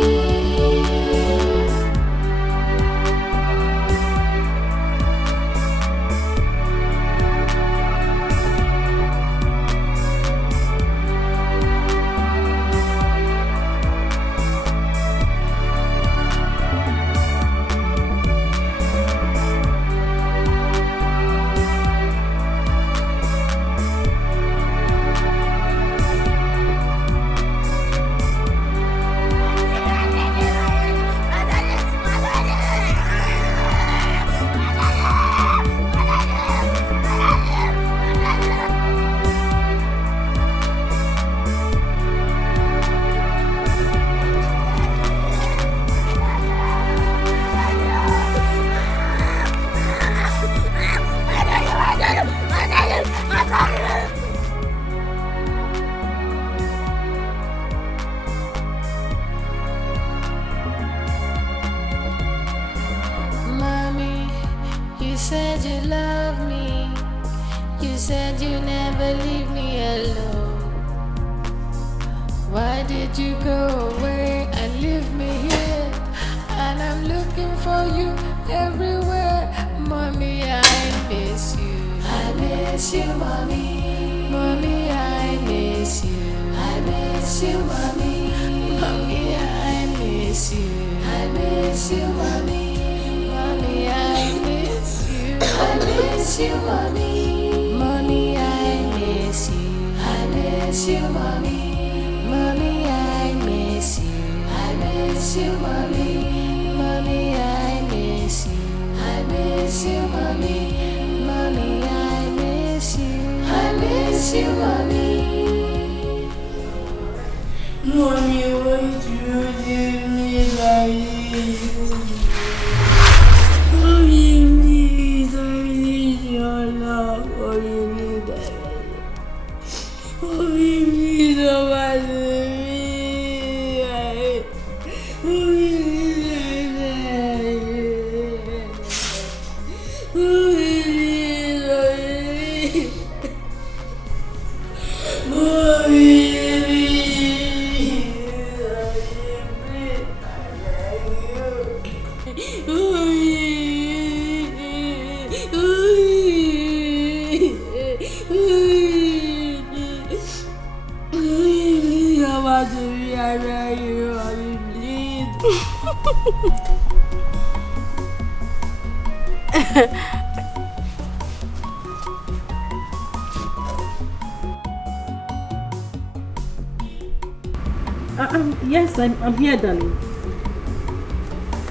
Yes, I'm here, darling.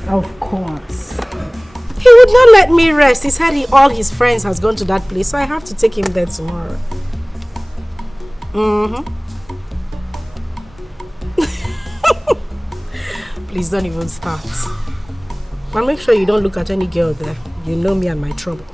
Of course. He would not let me rest. He said all his friends has gone to that place, so I have to take him there tomorrow. Please don't even start. But make sure you don't look at any girl there. You know me and my trouble.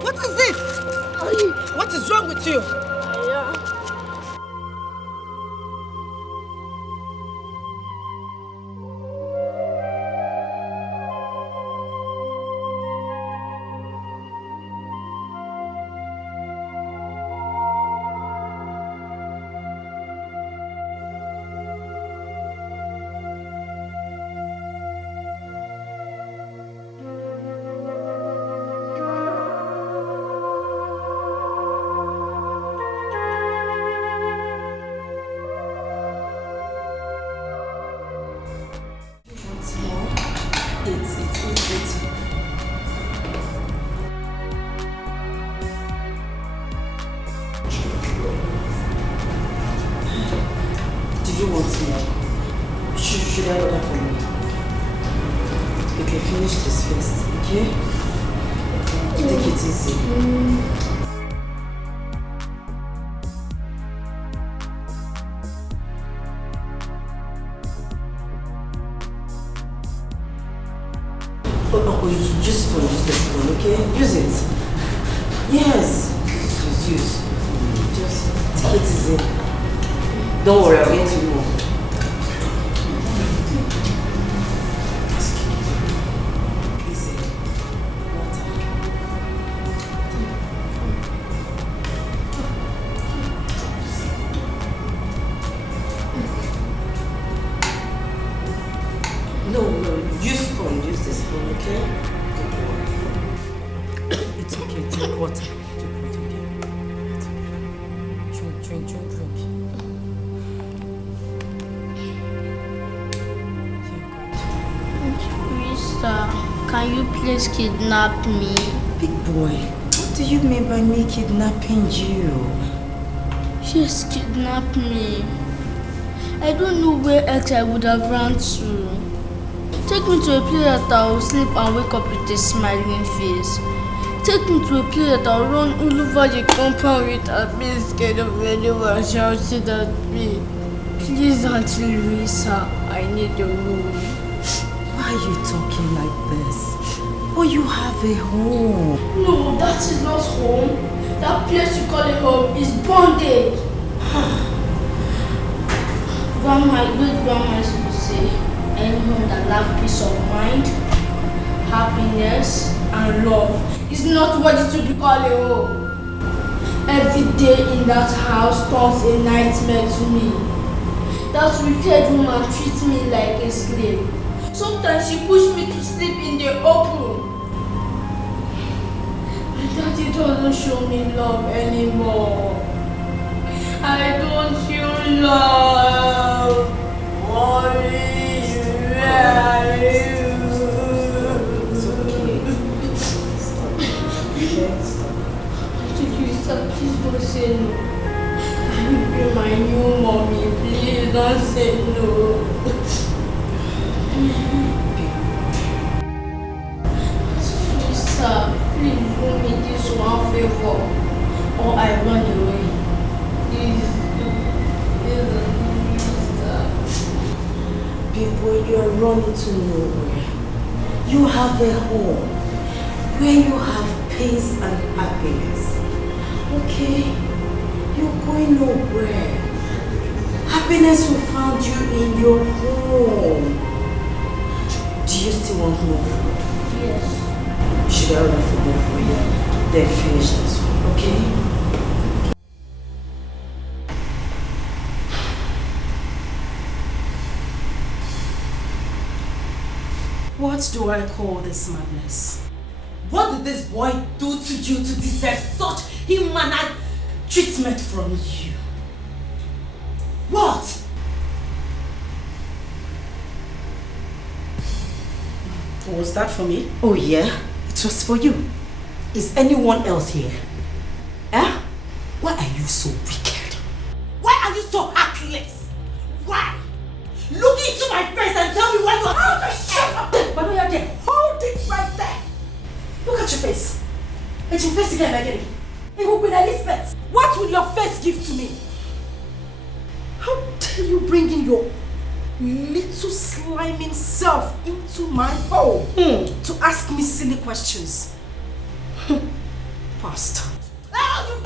What is this? What is wrong with you? Don't worry, I'll get you more. No, use spoon, use the spoon, okay? It's okay, drink water. Drink. Can you please kidnap me? Big boy, what do you mean by me kidnapping you? Just kidnap me. I don't know where else I would have run to. Take me to a place that I will sleep and wake up with a smiling face. Take me to a place that I will run all over the compound with a bit scared of anyone shouting at me. Please, Auntie Louisa, I need a room. Why are you talking like this? Oh, you have a home. No, that is not home. That place you call a home is bondage. Grandma, great grandma used to say, any home that lacks peace of mind, happiness, and love is not worthy to be called a home. Every day in that house turns a nightmare to me. That wicked woman treats me like a slave. Sometimes she pushes me to sleep in the open. My daddy doesn't show me love anymore. I don't feel love. Mommy, where are you? Please don't say no. Can you be my new mommy? Please don't say no. Please, sir, please do me this one favor or I run away. Please do. People, you're running to nowhere. You have a home where you have peace and happiness. Okay, you're going nowhere. Happiness will find you in your home. Do you still want more food? Yes. Should I order food more for you? Then finish this one, okay? What do I call this madness? What did this boy do to you to deserve such inhuman treatment from you? What? Was that for me? Oh yeah, it was for you. Is anyone else here? Eh? Why are you so wicked? Why are you so heartless? Why? Look into my face and tell me why you are... Oh, shut up! But you're there. Hold it right there. Look at your face. And your face again, my lady. It will be Elizabeth. What will your face give to me? How dare you bring in your little sliming self into my home to ask me silly questions? Bastard. Oh, you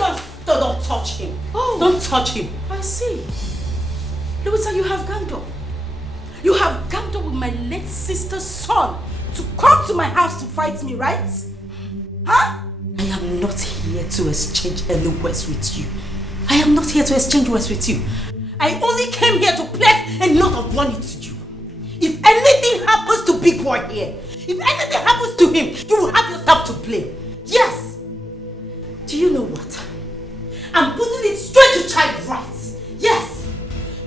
don't touch him. Oh, don't touch him. I see. Louisa, you have ganged up. You have ganged up with my late sister's son to come to my house to fight me, right? Huh? I am not here to exchange any words with you. I am not here to exchange words with you. I only came here to place a note of warning to you. If anything happens to Big Boy here, if anything happens to him, you will have yourself to blame. Yes. Do you know what? I'm putting it straight to child rights. Yes.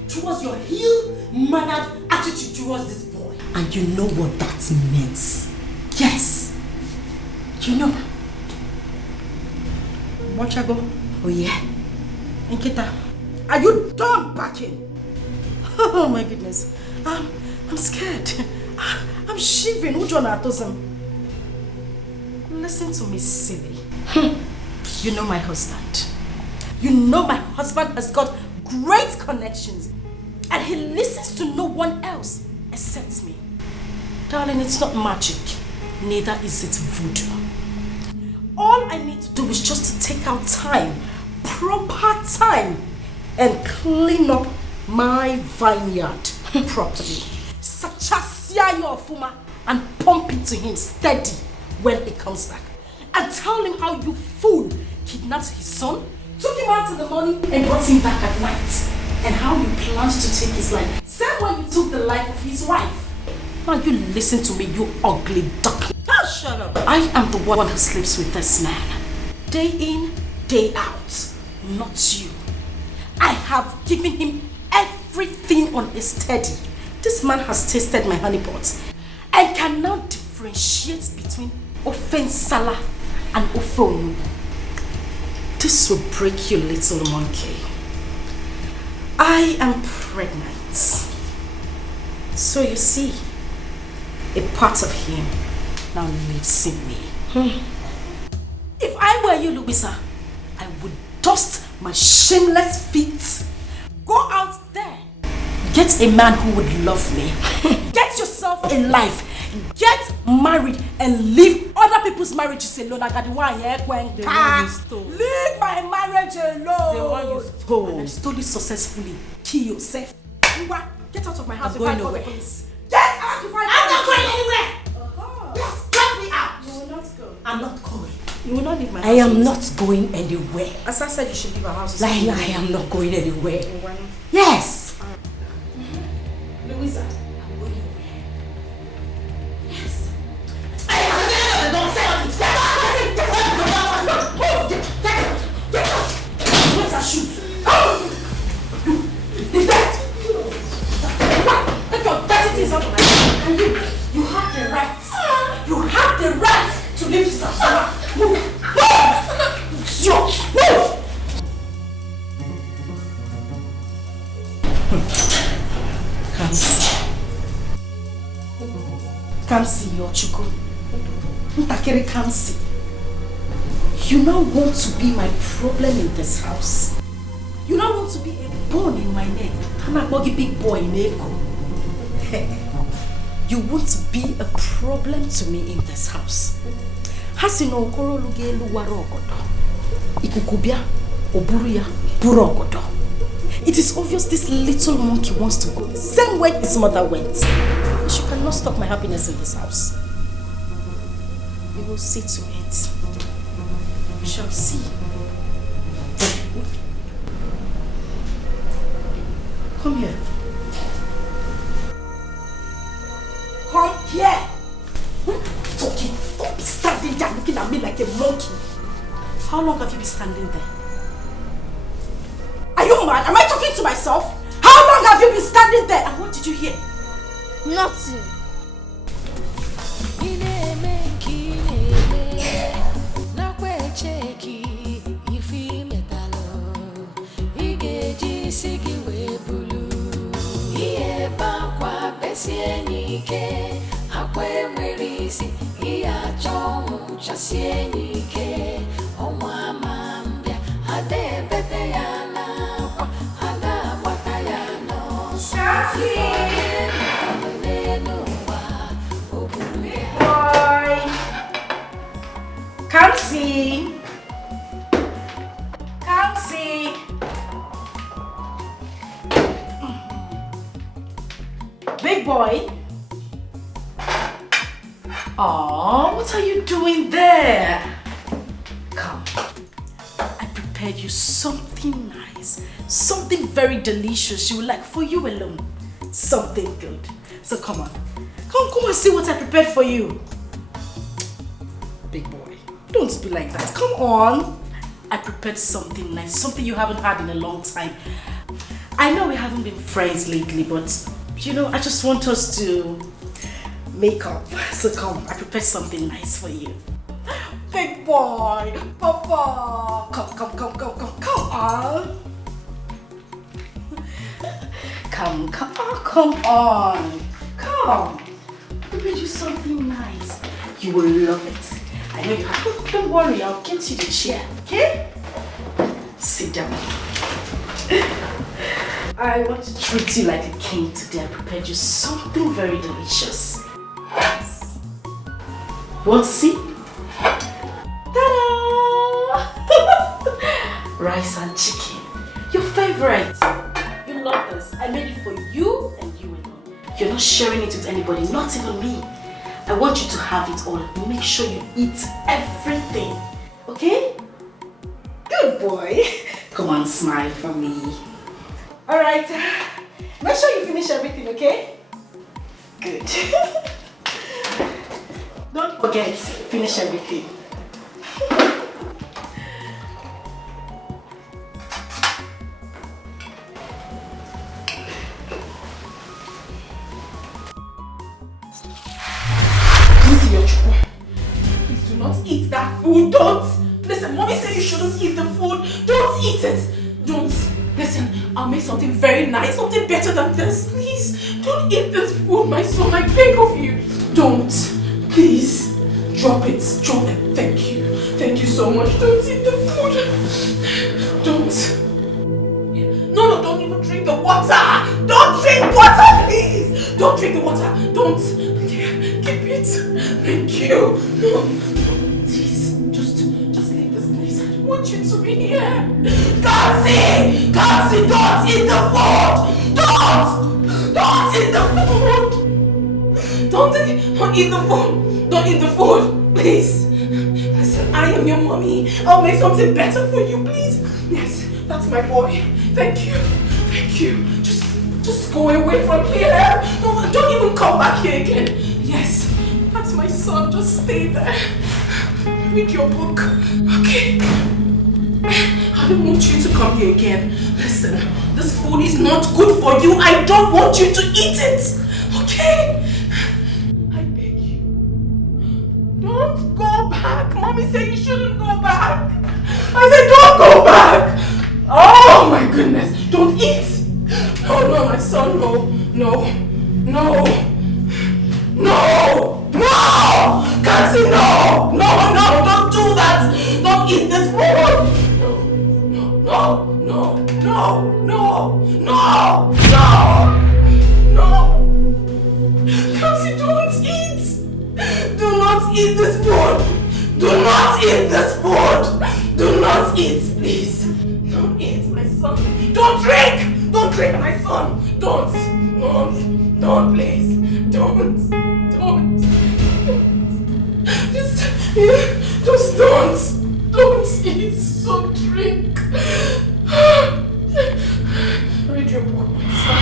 Towards your ill-mannered attitude towards this boy. And you know what that means. Yes. You know. Wachago. Oh yeah. Nkita, are you done backing? Oh my goodness. I'm scared. I'm shivering. Listen to me, silly. You know my husband. You know my husband has got great connections. And he listens to no one else except me. Darling, it's not magic. Neither is it voodoo. All I need to do is just to take out time, proper time, and clean up my vineyard properly. Sachasia your fuma and pump it to him steady when he comes back. And tell him how you fool kidnapped his son, took him out in the morning and brought him back at night. And how you planned to take his life. Same way you took the life of his wife. Now you listen to me, you ugly duckling. Oh, shut up. I am the one who sleeps with this man. Day in, day out. Not you. I have given him everything on a steady. This man has tasted my honey pot and can now differentiate between Ofensala and Ofonu. This will break you, little monkey. I am pregnant. So you see, a part of him now lives in me. If I were you, Louisa, I would dust my shameless feet, go out there Get a man who would love me. Get yourself a life. Get married and leave other people's marriages alone. I got the one here. The one you stole. Leave my marriage alone. The one you stole. And I stole it successfully. Kill yourself. Get out of my house. I'm going nowhere. Get out of my house. I'm not going anywhere. Just drop me out. You will not go. I'm not going. You will not leave my house. I am not going anywhere. As I said, you should leave our house. Like, I am not going anywhere. Yes. Louisa. Shoot! You dead! Take your dirty things out of my house. And you have the right. You have the right to leave this house. Move! Move! Move! Come see your chuku. Ntakere come see. You now want to be my problem in this house. You now want to be a bone in my neck. I'm not a big boy in Eko. You want to be a problem to me in this house. Hasino okoro lugelu warogodo. Ikukubia oburuya burogodo. It is obvious this little monkey wants to go the same way his mother went. She cannot stop my happiness in this house. We will see to it. We shall see. Come here. Come here. Talking. Don't be standing there looking at me like a monkey. How long have you been standing there? Are you mad? Am I talking to myself? How long have you been standing there? And what did you hear? Nothing. Come see. Come see. Big boy. Oh, what are you doing there? Come. I prepared you something nice. Something very delicious you would like for you alone. Something good. So come on. Come and see what I prepared for you. Big boy. Don't be like that. Come on. I prepared something nice. Something you haven't had in a long time. I know we haven't been friends lately, but you know, I just want us to make up. So come, I prepared something nice for you. Big boy, Papa. Come on. Come on. Come. I prepared you something nice. You will love it. I know you have. Don't worry, I'll get you the chair, okay? Sit down. I want to treat you like a king today. I prepared you something very delicious. Yes. You want to see? Ta-da! Rice and chicken. Your favorite. You love this. I made it for you and you alone. You're not sharing it with anybody, not even me. I want you to have it all. Make sure you eat everything. Okay? Good boy. Come on, smile for me. Alright. Make sure you finish everything, okay? Good. Don't forget, finish everything. Please do not eat that food. Don't. Listen, mommy said you shouldn't eat the food. Don't eat it. Don't. Listen, I'll make something very nice, something better than this. Please, don't eat this food, my son. I beg of you. Don't. Please. Drop it. Drop it. Thank you. Thank you so much. Don't eat the food. Don't. No, don't even drink the water. Don't drink drink water, please. Don't drink the water. Don't. Keep it. Thank you. No. Please, just leave this place. I don't want you to be here. Kansi, don't eat the food. Don't eat the food. Don't eat the food. Don't eat the food. Please. Listen, I am your mommy. I'll make something better for you, please. Yes, that's my boy. Thank you. Thank you. Just go away from here. Don't even come back here again. Yes, that's my son. Just stay there. Read your book. Okay? I don't want you to come here again. Listen, this food is not good for you. I don't want you to eat it. Okay? I beg you. Don't go back. Mommy said you shouldn't go back. I said don't go back. Oh my goodness. Don't eat. No, my son, no. Kansi, no, don't do that. Don't eat this food. No. Kansi, don't eat. Do not eat this food. Do not eat this food. Do not eat, please. Don't eat, my son. Don't drink, my son. Don't, please. Don't. Just don't eat, don't drink. Read your book, my son.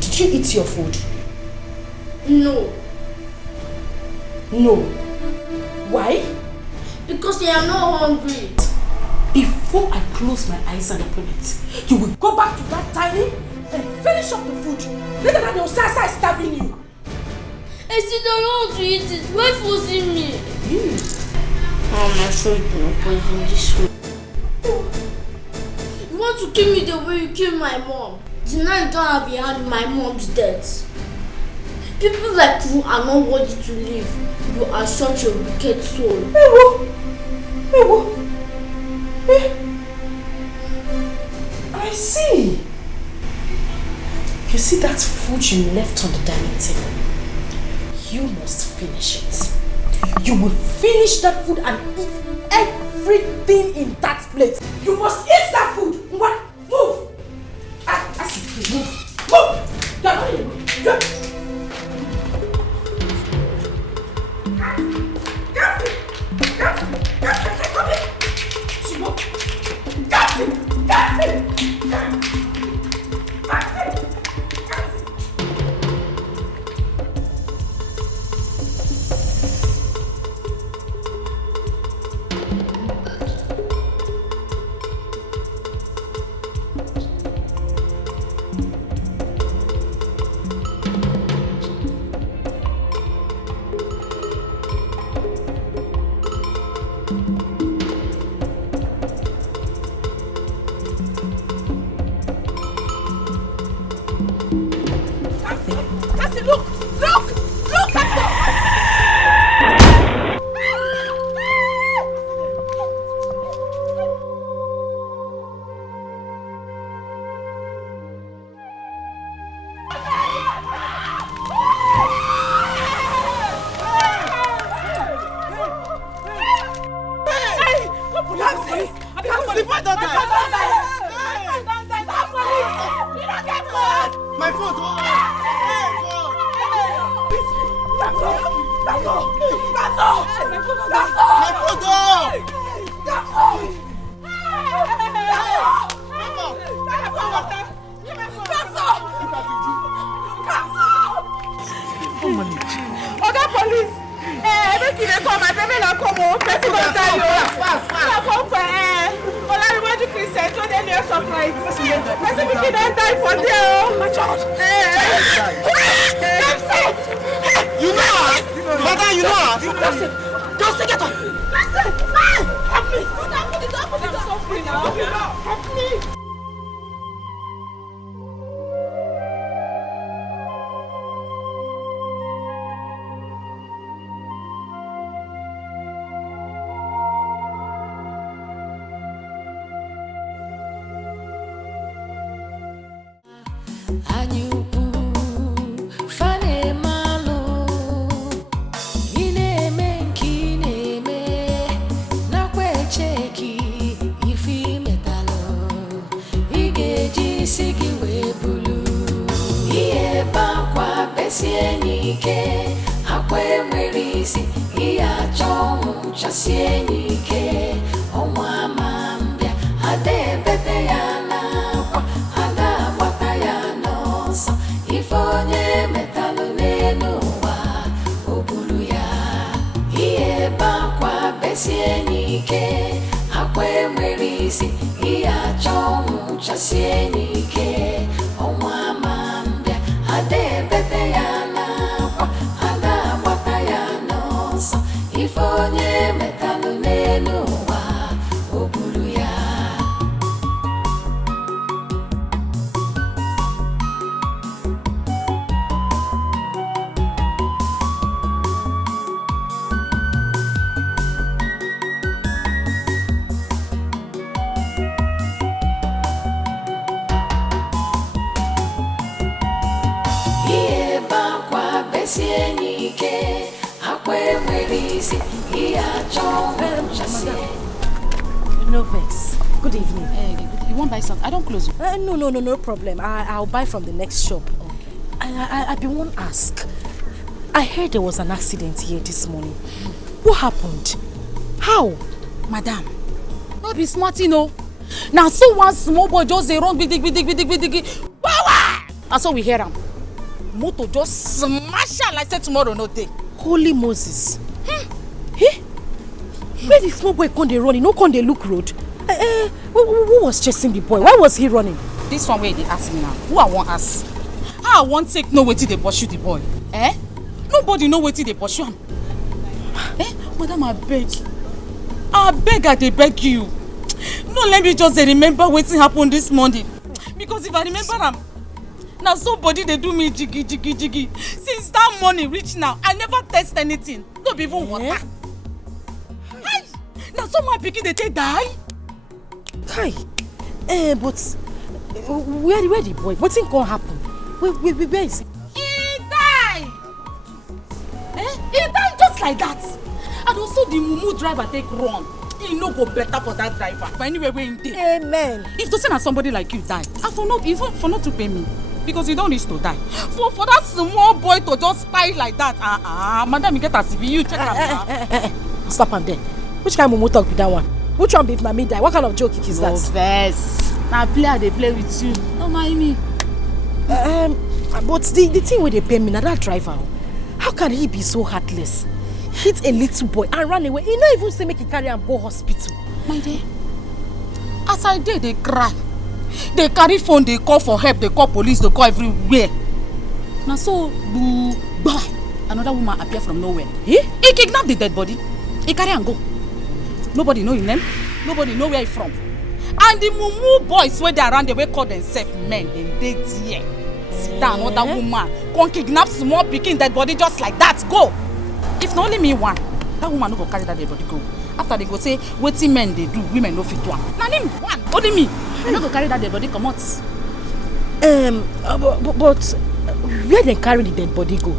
Did you eat your food? No. Why? Because I am not hungry. Before I close my eyes and open it, you will go back to that tiny and finish up the food. Later than your Sasa is starving you. I still don't want to eat it. Why forcing me? Mom, I'm sure you don't poison this food. You want to kill me the way you killed my mom. The night don't have behind my mom's death. People like you are not worthy to live. You are such a wicked soul. I see. You see that food you left on the dining table? You must finish it. You will finish that food and eat everything in that plate. You must eat that food. Move. I see. Move. You're not in the way. phone don't die. My phone don't Oga police! Make you call my baby na come on. Person don die o. Na come for Olariwaju Christian to dey near shop right. Person pikin don die for there o. My child. You know her? Mother, you know her? Just get up. Help me. I'm suffering now. Help me. No vex. Good evening. You won't buy something? I don't close. No problem. I'll buy from the next shop. Okay. I been want to ask. I heard there was an accident here this morning. What happened? How? Madam, not be smart, you know. Now, so one small boy just a run big. Power! And so we hear him. Motor just smash her like say tomorrow no day. Holy Moses. Hey? Where the small boy come dey run? He no come dey look road. Who was chasing the boy? Why was he running? This one where they ask me now. Who I want ask? How I want take no wetin they pursue the boy? Nobody know wetin they pursue him. Madam, I beg, I dey beg you. No, let me just remember wetin happened this morning. Because if I remember am, now somebody they do me jiggy. Since that morning reach now, I never taste anything. Not even water. Now someone picking they take die. Kai, but where the boy? What's gonna happen? Where is he? He died. He died just like that. And also the mumu driver take run. He no go better for that driver. But anyway, we're in there. Amen. If to send somebody like you die, and for not to pay me, because you don't need to die. For that small boy to just spy like that, madam, you get a CV, you check out. Stop him there. Which kind of mumu talk with that one? Which one be if na me die? What kind of joke is that? No vex. Now player they play with you. Don't mind me. But the thing where they pay me, now that driver, how can he be so heartless? Hit a little boy and run away. He not even say make he carry him go hospital. My dear, as I did, they cry. They carry phone, they call for help, they call police, they call everywhere. Now so, another woman appear from nowhere. He kidnapped the dead body. He carry and go. Nobody know his name. Nobody know where he from. And the mumu boys where they around the way call themselves men, they there. Sit down, another woman come kidnap small pikin dead body just like that. Go. If not only me one, that woman no go carry that dead body go. After they go say, wetin men they do, women no fit do am. Now name one, only me. I no go carry that dead body come out. But where they carry the dead body go?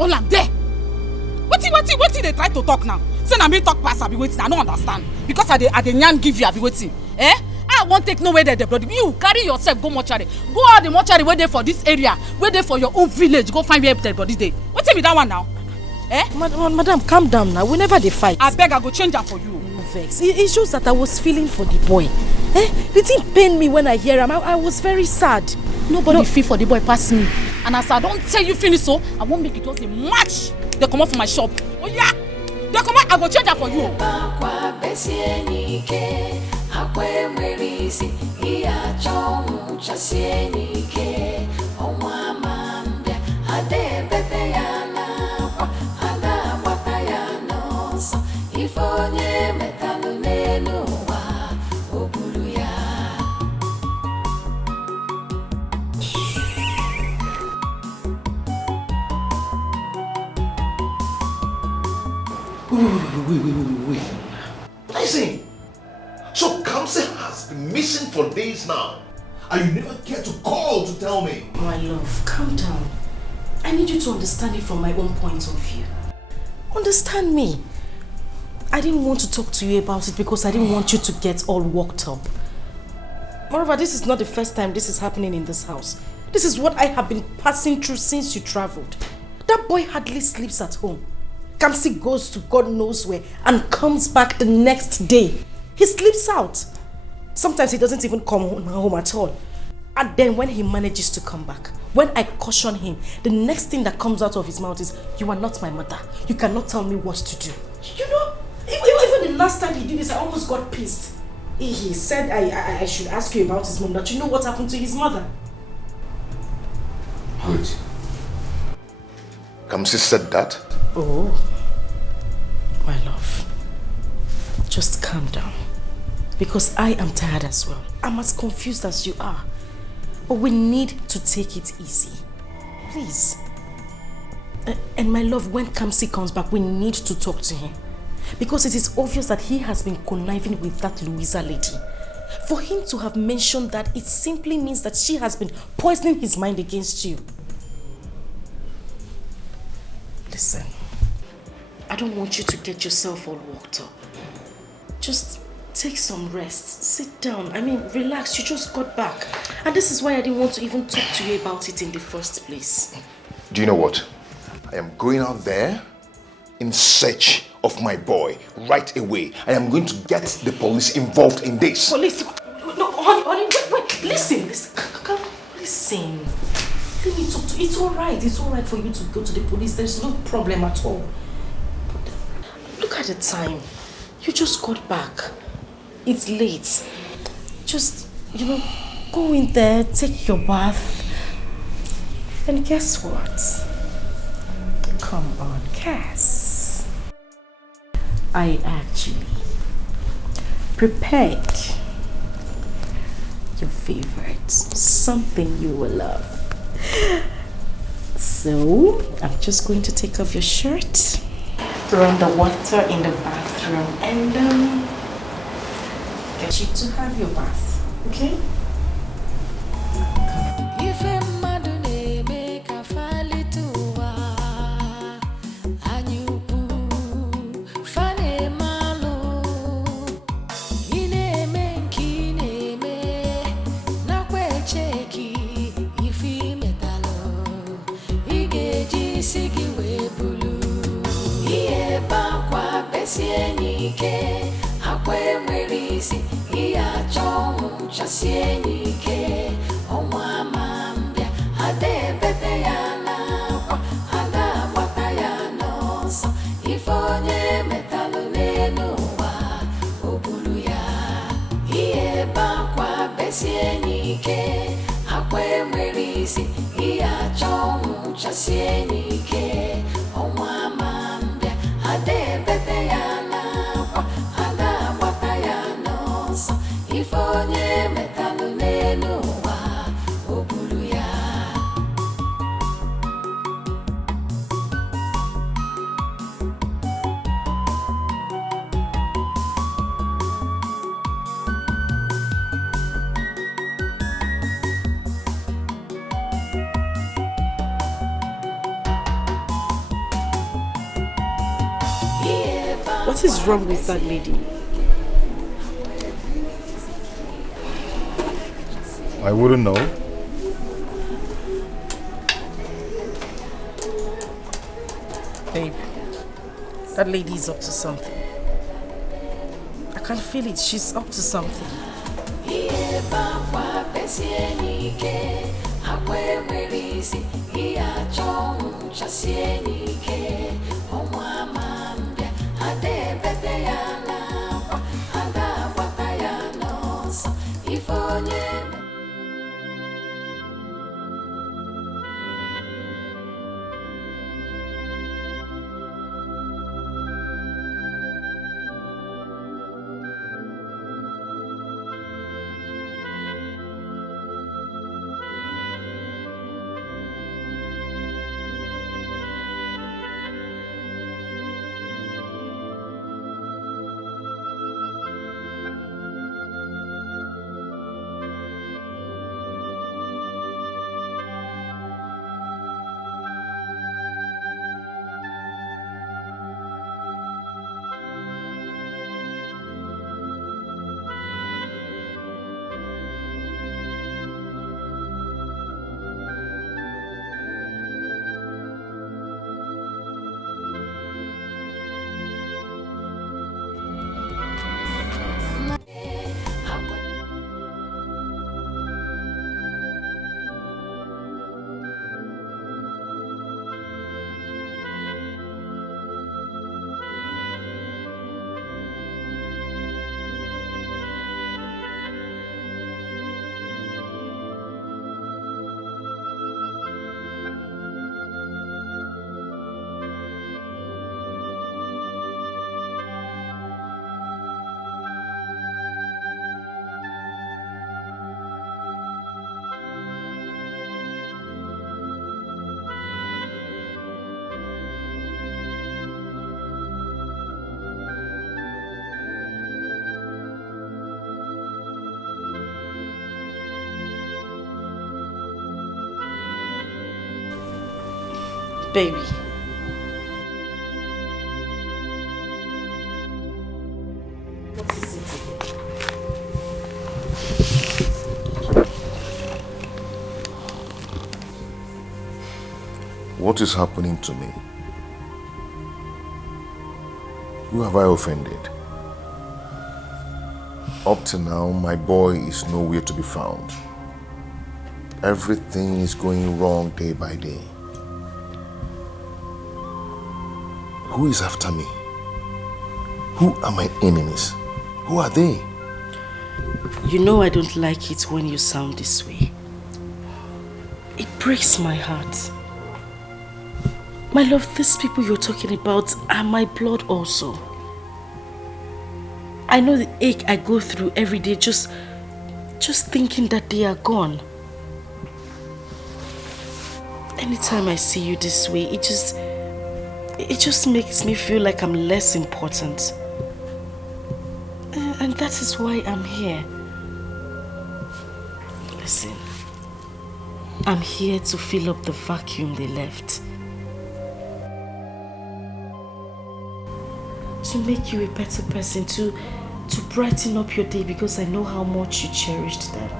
All am there. Wetin they try to talk now? Say na me talk pass, I be waiting. I don't understand. Because I dey yarn give you, I be waiting. Eh? I won't take no way there, brother. You carry yourself, go mortuary. Go out the mortuary where they for this area, where they for your own village. Go find where dead body day. What's it with that one now? Eh? Madam, calm down now. Whenever they fight. I beg, I go change that for you. No vex. It's just that I was feeling for the boy. The thing pained me when I hear him. I was very sad. Nobody feel for the boy past me. And as I don't tell you finish so, I won't make it just a match. They come out from my shop. Oh yeah. They come out, I go change that for you. Wait. Listen. So Kamsi has been missing for days now. And you never care to call to tell me. My love, calm down. I need you to understand it from my own point of view. Understand me. I didn't want to talk to you about it because I didn't want you to get all worked up. Moreover, this is not the first time this is happening in this house. This is what I have been passing through since you traveled. That boy hardly sleeps at home. Kamsi goes to God knows where and comes back the next day. He sleeps out. Sometimes he doesn't even come home at all. And then when he manages to come back, when I caution him, the next thing that comes out of his mouth is, "You are not my mother. You cannot tell me what to do." You know, even the last time he did this, I almost got pissed. He said I should ask you about his mom, that you know what happened to his mother. Wait. Kamsi said that? Oh, my love, just calm down, because I am tired as well. I'm as confused as you are, but we need to take it easy, please. And my love, when Kamsi comes back, we need to talk to him, because it is obvious that he has been conniving with that Louisa lady. For him to have mentioned that, it simply means that she has been poisoning his mind against you. Listen, I don't want you to get yourself all worked up. Just take some rest. Sit down. I mean, relax. You just got back. And this is why I didn't want to even talk to you about it in the first place. Do you know what? I am going out there in search of my boy right away. I am going to get the police involved in this. Police? No, honey, wait. Listen. Listen. Let me talk to you. It's alright. It's alright for you to go to the police. There's no problem at all. Look at the time. You just got back. It's late. Just, go in there, take your bath. And guess what? Come on, Cass. I actually prepared your favorite. Something you will love. So, I'm just going to take off your shirt, throw on the water in the bathroom, and get you to have your bath, okay? What is wrong with that lady? I wouldn't know. Babe, that lady is up to something. I can feel it. She's up to something. Baby. What is it again? What is happening to me? Who have I offended? Up to now, my boy is nowhere to be found. Everything is going wrong day by day. Who is after me? Who are my enemies? Who are they? You know I don't like it when you sound this way. It breaks my heart. My love, these people you're talking about are my blood also. I know the ache I go through every day just thinking that they are gone. Anytime I see you this way, it just makes me feel like I'm less important. And that is why I'm here. Listen, I'm here to fill up the vacuum they left. To make you a better person, to brighten up your day, because I know how much you cherished them.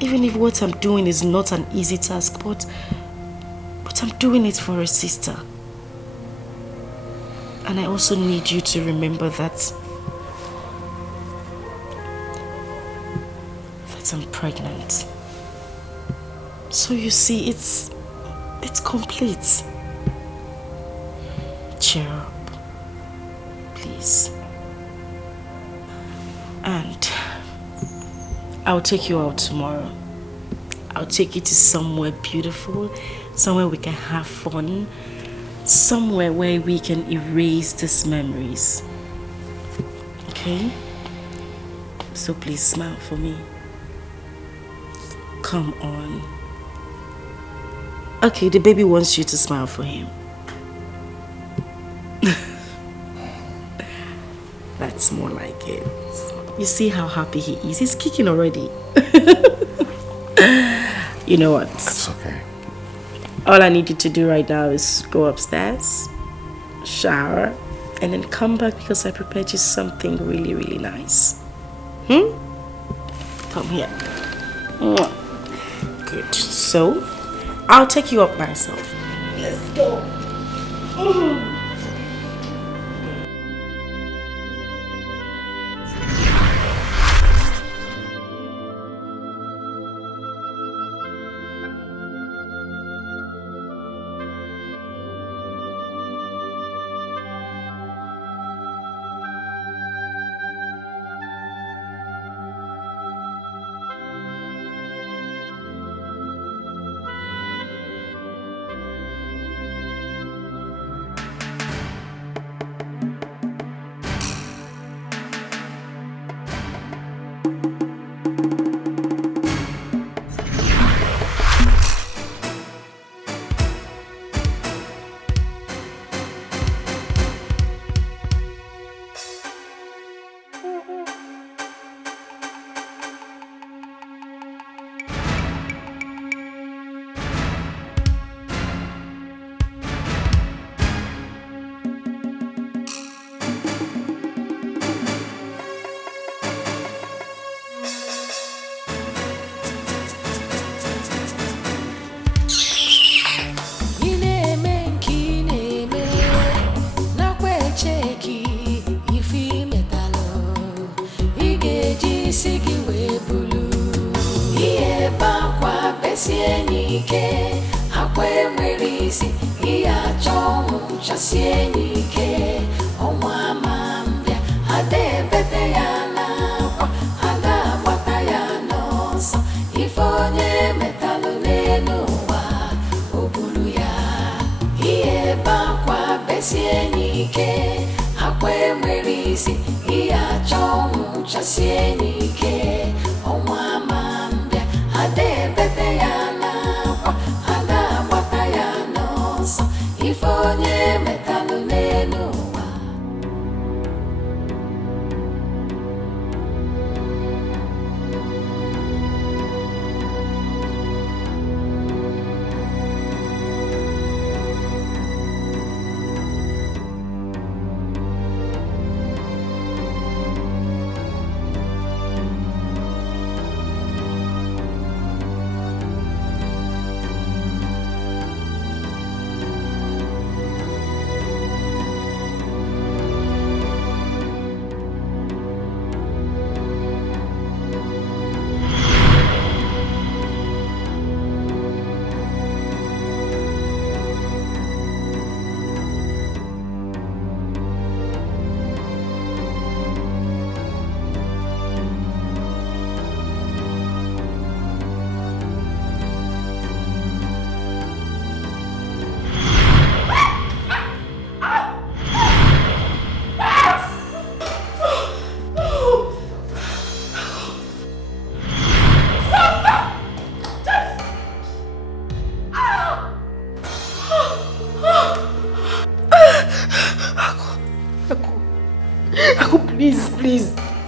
Even if what I'm doing is not an easy task, but I'm doing it for a sister. And I also need you to remember that I'm pregnant. So you see, it's complete. Cheer up, please. And I'll take you out tomorrow. I'll take you to somewhere beautiful, somewhere we can have fun, somewhere where we can erase these memories. Okay? So please smile for me. Come on. Okay, the baby wants you to smile for him. That's more like it. You see how happy he is? He's kicking already. You know what? That's okay. All I need you to do right now is go upstairs, shower, and then come back because I prepared you something really, really nice. Come here. Good. So, I'll take you up myself. Let's go.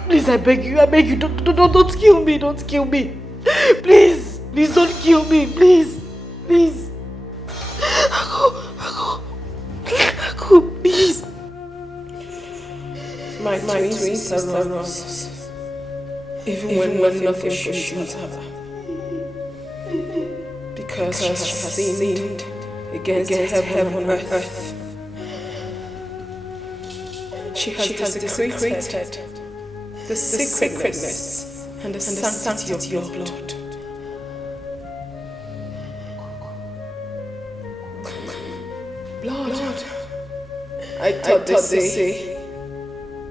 Please, I beg you, don't kill me, don't kill me. Please, don't kill me, please. Aku, please. My twin sister runs, even when nothing shows up. Because she has sinned against heaven and earth. She has desecrated the sacredness and the sanctity of your blood. Blood. I thought they say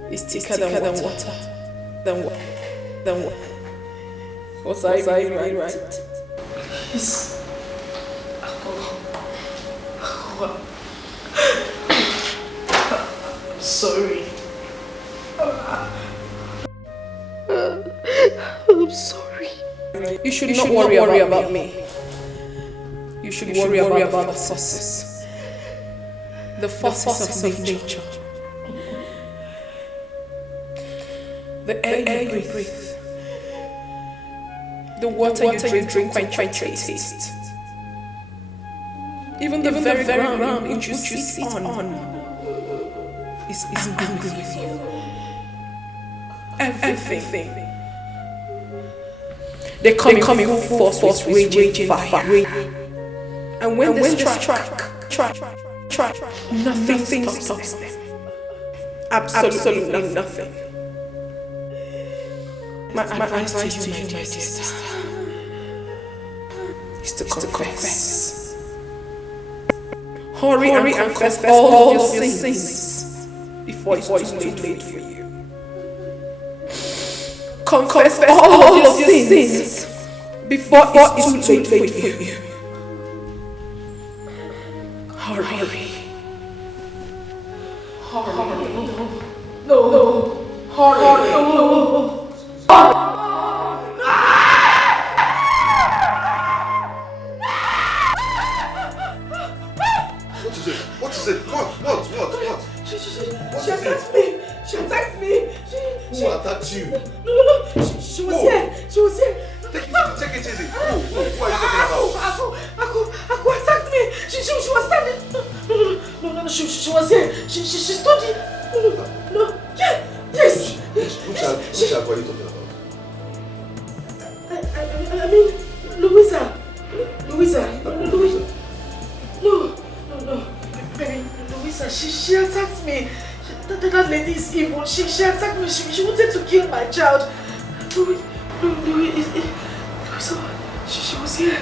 is thicker than water. Than water. Was I really right? Please. I'm sorry. I'm sorry. You should not worry about me. You should worry about the forces. The forces of nature. The air you breathe. The water you drink quite taste. Even the very ground which you sit on is angry with you. Everything They come in full force, raging fire. And when they strike, nothing stops them. Absolutely nothing. My advice to you, my sister, is to confess. Hurry and confess all your sins before it's too late for you. Confess all your sins before it's too late for you. Hurry. No. Hurry. What is it? What? She attacked me. Who attacked you? No. She was here. Take it easy. Who are you talking about? Aku attacked me. She was standing. No. She was here. She stood here. No. Yes. Which are you talking about? I mean, Louisa. No. Louisa, she attacked me. That lady is evil. She attacked me. She wanted to kill my child. Louisa, she was here.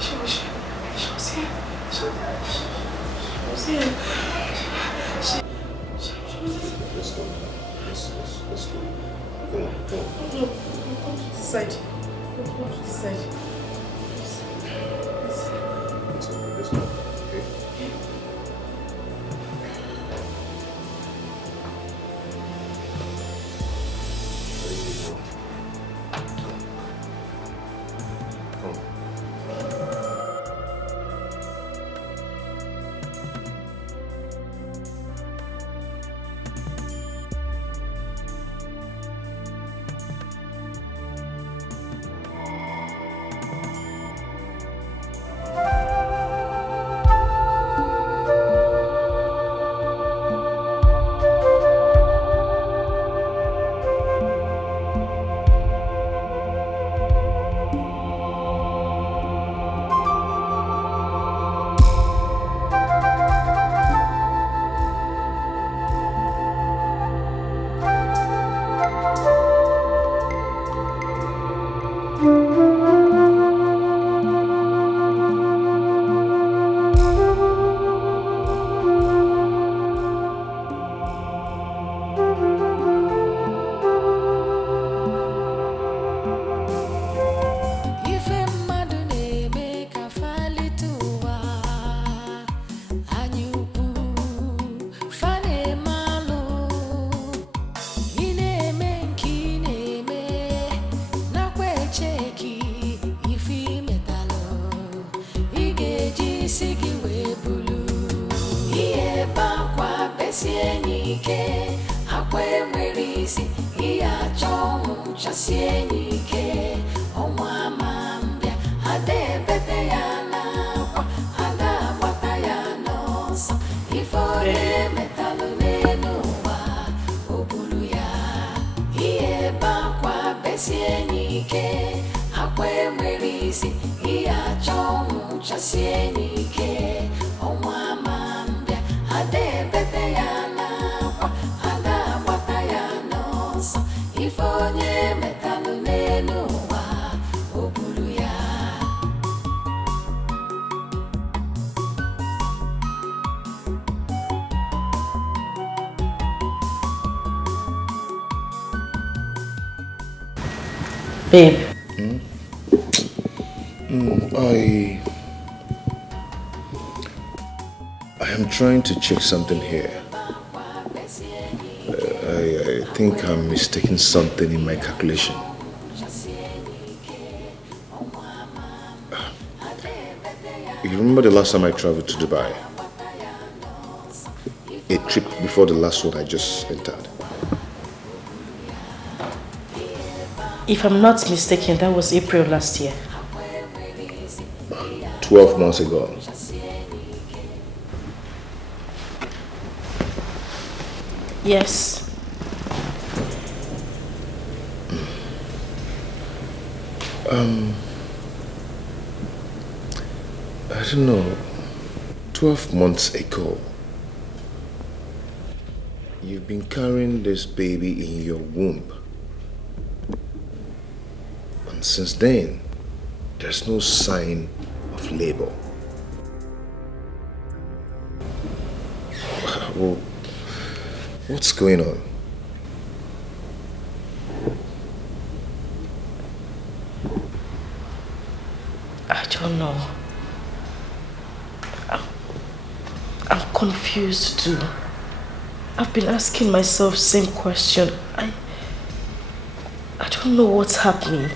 She was here. Let's go. Come on. No, come to the side. Come to the side. Let's go. Okay. Babe. I am trying to check something here. I think I'm mistaking something in my calculation. You remember the last time I traveled to Dubai? A trip before the last one I just entered. If I'm not mistaken, that was April last year. 12 months ago. Yes. I don't know, 12 months ago, you've been carrying this baby in your womb. And since then, there's no sign of labor. Well, what's going on? I don't know. I'm confused too. I've been asking myself same question. I don't know what's happening.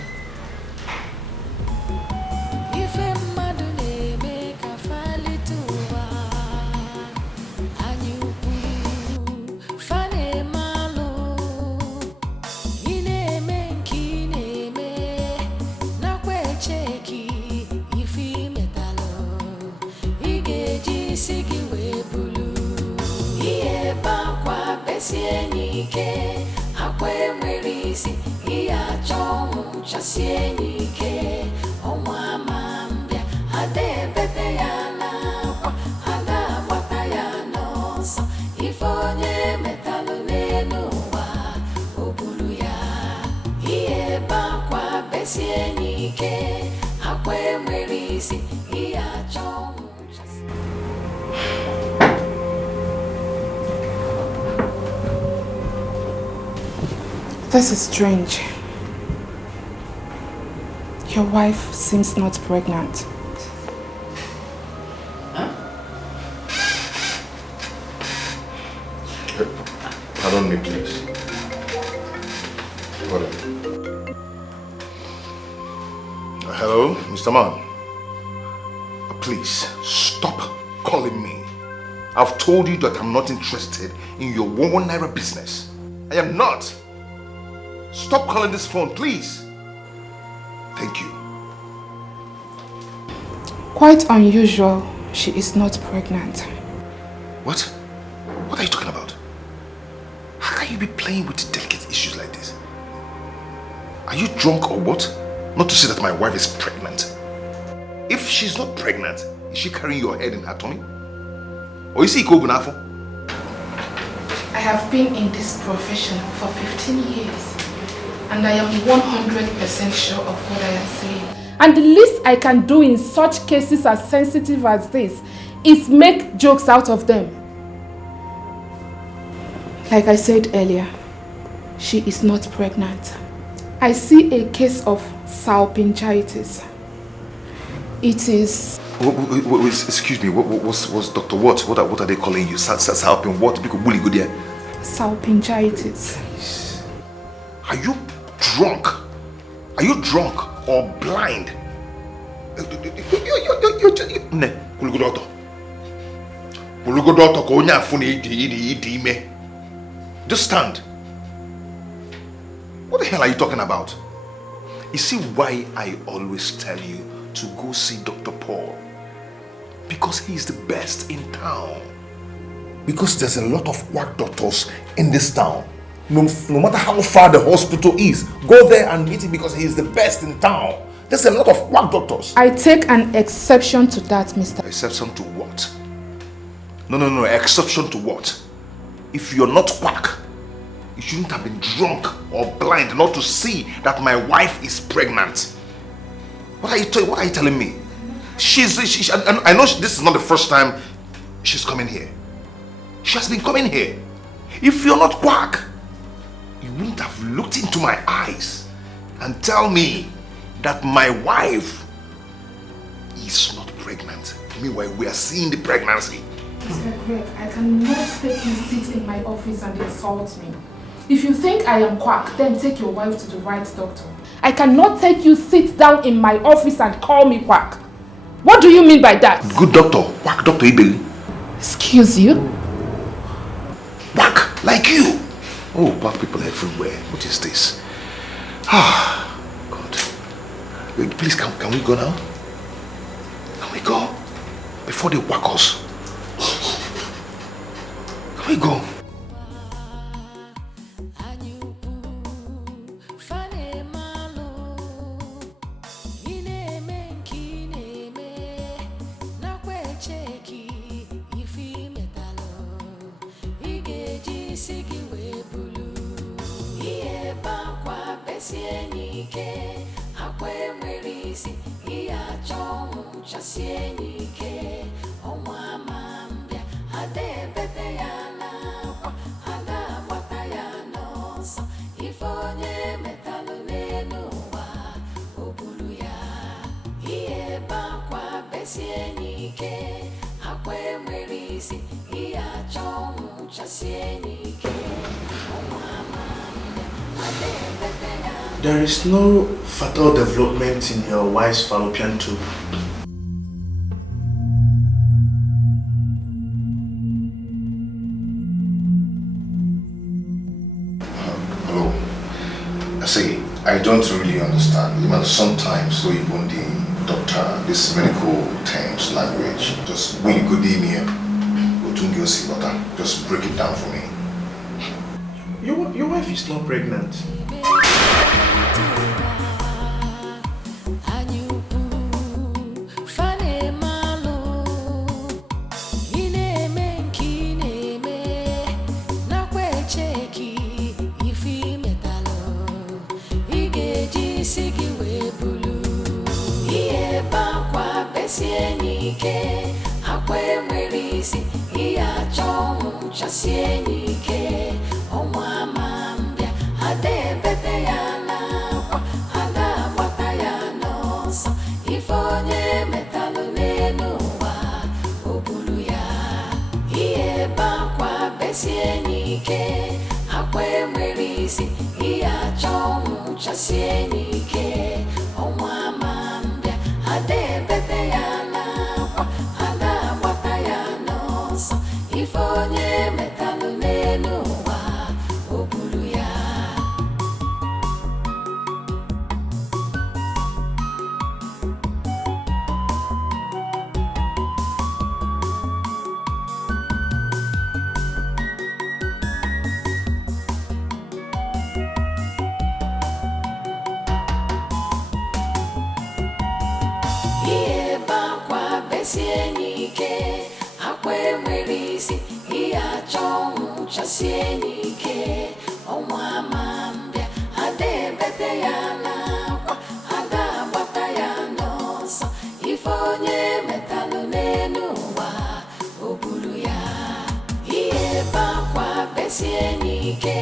This is strange. Your wife seems not pregnant. Pardon me, please. Hello, Mr. Man. Please, stop calling me. I've told you that I'm not interested in your 1 naira business. I am not. Stop calling this phone, please. Thank you. Quite unusual, she is not pregnant. What? What are you talking about? How can you be playing with delicate issues like this? Are you drunk or what? Not to say that my wife is pregnant. If she's not pregnant, is she carrying your head in her tummy? Or is he Kobunafo? I have been in this profession for 15 years. And I am 100% sure of what I am saying. And the least I can do in such cases as sensitive as this is make jokes out of them. Like I said earlier, she is not pregnant. I see a case of salpingitis. It is... Excuse me, what's Dr. What? What are they calling you? Salpin what? Salpingitis. Are you drunk? Are you drunk or blind? Just stand. What the hell are you talking about? You see why I always tell you to go see Dr. Paul? Because he's the best in town. Because there's a lot of quack doctors in this town. No matter how far the hospital is, go there and meet him because he's the best in town. There's a lot of quack doctors. I take an exception to that, Mr. Exception to what? No, exception to what? If you're not quack, you shouldn't have been drunk or blind not to see that my wife is pregnant. What are you telling me? I know this is not the first time she's coming here. She has been coming here. If you're not quack, you wouldn't have looked into my eyes and tell me that my wife is not pregnant. Meanwhile, we are seeing the pregnancy. Mr. Greg, I cannot take you sit in my office and insult me. If you think I am quack, then take your wife to the right doctor. I cannot take you sit down in my office and call me quack. What do you mean by that? Good doctor, quack doctor Ibeli. Excuse you? Quack, like you. Oh, black people everywhere. What is this? Ah, God. Wait, please, can we go now? Can we go? Before they whack us. Can we go? besie n'ike akwa enwere isi ihe achọ ọnwụ chasie n'ike ọnwa ma mbịa ada ebete ya n'akwa ada agbata ya n'ọsọ ife onye metalụ n'elu ụwa o buru ya ihe ebe akwa besie n'ike akwa enwere isi ihe achọ ọnwụ chasie n'ike ọnwa ma mbịa ada ebete ya. There is no fatal development in your wife's fallopian tube. Hello. See, I don't really understand. Even sometimes, so even the doctor, this medical terms, language, just really good in here. Just break it down for me. Your wife is not pregnant. Chasie n'ike ọnwa ma mbịa ada ebete ya n'akwa ada agbata ya n'ọsọ ife onye metalụ n'elu ụwa o buru ya ihe ebe akwa besie n'ike akwa enwere isi ihe achọ ọnwụ chasie n'ike ọnwa ma mbịa ada ebete ya n'akwa ada agbata ya n'ọsọ ife onye metalụ n'elu ụwa o buru ya. Ihe ebe akwa besie n'ike akwa enwere isi ihe achọ ọnwụ chasie n'ike ọnwa ma mbịa ada ebete ya n'akwa ada agbata ya n'ọsọ ife onye metalụ n'elu ụwa o buru ya ihe ebe akwa besie n'ike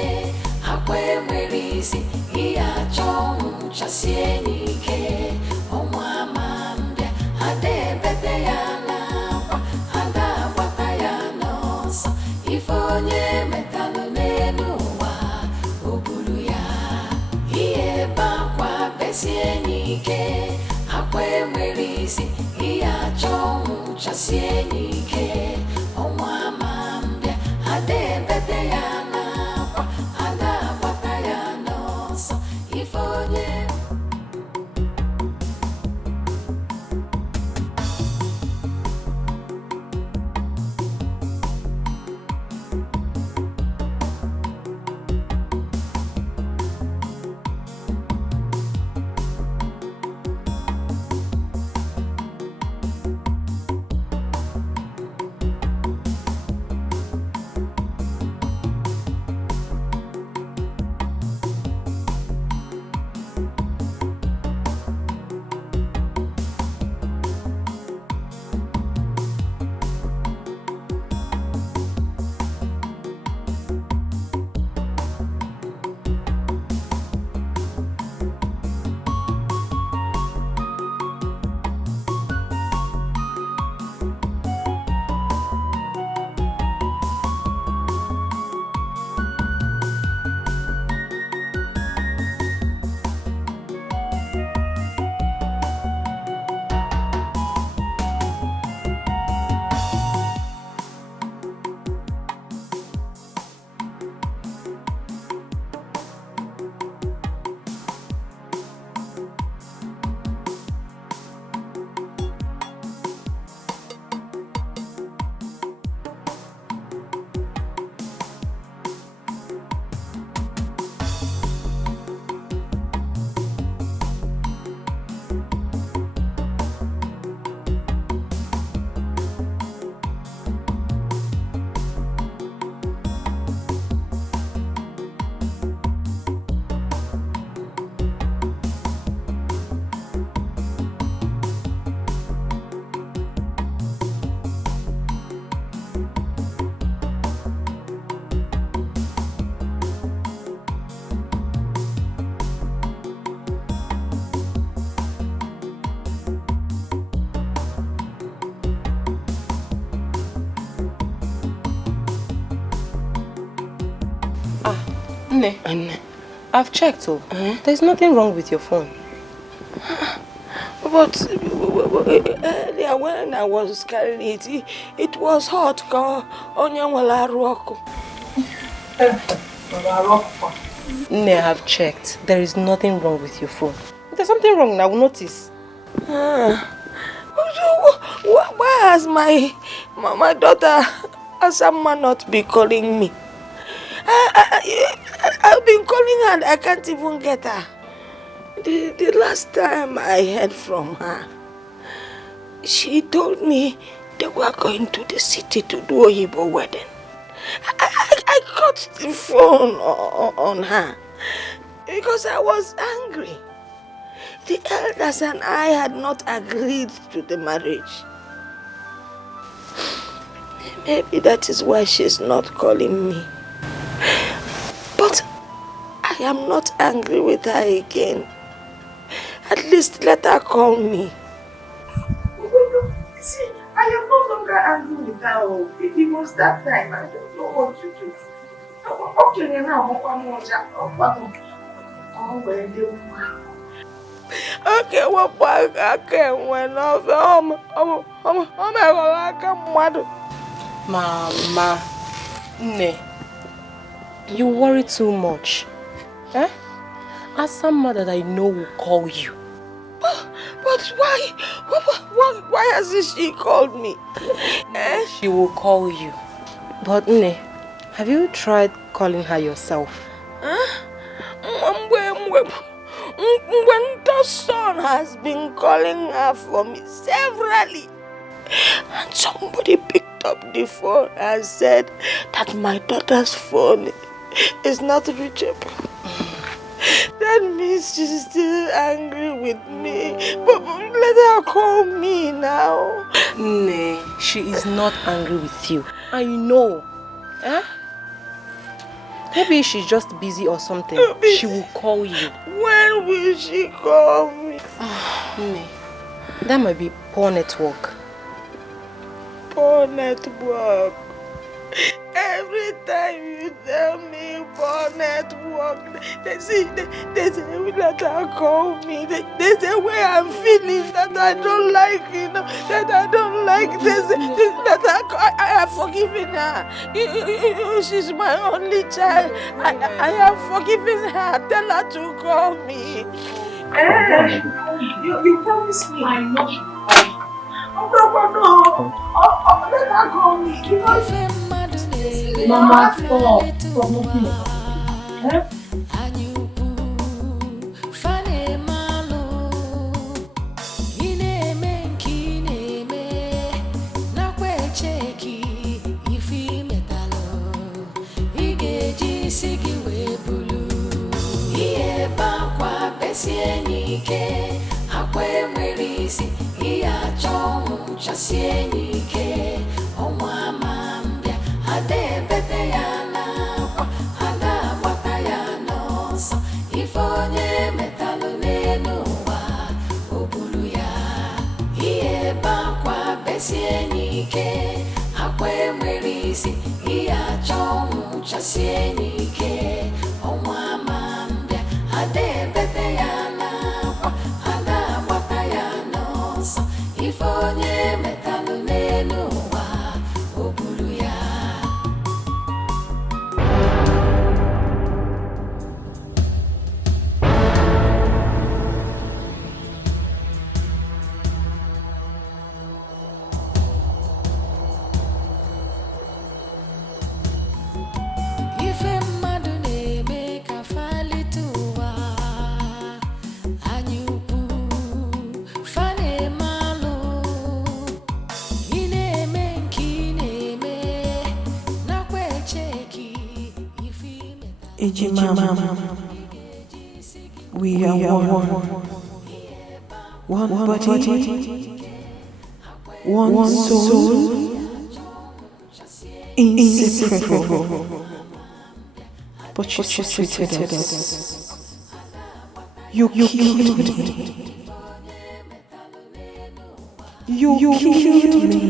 akwa enwere isi ihe achọ ọnwụ chasie n'ike ọnwa ma mbịa ada ebete ya n'akwa ada agbata ya n'ọsọ ife onye metalụ n'elu ụwa o buru ya ihe ebe akwa besie n'ike akwa enwere isi ihe achọ ọnwụ chasie n'ike ọnwa ma mbịa ada ebete ya n'akwa ada agbata ya n'ọsọ ife onye. Nne, I've checked. There's nothing wrong with your phone. But earlier when I was carrying it was hot. Nne, I've checked. There is nothing wrong with your phone. If there's something wrong, I will notice. Why has my daughter Asama not be calling me? I've been calling her and I can't even get her. The last time I heard from her, she told me they were going to the city to do a Igbo wedding. I cut the phone on her because I was angry. The elders and I had not agreed to the marriage. Maybe that is why she's not calling me. But I am not angry with her again. At least let her call me. See, I am no longer angry with her. It was that time. I don't know what to do. Okay, now okay, what I can when Mama, Nne, you worry too much. As someone that I know will call you. But why? Why hasn't she called me? She will call you. But Nne, have you tried calling her yourself? When the son has been calling her for me severally, and somebody picked up the phone and said that my daughter's phone is not reachable. That means she's still angry with me. But let her call me now. Nne, she is not angry with you. I know. Maybe she's just busy or something. She will call you. When will she call me? Nne, that might be poor network. Poor network. Every time you tell me poor network, they say that I call me. They say where I'm feeling that I don't like, that I don't like. They say that I have forgiven her. She's my only child. I have forgiven her. Tell her to call me. You promised me. I know. No. Let her call me. Mama, stop. Stop moving. We are one body, one soul, inseparable. But you treated us. You killed me. You killed me.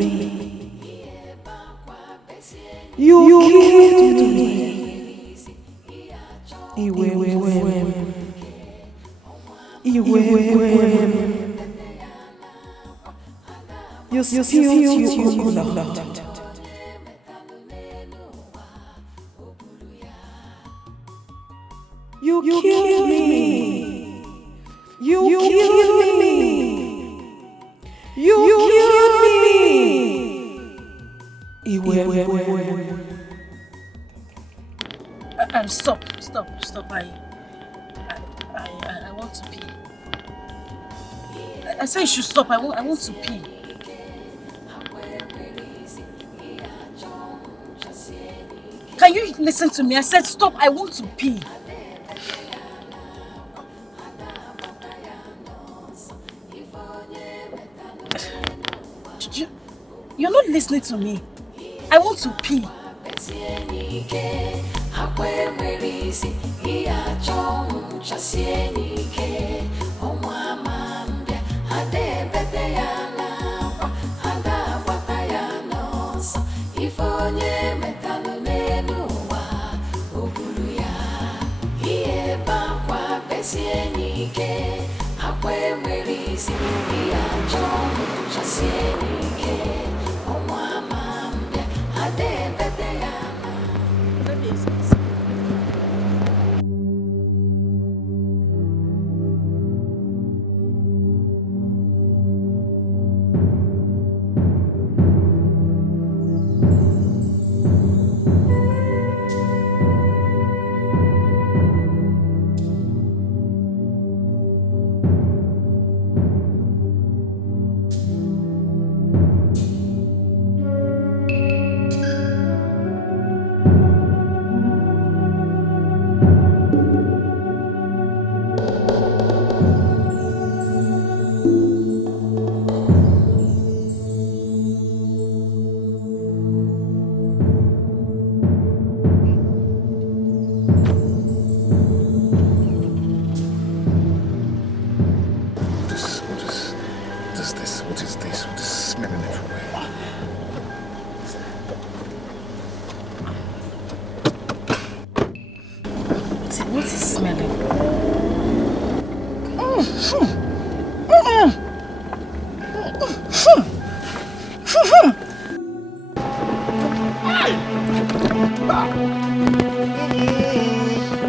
You killed me. You spilled your blood. You killed me. You killed me. You killed me. Stop. I want to pee. I said you should stop. I want to pee. Can you listen to me? I said stop. I want to pee. You're not listening to me. I want to pee.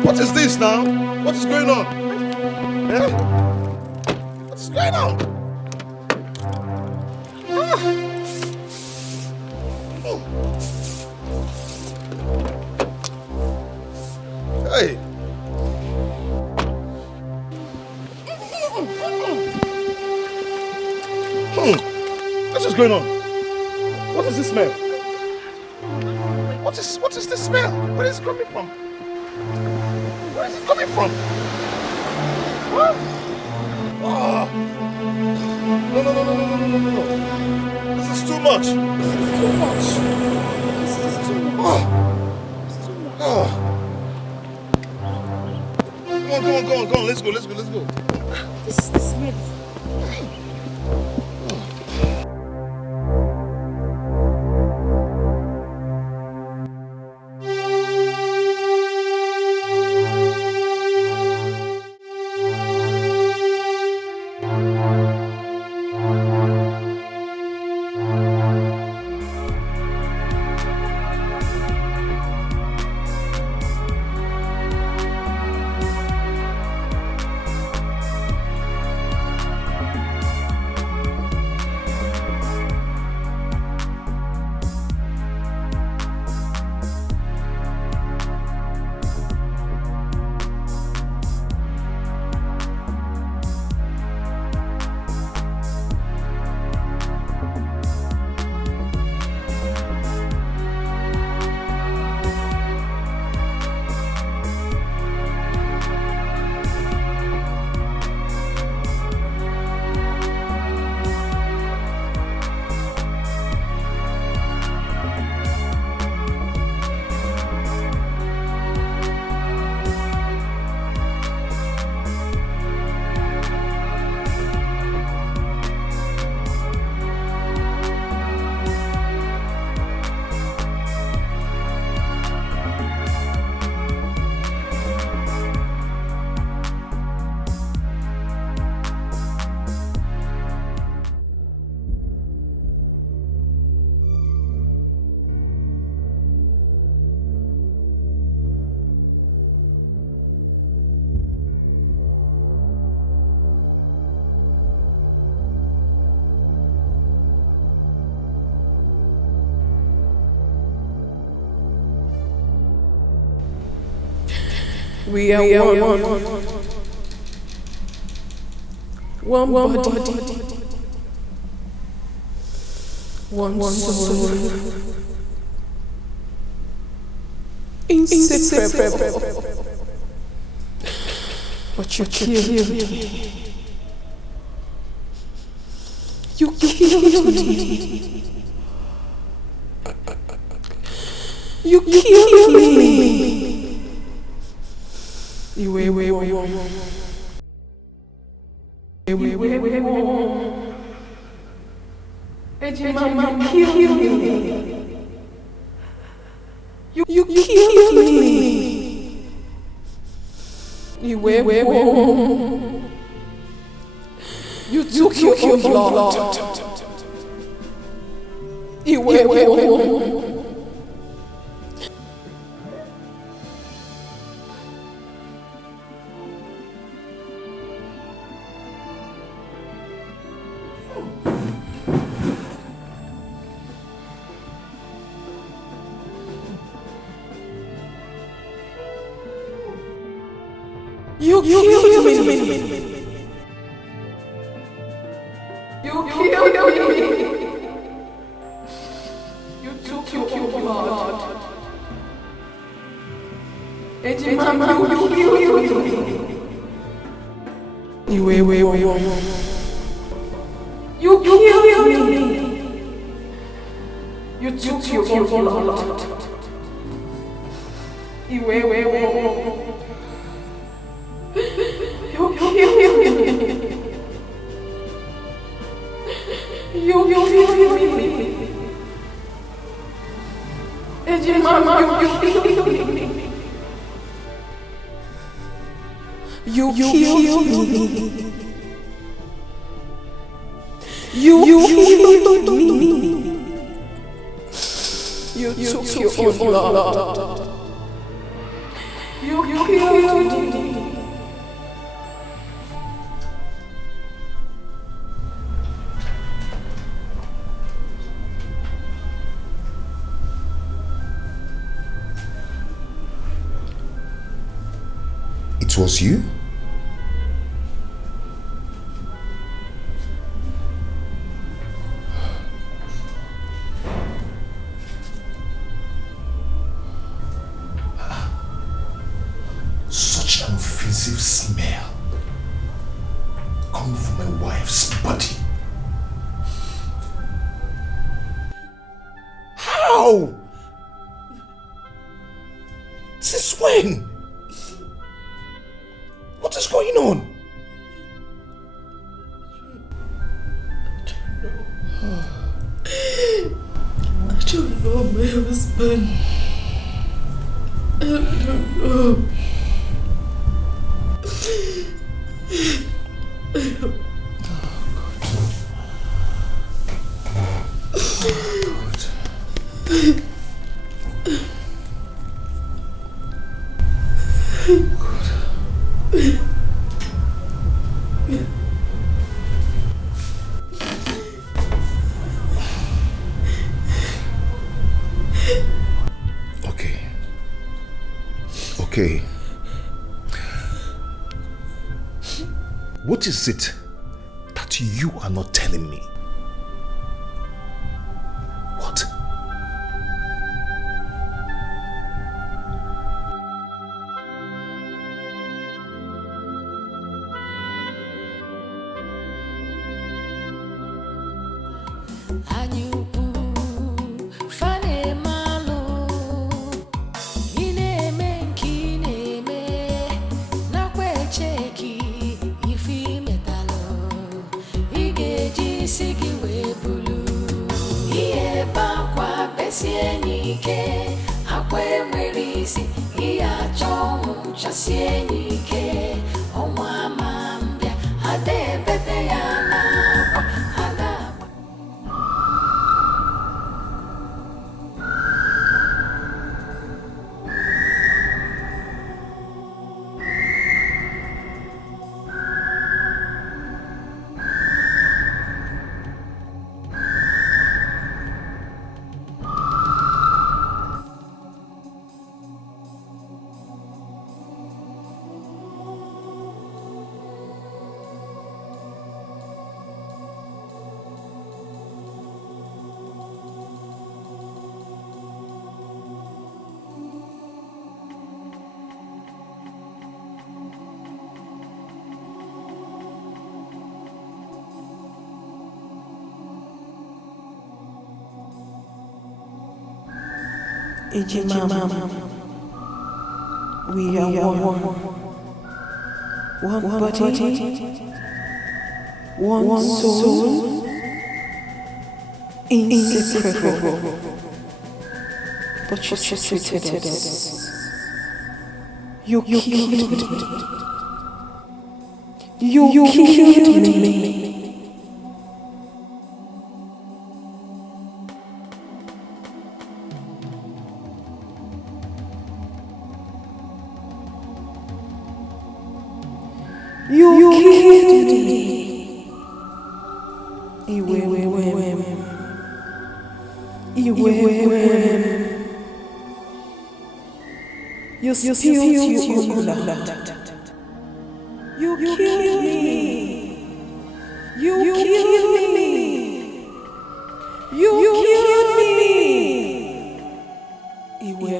What is this now? What is going on? Eh? What is going on? Hey! What is going on? What is this smell? What is this smell? Where is it coming from? Where is it coming from? What? Oh. No. This is too much. This is too much. Oh. Come on. Let's go. This smell. We are one. One body. One soul. Inseparable. But you killed me. You killed me. You killed me. You wait. Mama killed me. You killed me. You took your blood. You killed me. You killed me. You took your blood. Mama, you killed me. Wait. You killed me. You took your blood. Wait. You killed me. You killed me. Mama, you killed me. You killed me. You killed me. You took your blood. You killed me. It was you? Such an offensive smell coming from my wife's body. How? Since when? What is going on? I don't know my husband. I don't know. Okay. What is it that you are not telling me? What? Ejimama, we are one body, one soul, inseparable. But you treated us. You killed me. You killed me. You killed me. Iwe. You spilled your blood. You killed me. You killed me. You killed me. Iwe.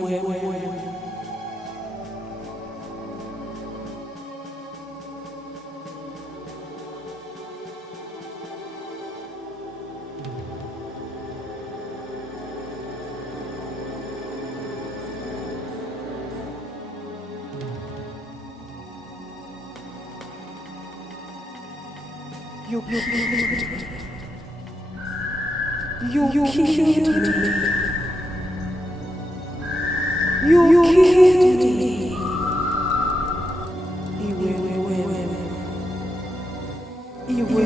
You killed me. You killed me. You killed me. Iwe.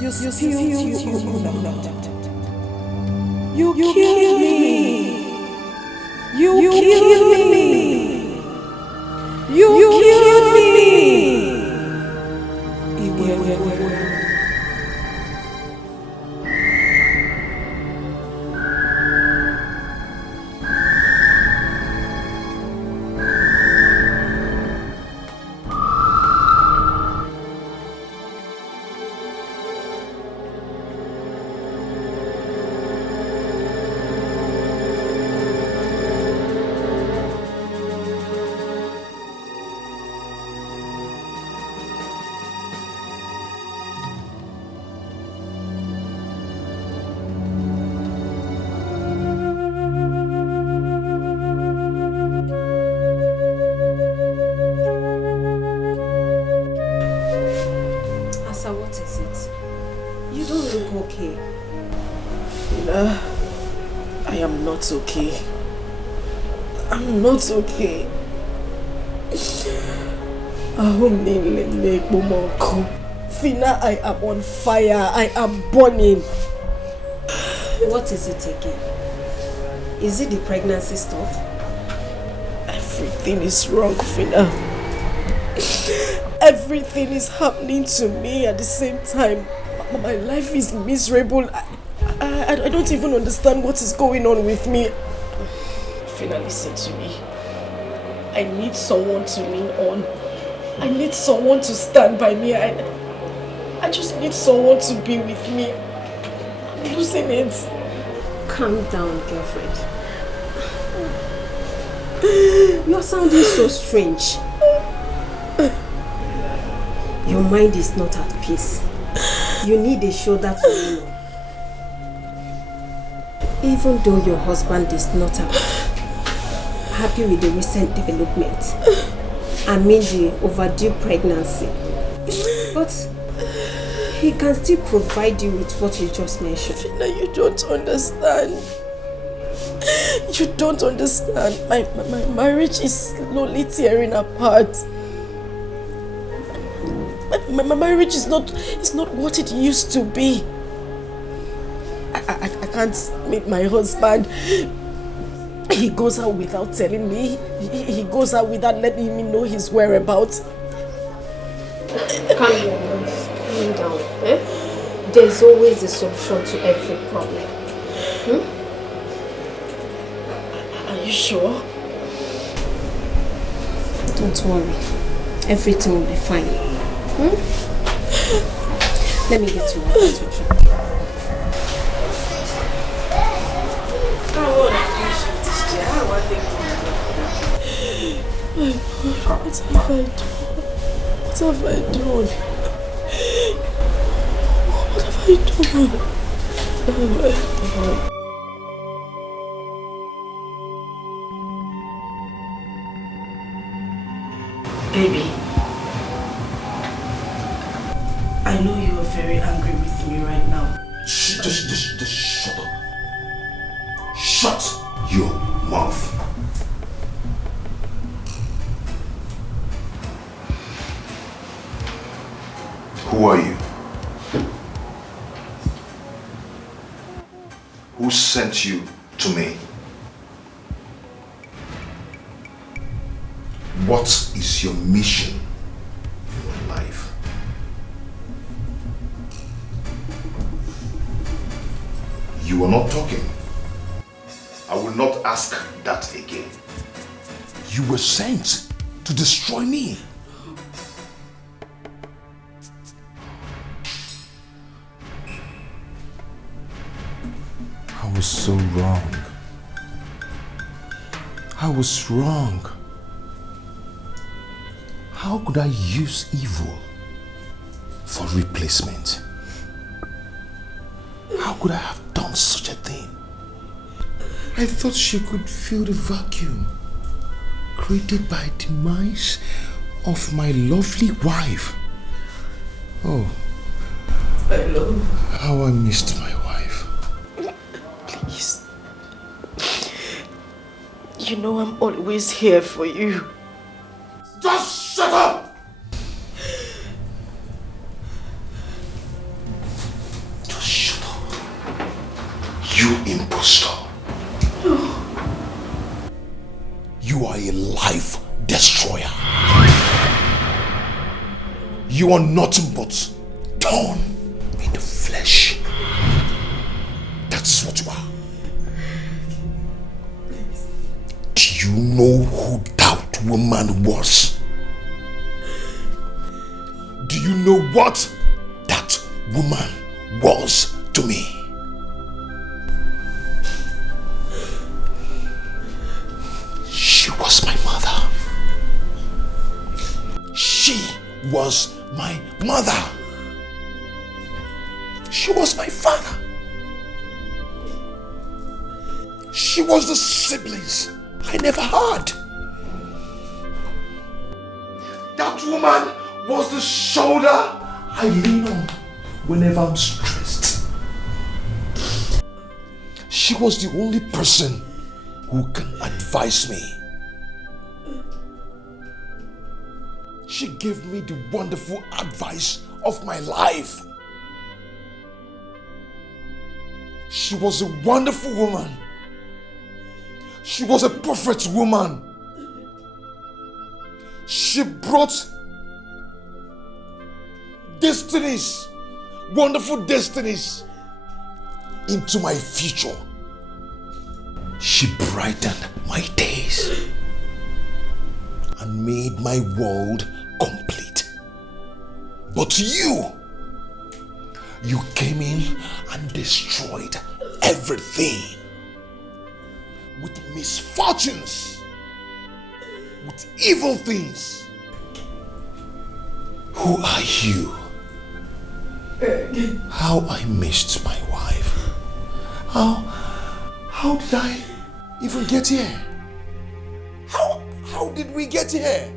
You spilled your blood. You killed me. You killed me. You killed me. What is it? You don't look okay. I am not okay. I'm not okay. Fina, I am on fire. I am burning. What is it again? Is it the pregnancy stuff? Everything is wrong, Fina. Everything is happening to me at the same time. My life is miserable. I don't even understand what is going on with me. Fina, listen to me. I need someone to lean on. I need someone to stand by me. I just need someone to be with me. I'm losing it. Calm down, girlfriend. You're sounding so strange. Your mind is not at peace. You need a shoulder to lean on. Even though your husband is not happy with the recent development, I mean the overdue pregnancy, but he can still provide you with what you just mentioned. Fina, you don't understand. You don't understand. My marriage is slowly tearing apart. My marriage is not what it used to be. I can't meet my husband. He goes out without telling me. He goes out without letting me know his whereabouts. Calm down. There's always a solution to every problem. Are you sure? Don't worry. Everything will be fine. Let me get you water to drink. My God, what have I done? What have I done? What have I done? Baby, I know you are very angry with me right now. Just shut up. Shut your mouth. Who are you? Who sent you to me? What is your mission in life? You are not talking. I will not ask that again. You were sent to destroy me. I was so wrong. I was wrong. How could I use evil for replacement? How could I have done such a thing? I thought she could fill the vacuum created by demise of my lovely wife. Oh, I love how I missed my wife. Please. You know I'm always here for you. Just shut up! Just shut up. You impostor. You are a life destroyer. You are nothing but thorn in the flesh. That's what you are. Do you know who that woman was? Do you know what that woman was to me? She was my mother. She was my mother. She was my father. She was the siblings I never had. That woman was the shoulder I lean on whenever I'm stressed. She was the only person who can advise me. She gave me the wonderful advice of my life. She was a wonderful woman. She was a perfect woman. She brought destinies, wonderful destinies into my future. She brightened my days and made my world complete. But you came in and destroyed everything with misfortunes, with evil things. Who are you? How I missed my wife. How did I even get here? How did we get here?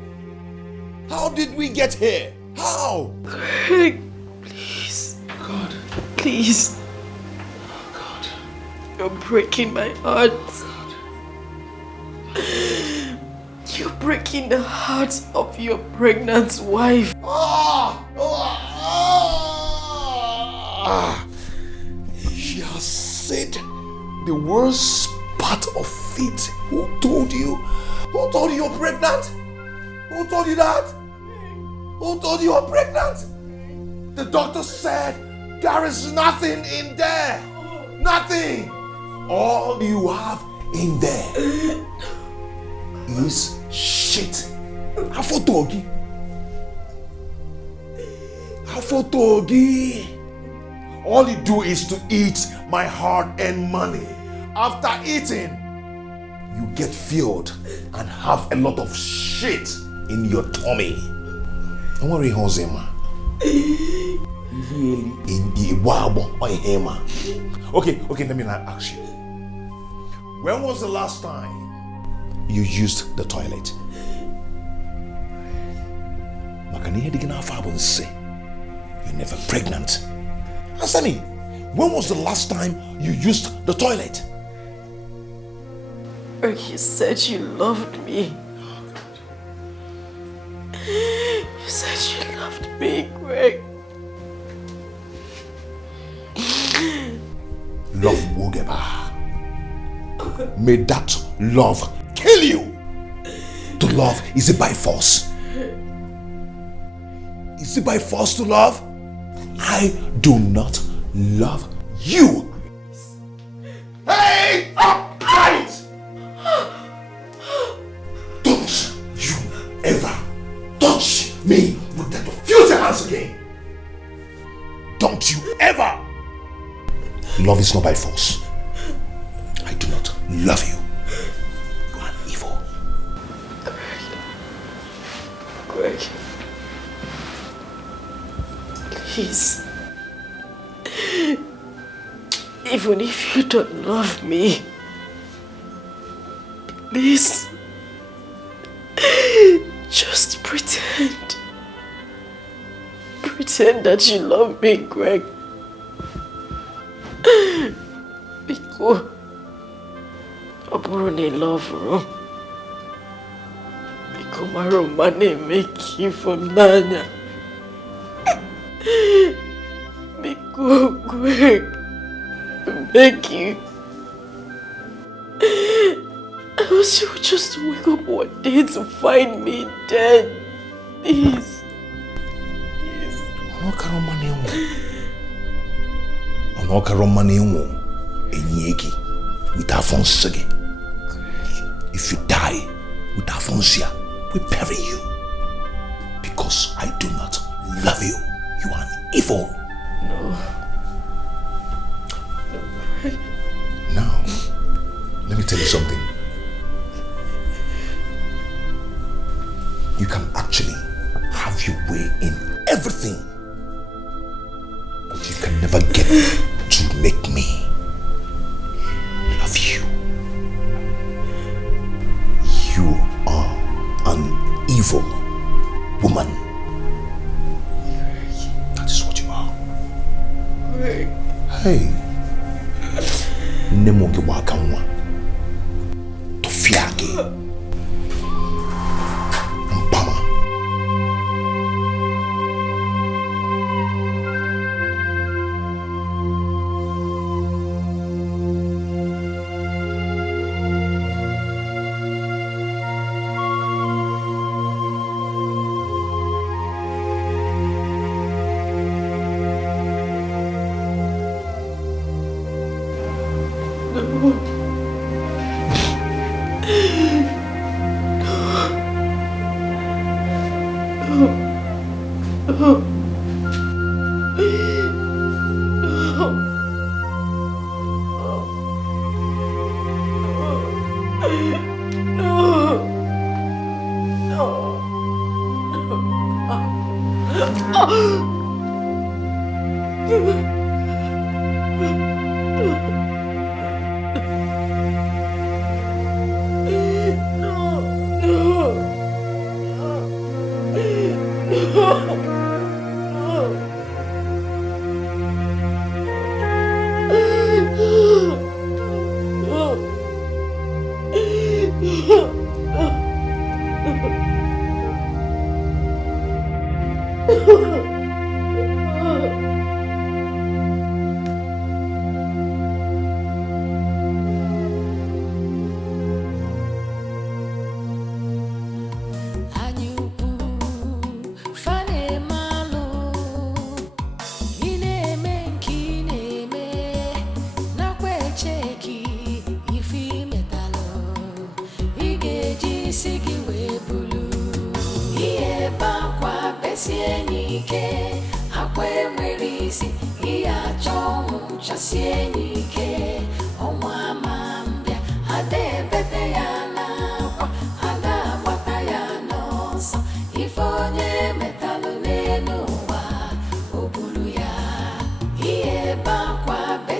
How did we get here? How? Greg, please. God. Please. God. You're breaking my heart. You're breaking the heart of your pregnant wife. She has said the worst part of it. Who told you? Who told you you're pregnant? Who told you that? Who told you you're pregnant? The doctor said there is nothing in there. Nothing. All you have in there is shit. Afotogi. Afotogi. All you do is to eat my hard-earned money. After eating, you get filled and have a lot of shit in your tummy. Don't worry, Hosema. Okay, let me ask you. When was the last time you used the toilet? You're never pregnant. Answer me. When was the last time you used the toilet? You said you loved me. You said you loved me, Greg. Love Wogeba. May that love kill you. To love, is it by force? Is it by force to love? I do not love you. Hey! Right! Don't you ever touch me with that filthy hands again. Don't you ever. Love is not by force. I do not love you. You are evil. Greg. Please. Even if you don't love me, please. Just pretend. Pretend that you love me, Greg. Because I love you. Because my romance make you for Nanya. Because Greg make you. Else you would just wake up one day to find me dead. Please. With Afonso. If you die with Afonso, we bury you. Because I do not love you. You are an evil. No. Now, let me tell you something. You can actually have your way in everything. But you can never get to make me love you. You are an evil woman. That is what you are. Hey. Nemoge wakanwa. Tofiage. Mpama.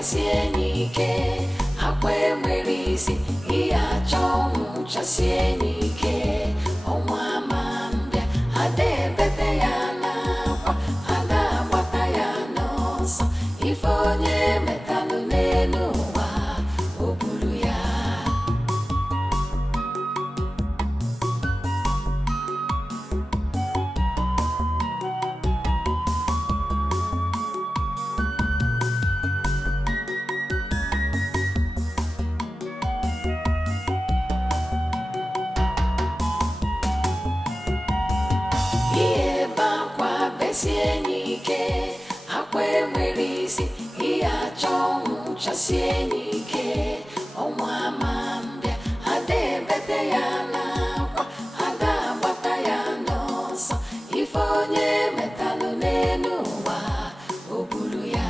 besie nike akwe merisi iya chongu chasie nike onwa mambia ade bete ya na kwa ada bata ya no so ifonye metalu nenu wa obulu ya besie nike akwe merisi iya chongu chasie nike onwa mambia ade bete ya na kwa ada bata ya no so ifonye metalu nenu wa obulu ya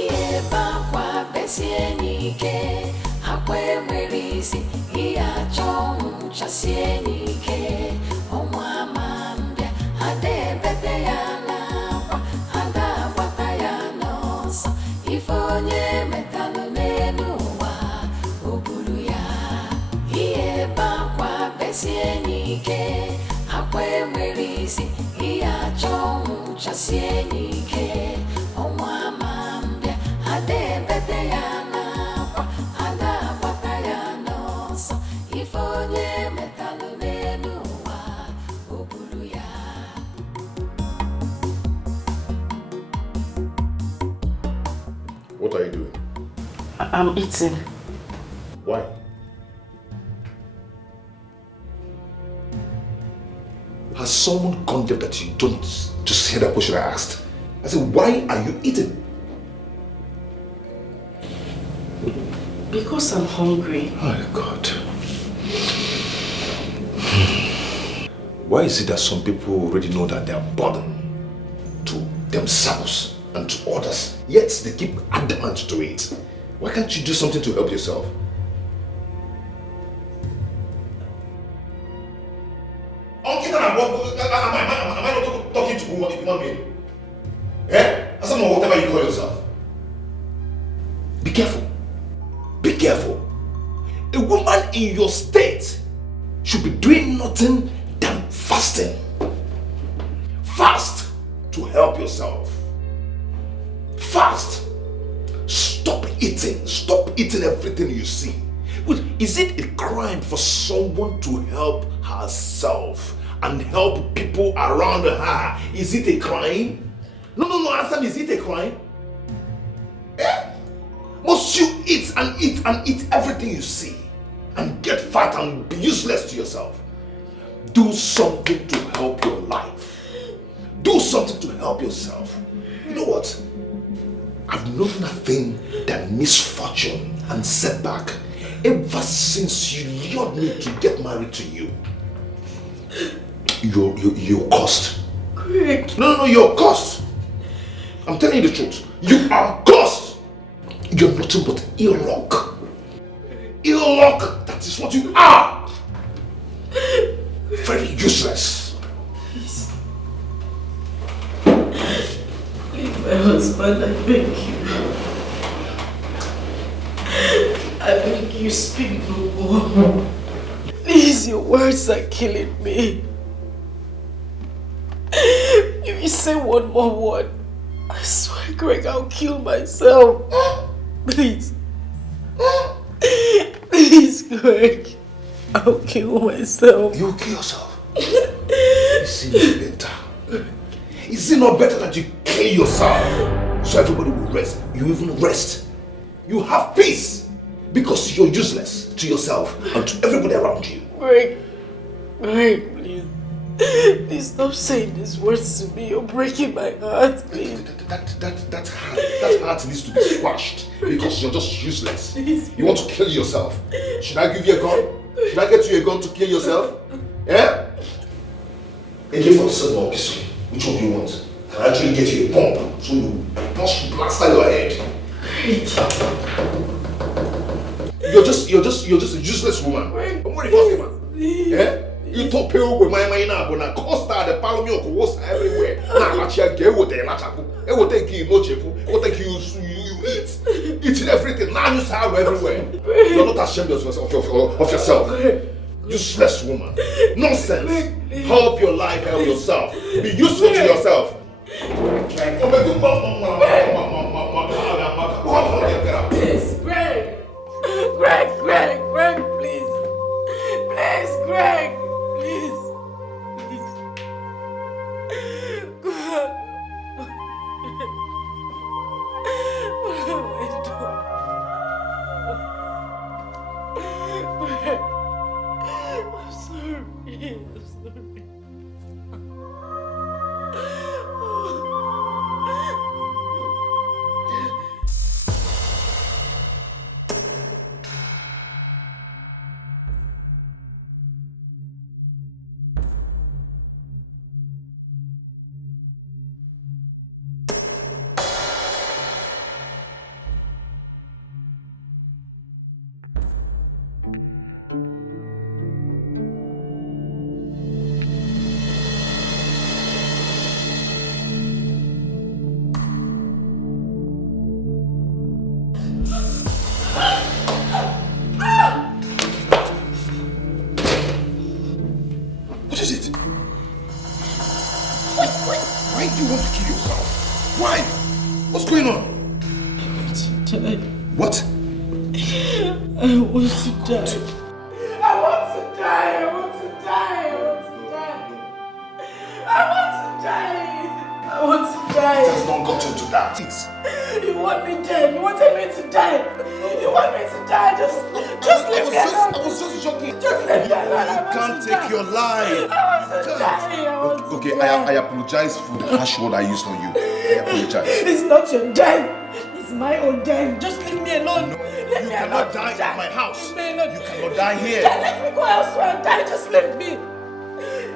iye bakwa besie nike akwe merisi iya chongu chasie nike onwa mambia ade bete ya na kwa ada bata ya no so ifonye metalu nenu wa obulu ya iye bakwa besie nike akwe merisi iya chongu chasie nike onwa mambia ade bete ya na kwa ada bata ya no so ifonye metalu nenu wa obulu ya. What are you doing? I'm eating. Why? Has someone gone there that you don't just hear that question I asked? I said, why are you eating? Because I'm hungry. Oh God. Why is it that some people already know that they are burdened to themselves and to others, yet they keep adamant to it? Why can't you do something to help yourself? Am I not talking to a human being? Eh? As someone, whatever you call yourself. Be careful. Be careful. A woman in your state should be doing nothing than fasting. Fast to help yourself. Fast. Stop eating. Stop eating everything you see. Is it a crime for someone to help herself and help people around her? Is it a crime? No, answer me. Is it a crime? Eh? Must you eat and eat and eat everything you see and get fat and be useless to yourself? Do something to help your life. Do something to help yourself. You know what? I've known nothing than misfortune and setback ever since you lured me to get married to you. You're cursed. Greg. No, you're cursed. I'm telling you the truth. You are cursed. You're nothing but ill luck. Ill luck, that is what you are. Very useless. Please. Leave my husband, I beg you. I beg you, speak no more. Please, your words are killing me. If you say one more word, I swear, Greg, I'll kill myself. Please. Please, Greg. I'll kill myself. You'll kill yourself? Is it not better? Is it not better that you kill yourself so everybody will rest? You even rest. You have peace because you're useless to yourself and to everybody around you. Greg, please. Please stop saying these words to me. You're breaking my heart, please. That heart needs to be squashed because you're just useless. You want to kill yourself. Should I give you a gun? Should I get you a gun to kill yourself? Yeah? AK-47 or pistol? Which one do you want? Can I actually get you a bomb so you blast your head? You're just a useless woman. I'm worried for you, man. Yeah? You talk pale with my mind now, but I costa the palomio was everywhere. Now, actually, get what they lachapu. It will take you no chepu. It will take you eat. losing everything. Now you sorrow everywhere. You're not ashamed of yourself. Useless woman. Nonsense. Help your life, help yourself. Be useful to yourself. Please, Greg, please. Please, Greg, please. God. What have I done? Greg, I'm sorry. What is it? Why do you want to kill yourself? Why? What's going on? I want to die. What? I want to die. I want to die. I want to die. I want to die. I want to die. It has not gotten to that. Please. You want me dead. You wanted me to die. You want me to die. Just leave me alone. I was just joking. Just leave me alone. You can't take your life. I want to die. Okay, I apologize for the harsh word I used on you. I apologize. It's not your death. It's my own death. Just leave me alone. No, Leave you me cannot alone. die at my house. Leave me alone. You cannot die here. Then let me go elsewhere and die. Just leave me.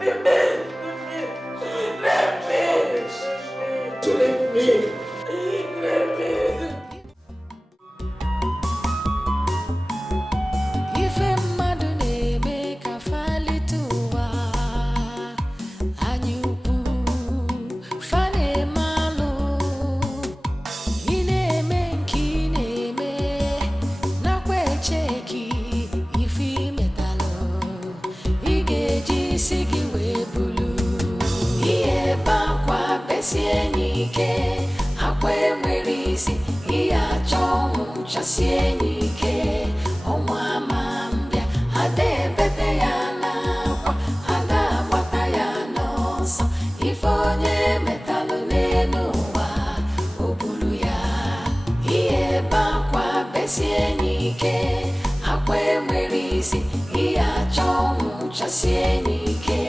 Leave me. Leave me. Leave me. Leave me. Ife mmadụ na-eme ka falite ụwa anyị ukwu fa na-eme alụ ị na-eme nke ị na-eme nakwa echeki ife imetalụ ị ga-eji isi gị wee bulu ihe ebe akwa besie n'ike akwa enwere isi ihe achọ ọnwụ chasie n'ike ọnwa ama mbịa ada ebete ya n'akwa ada agbata ya n'ọsọ ife onye metalụ n'elu ụwa o buru ya ihe ebe akwa besie n'ike akwa enwere isi ihe achọ ọnwụ chasie n'ike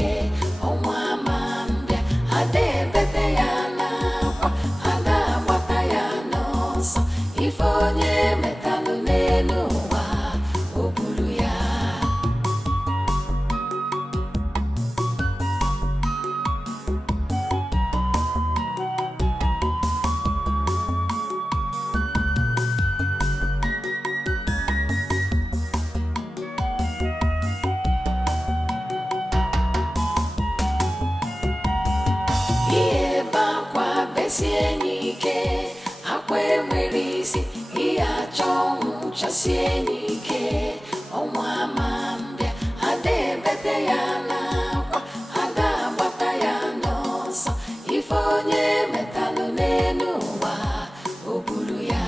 ọnwa ama mbịa ada ebete ya n'akwa ada agbata ya n'ọsọ ife onye metalụ n'elu ụwa o buru ya ihe ebe akwa besie n'ike akwa enwere isi ihe achọ ọnwụ chasie n'ike ọnwa ama mbịa ada ebete ya n'akwa ada agbata ya n'ọsọ ife onye metalụ n'elu ụwa o buru ya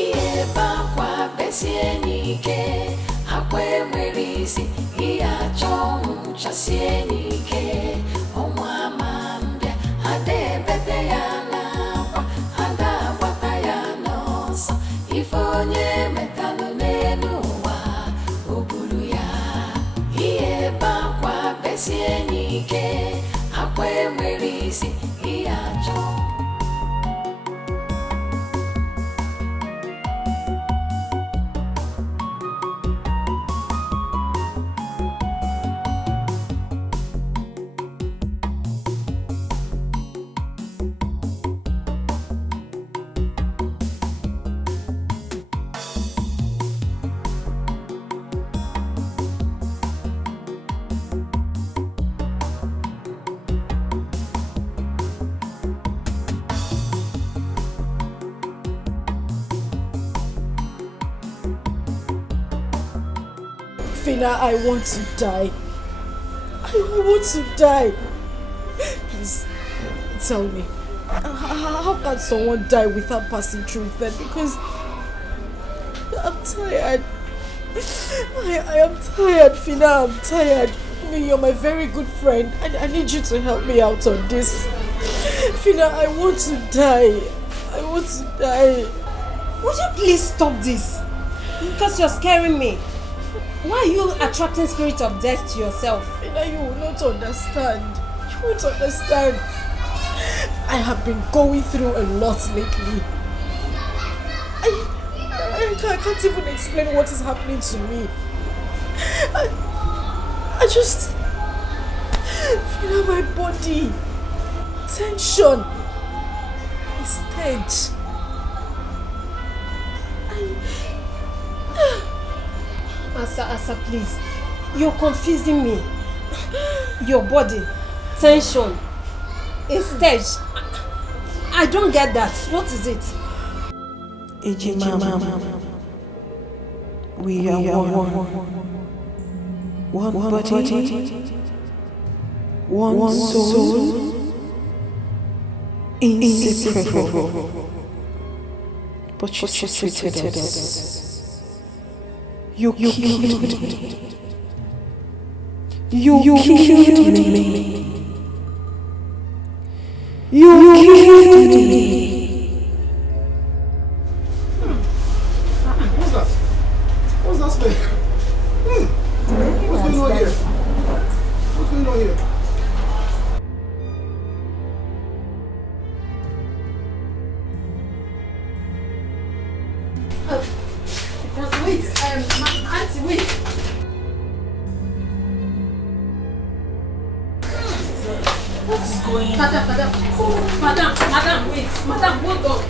ihe ebe akwa besie n'ike akwa enwere isi ihe achọ ọnwụ chasie n'ike ọnwa ama mbịa ada ebete ya n'akwa ada agbata ya n'ọsọ ife onye metalụ n'elu ụwa o buru ya ihe ebe akwa besie n'ike akwa enwere isi ihe achọ Fina, I want to die. I want to die. Please, tell me. How can someone die without passing through it then? Because I'm tired. I am tired, Fina. I'm tired. I mean, you're my very good friend. I need you to help me out on this. Fina, I want to die. I want to die. Would you please stop this? Because you're scaring me. Why are you attracting spirit of death to yourself? Fina, you will not understand. You won't understand. I have been going through a lot lately. I can't even explain what is happening to me. I just feel my body. Tension. Stage. Asa, please. You're confusing me. Your body. Tension. A stage. I don't get that. What is it? Ejimama, we are one body, one soul, inseparable. But you treated us. You killed me. You killed me. You killed me. What's that smell? What's going on here? What's going on here? Wait, Auntie, wait. What is going on? Madam, wait. Madam, hold on.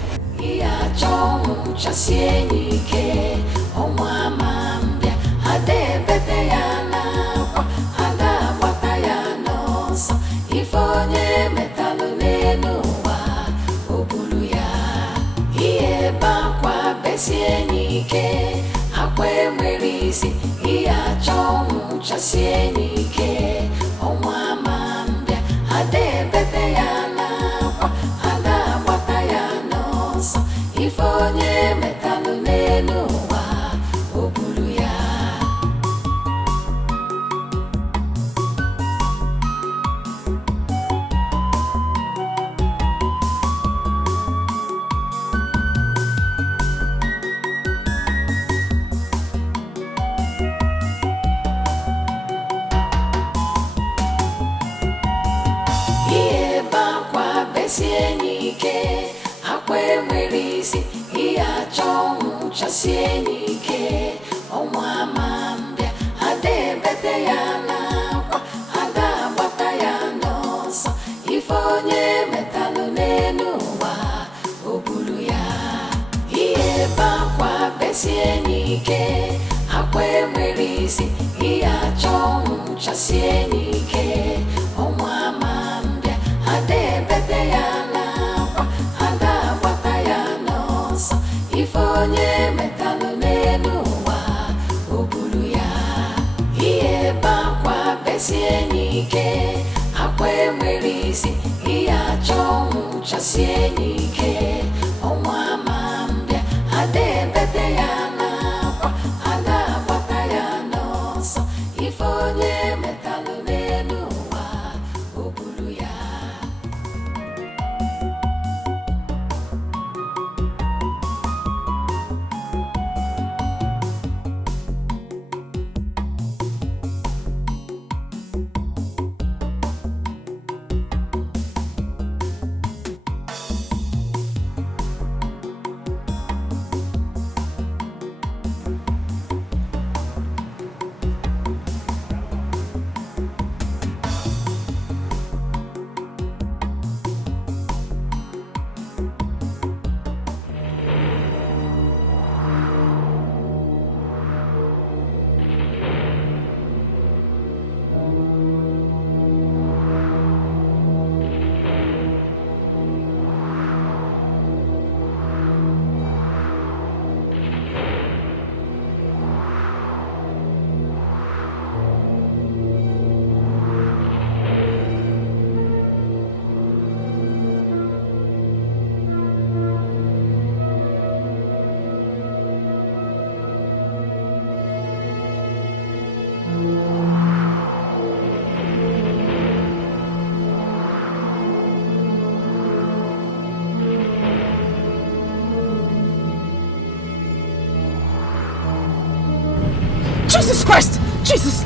Jesus Christ! Jesus!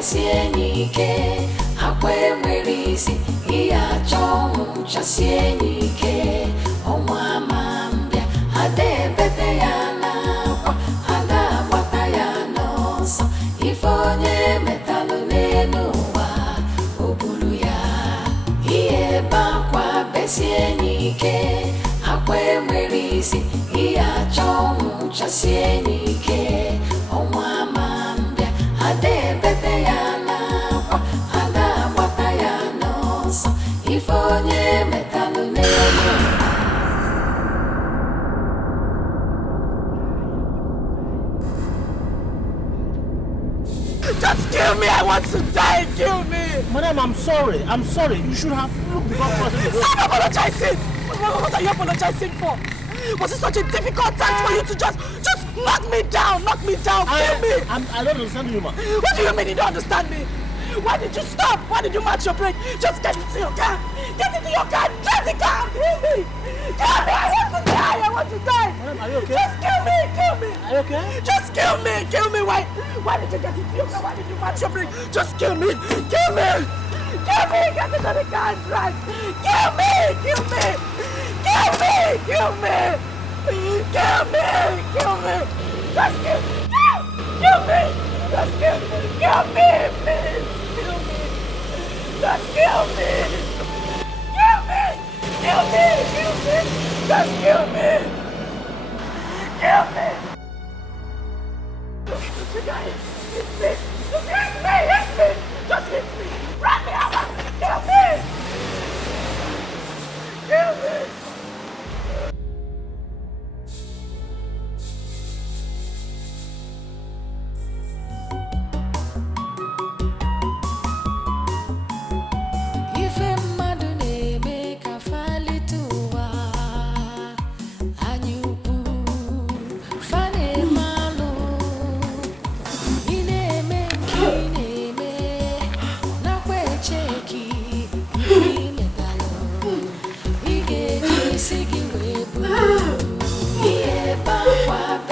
chasie nike akwe mwerisi iya chomu chasie nike omwa mambia isi iya chong chasieni ke onwa mambia ade bete ya na kwa ada bata ya no so ifonye metalu ne. Just kill me! I want to die! Kill me! Madam, I'm sorry. I'm sorry. You should have looked the Blockbuster. Stop apologizing! What are you apologizing for? Was it such a difficult task for you to just knock me down? Knock me down! Kill me! I don't understand you, ma. What do you mean you don't understand me? Why did you stop? Why did you match your brake? Just get into your car! Get into your car! Drive the car! Kill me! Kill me! I want to die! I want to die! Madam, are you okay? Just kill me! Kill me! Are you okay? Just kill me! Kill me! Why did you get into your car? Why did you match your brake? Just kill me! Kill me! Kill me! Get into the car and drive! Kill me! Kill me! Kill me! Kill me! Kill me! Kill me! Just kill me! Kill me! Just kill me! Kill me! Please! Kill me! Just kill me! Kill me! Kill me! Kill me! Just kill me! Kill me! You guys, hit me! Just hit me! Hit me! Just hit me! Run me over! Kill me! Kill me!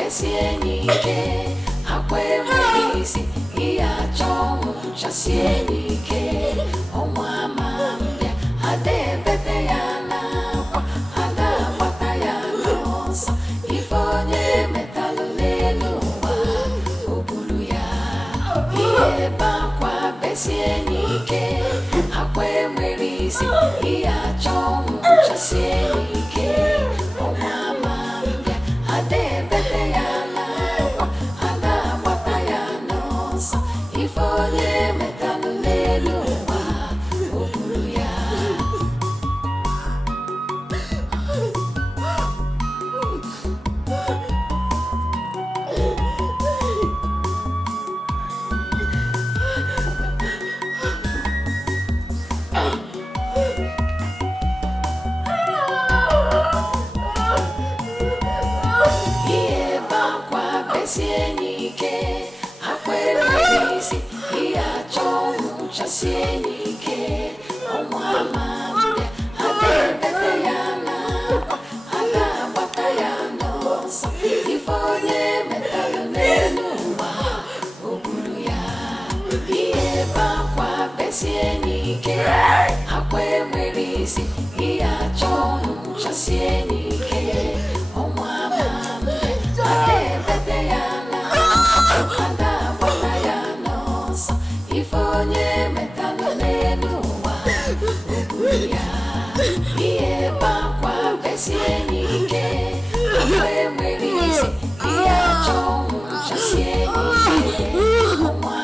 Sienike, akwe mwisi, iya chong, chasienike, omwa mambia, ade bete ya na kwa, ada bata ya nosa, ifonye metalu lenuwa, ubulu ya, iye bakwa besienike, akwe mwisi, iya chong, chasienike, omwa mambia, ade bete ya ifonye metalu leluwa ubulu ya. Iye bakwa besienike iya chong chasienike omwa mambia ade bete ya na ada bata ya nosa ifonye metalu lenuwa ubulu ya iye bakwa besienike akwe mwerisi iya chong chasienike omwa mambia ade bete ya na ada bata ya nosa ifonye metalu lenuwa ubulu ya iye bakwa besienike akwe mwerisi iya chong chasienike omwa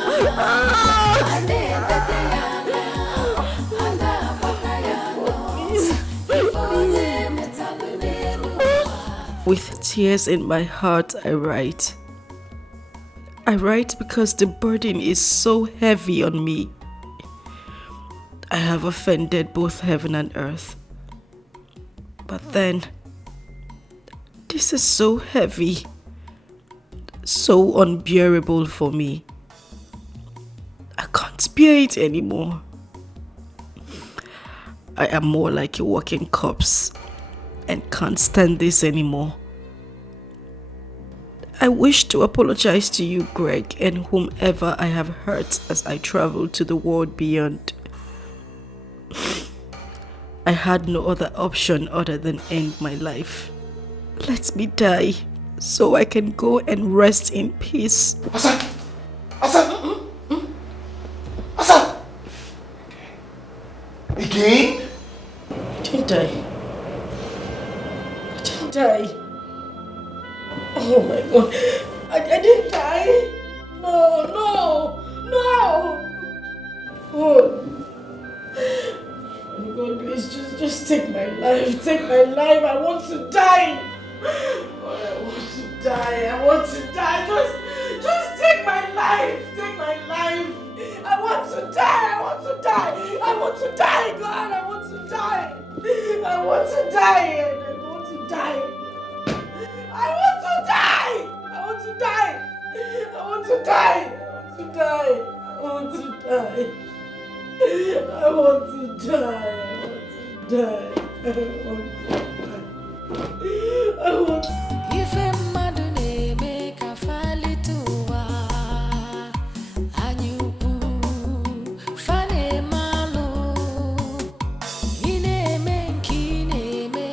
ade bete ya na ada bata ya nosa ifonye metalu lenuwa. With tears in my heart, I write. I write because the burden is so heavy on me. I have offended both heaven and earth. But then, this is so heavy, so unbearable for me. I can't bear it anymore. I am more like a walking corpse and can't stand this anymore. I wish to apologize to you, Greg, and whomever I have hurt as I travel to the world beyond. I had no other option other than end my life. Let me die so I can go and rest in peace. Hassan! Hassan! Hassan! Again? I didn't die. I didn't die. God. God, please just take my life. Take my life. I want to die. God, I want to die. I want to die. Just take my life. Take my life. I want to die. I want to die. I want to die, God. I want to die. I want to die. I want to die. I want to die. I want to die. I want to die. I want to die. I want to die. I want to die. I want to die. Ife mmadụ na-eme ka falite ụwa anyị ukwu fa na-eme alụ ị na-eme nke ị na-eme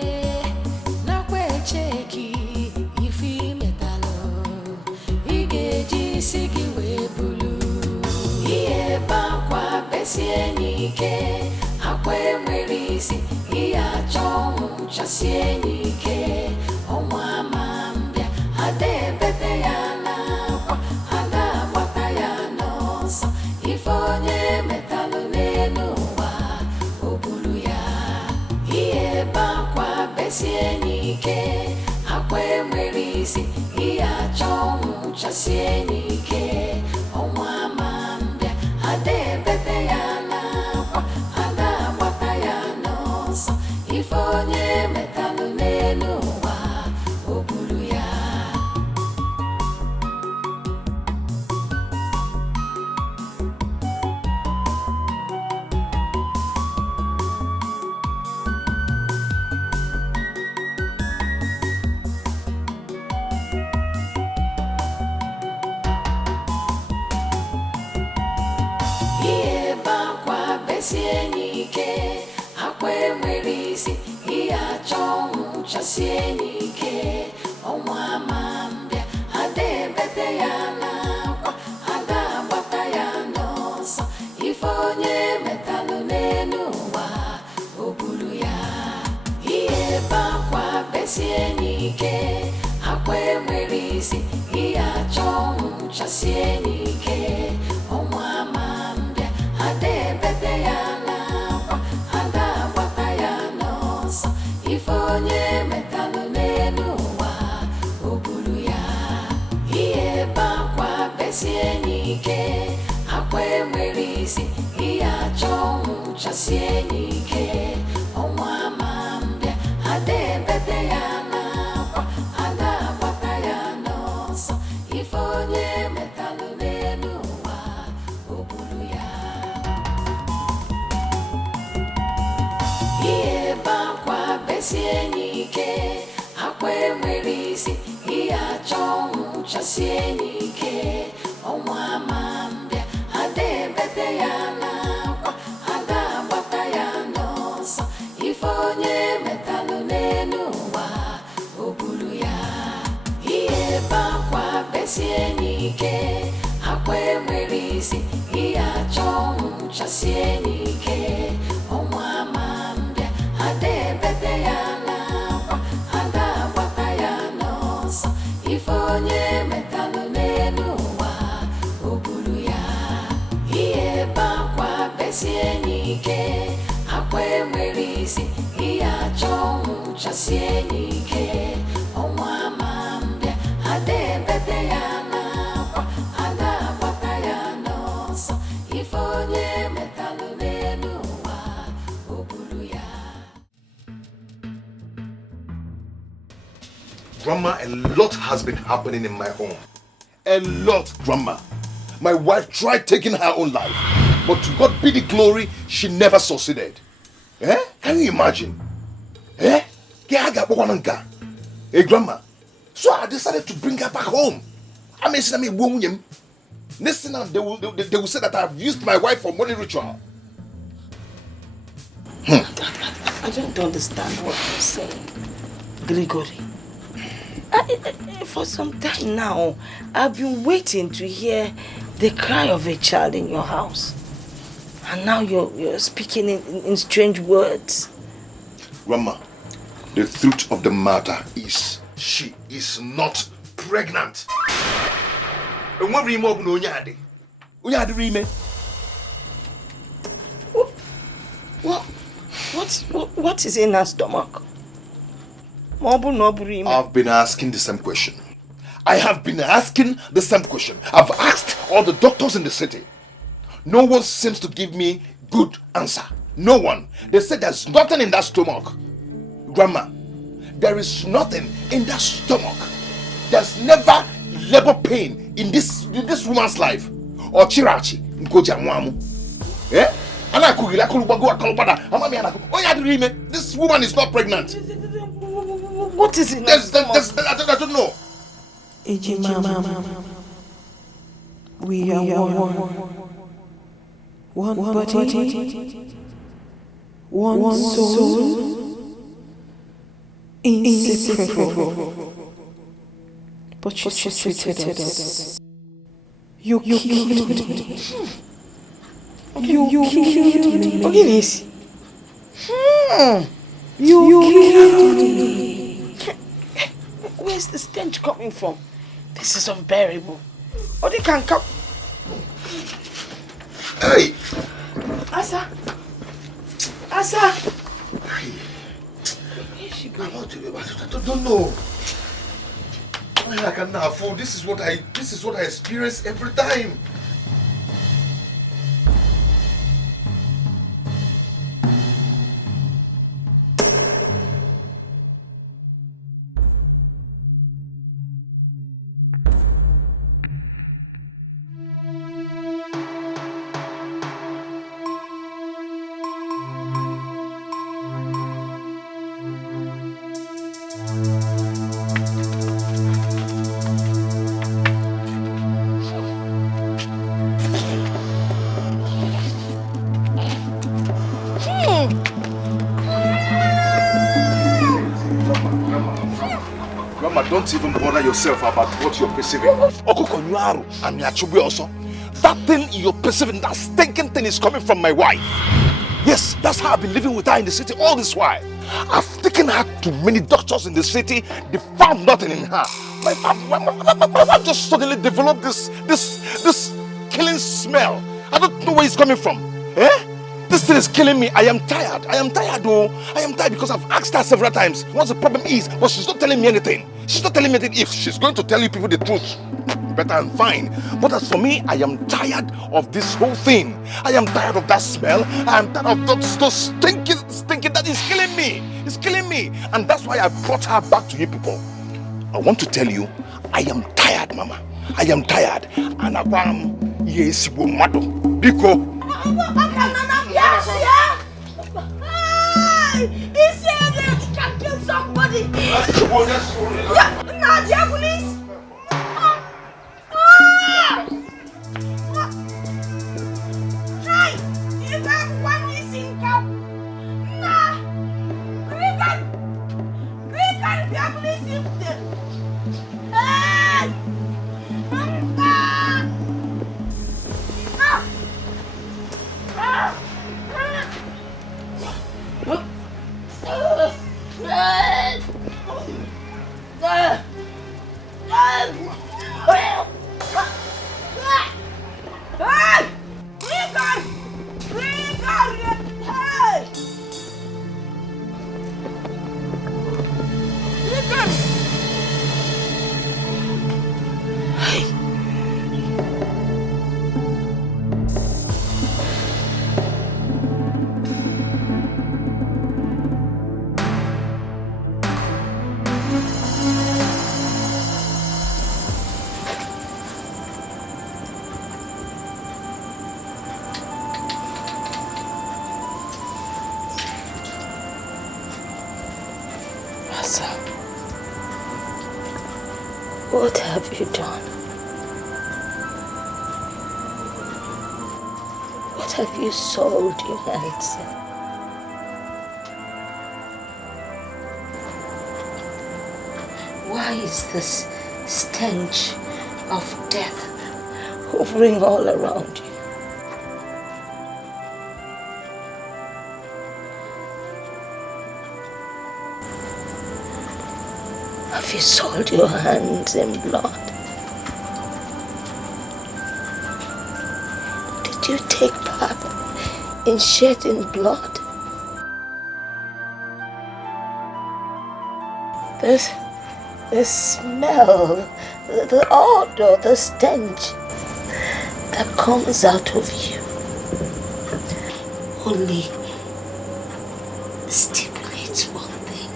nakwa echeki ife imetalụ ị ga-eji isi gị wee bulu ihe ebe akwa besie n'ike akwa enwere isi ihe achọ ọnwụ chasie n'ike ọnwa ma mbịa ada ebete ya n'akwa ada agbata ya n'ọsọ ife onye metalụ n'elu ụwa o buru ya ihe ebe akwa besie n'ike akwa enwere isi ihe achọ ọnwụ chasie n'ike ọnwa ma mbịa ada ebete ya n'akwa ada agbata ya n'ọsọ ife onye metalụ n'elu ụwa o buru ya ihe ebe akwa besie n'ike akwa enwere isi ihe achọ ọnwụ chasie n'ike ọnwa ma mbịa ada ebete ya n'akwa ada agbata ya n'ọsọ ife onye metalụ n'elu ụwa o buru ya ihe ebe akwa besie n'ike akwa enwere isi ihe achọ ọnwụ chasie n'ike ọnwa ma mbịa ada ebete ya n'akwa ada agbata ya n'ọsọ ife onye metalụ n'elu ụwa o buru ya ihe ebe akwa besie n'ike akwa enwere isi ihe achọ ọnwụ chasie n'ike ọnwa ma mbịa ada ebete ya n'akwa ada agbata ya n'ọsọ ife onye metalụ n'elu ụwa o buru ya ihe ebe akwa besie n'ike akwa enwere isi ihe achọ ọnwụ chasie n'ike ọnwa ma mbịa ada ebete ya n'akwa ada agbata ya n'ọsọ ife onye metalụ n'elu ụwa o buru ya ihe ebe akwa besie n'ike akwa enwere isi ihe achọ ọnwụ chasie n'ike ọnwa ma mbịa ada ebete ya n'akwa ada agbata ya n'ọsọ ife onye metalụ n'elu ụwa o buru ya ihe ebe akwa besie n'ike akwa enwere isi ihe achọ ọnwụ chasie n'ike ọnwa ma mbịa ada ebete ya n'akwa ada agbata ya n'ọsọ ife onye metalụ n'elu ụwa o buru ya Grandma, a lot has been happening in my home. A lot, Grandma. My wife tried taking her own life, but to God be the glory, she never succeeded. Can you imagine? Hey, Grandma. So I decided to bring her back home. Next thing they will say that I've used my wife for money ritual. I don't understand what you're saying, Gregory. For some time now, I've been waiting to hear the cry of a child in your house. And now you're speaking in strange words. Grandma, the truth of the matter is she is not pregnant. What is in her stomach? I've been asking the same question. I have been asking the same question. I've asked all the doctors in the city. No one seems to give me good answer. No one. They said there's nothing in that stomach. Grandma, there is nothing in that stomach. There's never labor pain in this woman's life. Or chirachi. Eh? This woman is not pregnant. What is it? I don't know. Ejimama, we are one body, one soul, inseparable. But you treated us. You killed me. You killed me. Ogilisi. You killed me. Where's the stench coming from? This is unbearable. Oh, they can't come. Hey! Asa! Hey! I don't know. I cannot afford. This is what I experience every time. Don't even bother yourself about what you're perceiving. That thing you're perceiving, that stinking thing is coming from my wife. Yes, that's how I've been living with her in the city all this while. I've taken her to many doctors in the city. They found nothing in her. My wife just suddenly developed this killing smell. I don't know where it's coming from. Eh? This thing is killing me. I am tired. I am tired because I've asked her several times what the problem is, but she's not telling me anything. She's not telling me anything. If she's going to tell you people the truth, better and fine. But as for me, I am tired of this whole thing. I am tired of that smell. I am tired of those stinking that is killing me. It's killing me. And that's why I brought her back to you people. I want to tell you, I am tired, Mama. I am tired. And I'm yes, Biko. He said that he can kill somebody. Nadia, police. Hey, you got one missing cow. Nah, we can police him there. Hey, What have you done? What have you sold your hands in? Why is this stench of death hovering all around you? Have you soiled your hands in blood? Did you take part in shedding blood? The smell, the odor, the stench that comes out of you only stipulates one thing: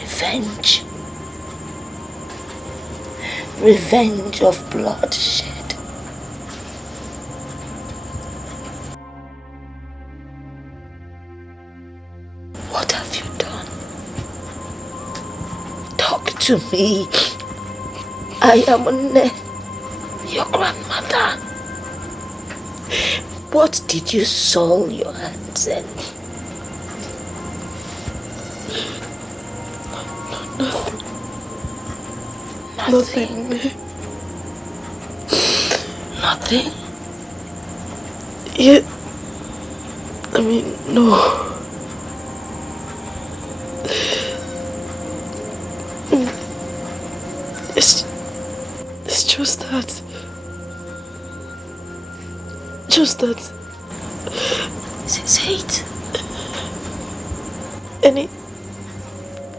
revenge. Revenge of bloodshed. What have you done? Talk to me. I am your grandmother. What did you soil your hands in? Nothing. Nothing? Yeah. I mean, no. It's just that. Say it.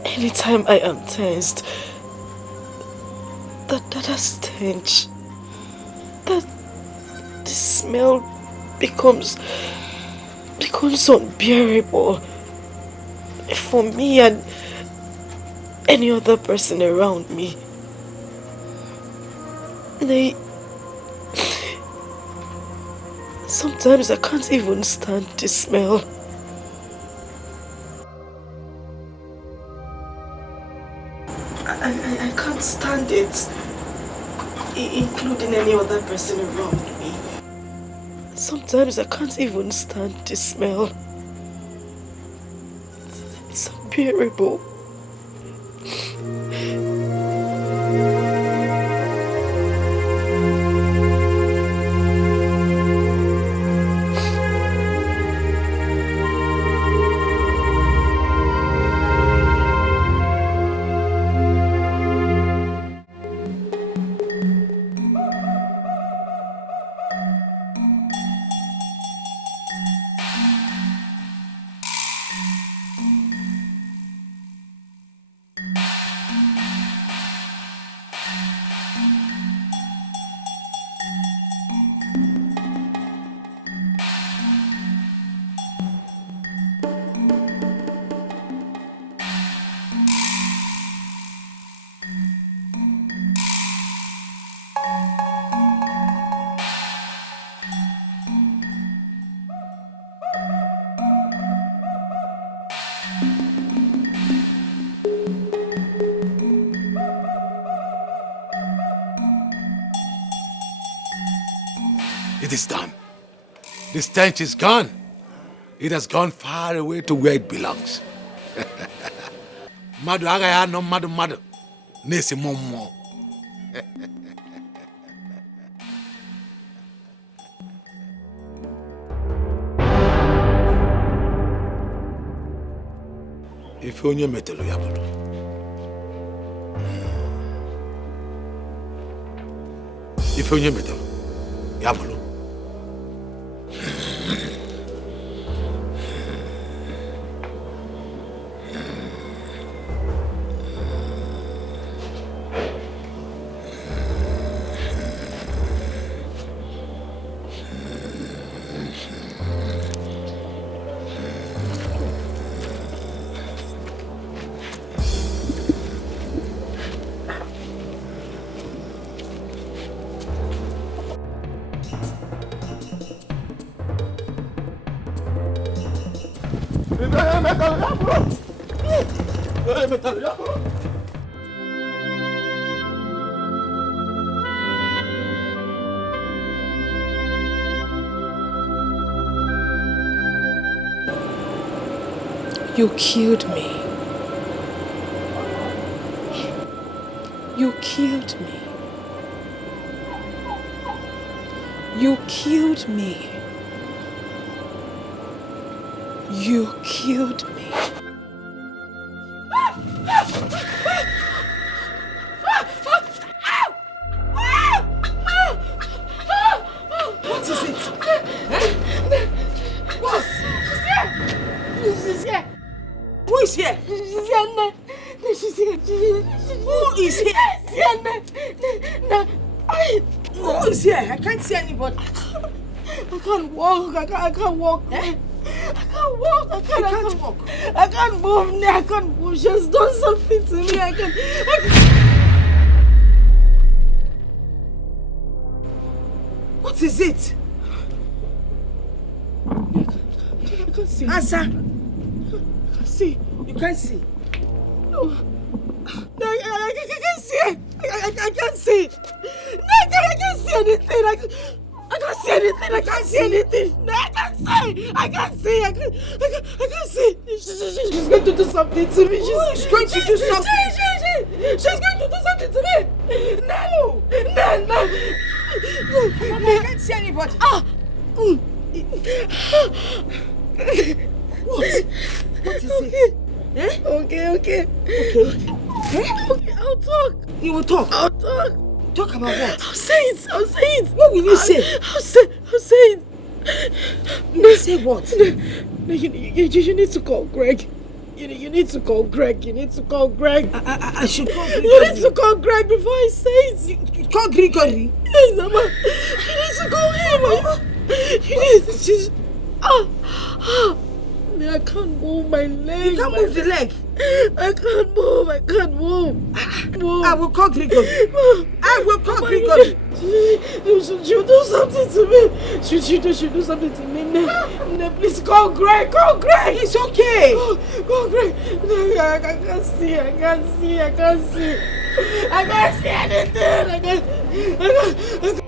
Anytime I am tensed, that stench, that the smell becomes unbearable for me and any other person around me. Sometimes I can't even stand the smell. I can't stand it, including any other person around me. Sometimes I can't even stand the smell. It's unbearable. It is done. The stench is gone. It has gone far away to where it belongs. Madu agaya no madu. Nesi momo. If onye metelu ya bulu. If onye metelu ya bulu. You killed me. You killed me. You killed me. You killed me. What is it? What? She's here! Who is here? is here? I can't see anybody. I can't walk. I can't walk. Eh? I can't walk. I can't walk. I can't move. I can't move. She's done something to me. I can't. What is it? I can't see. Answer. I can't see. You can't see? No. No, I can't see. I can't see. No, I can't see anything. I can't see anything. I can't see anything. No, I can't see. I can't see. I can't see. She's going to do something to me. She's going to do something. She's going to do something to me. No. I can't see anybody. What is it? Eh? Okay. Okay, I'll talk. You will talk? I'll talk. Talk about what? I'll say it. What will you say? I'll say it. You will say what? No, you need to call Greg. You need to call Greg. I should call Greg. You need to call Greg before I say it. Call Gregory? Yes, Mama. You need to call him. You need to I can't move my leg. You can't move the leg? I can't move. I will call Gregory. Gregory. She'll do something to me. She'll do something to me. No, please call Greg. It's okay. Call Greg. No, I can't see. I can't see anything. I can't.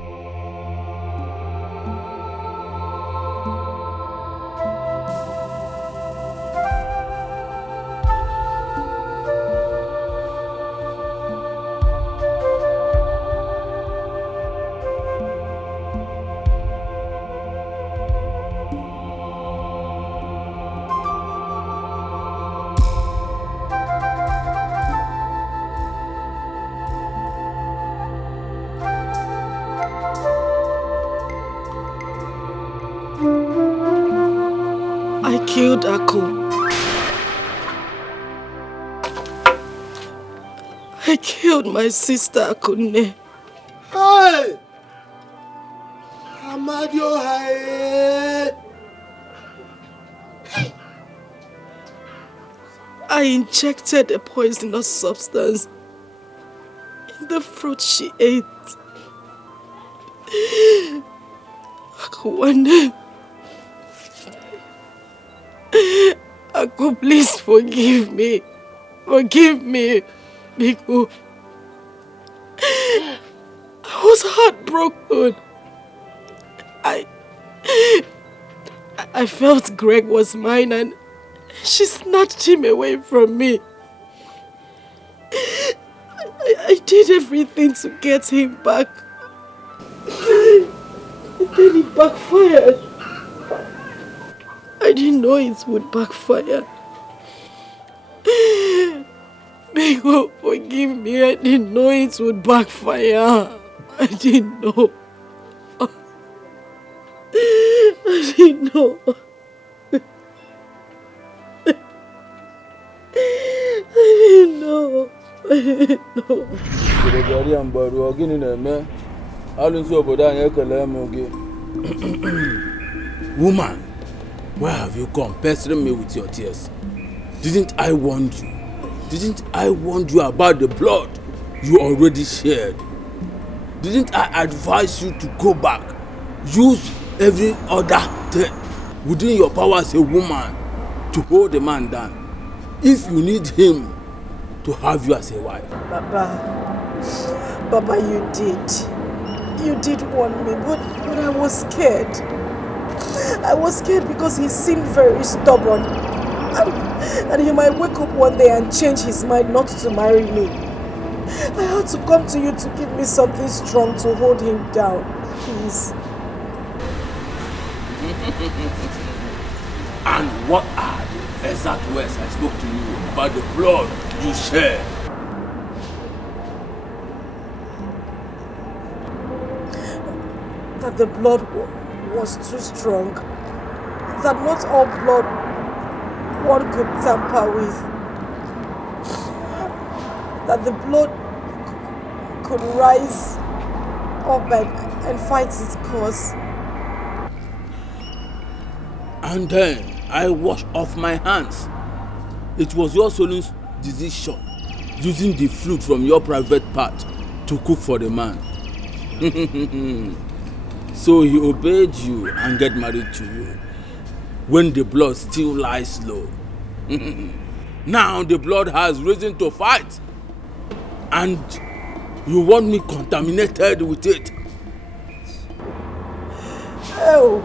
Killed Ako. I killed my sister Akunne. Hey! Amadio, hey! I injected a poisonous substance in the fruit she ate. Akunne. Ako, please forgive me. Because I was heartbroken. I felt Greg was mine and she snatched him away from me. I did everything to get him back. And then it backfired. I didn't know it would backfire. Bego, forgive me. I didn't know it would backfire. I didn't know. I didn't know. Woman, why have you come pestering me with your tears? Didn't I warn you? Didn't I warn you about the blood you already shed? Didn't I advise you to go back? Use every other thing within your power as a woman to hold the man down. If you need him to have you as a wife. Baba, you did. You did warn me, but I was scared. I was scared because he seemed very stubborn. And he might wake up one day and change his mind not to marry me. I had to come to you to give me something strong to hold him down. Please. And what are the exact words I spoke to you about the blood you shed? That the blood was too strong. That not all blood one could tamper with. That the blood could rise up and fight its cause. And then I washed off my hands. It was your sole decision, using the flute from your private part to cook for the man. So he obeyed you and get married to you, when the blood still lies low. Now the blood has risen to fight, and you want me contaminated with it. Oh,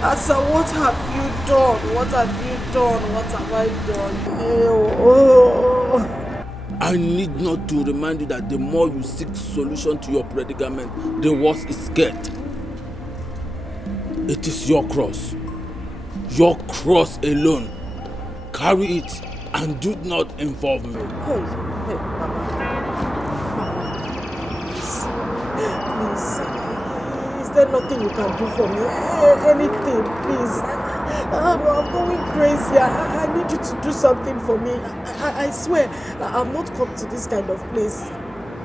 Asa, what have you done? What have you done? What have I done? Oh. I need not to remind you that the more you seek solution to your predicament, the worse it gets. It is your cross alone. Carry it and do not involve me. Hey, Mama. Please. Is there nothing you can do for me? Anything, please. I'm going crazy. I need you to do something for me. I swear, I'm not come to this kind of place.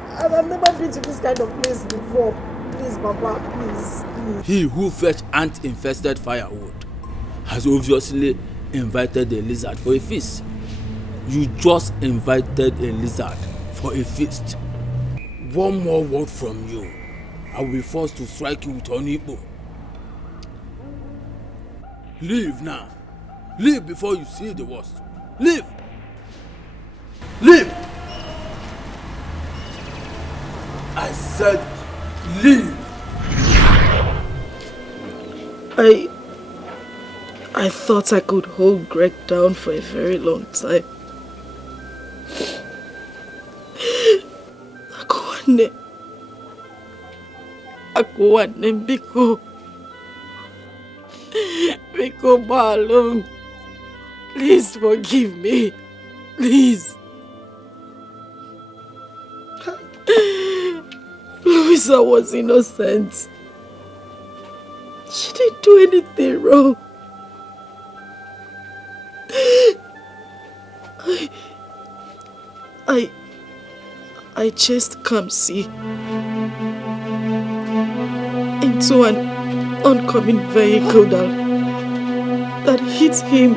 I've never been to this kind of place before. Please, Papa, please. He who fetched ant-infested firewood has obviously invited a lizard for a feast. You just invited a lizard for a feast. One more word from you, I will be forced to strike you with Onipo. Leave now. Leave before you see the worst. Leave. Leave. I said leave. I thought I could hold Greg down for a very long time. Akuane Biko Balum. Please forgive me. Please. Louisa was innocent. She didn't do anything wrong. I chased Kamsi into an oncoming vehicle that hit him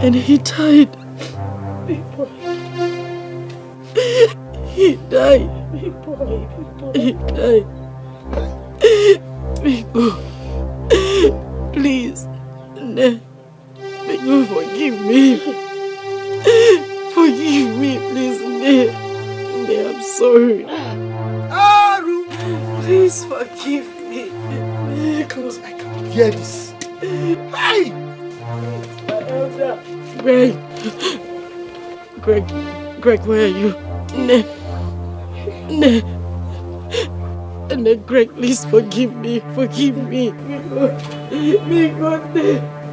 and he died. He died. He died. Biko, please, Biko, forgive me. Forgive me, please, I'm sorry. Please forgive me. Because I can't hear this. Hey! My elder. Greg, where are you? Greg, please forgive me. Forgive me.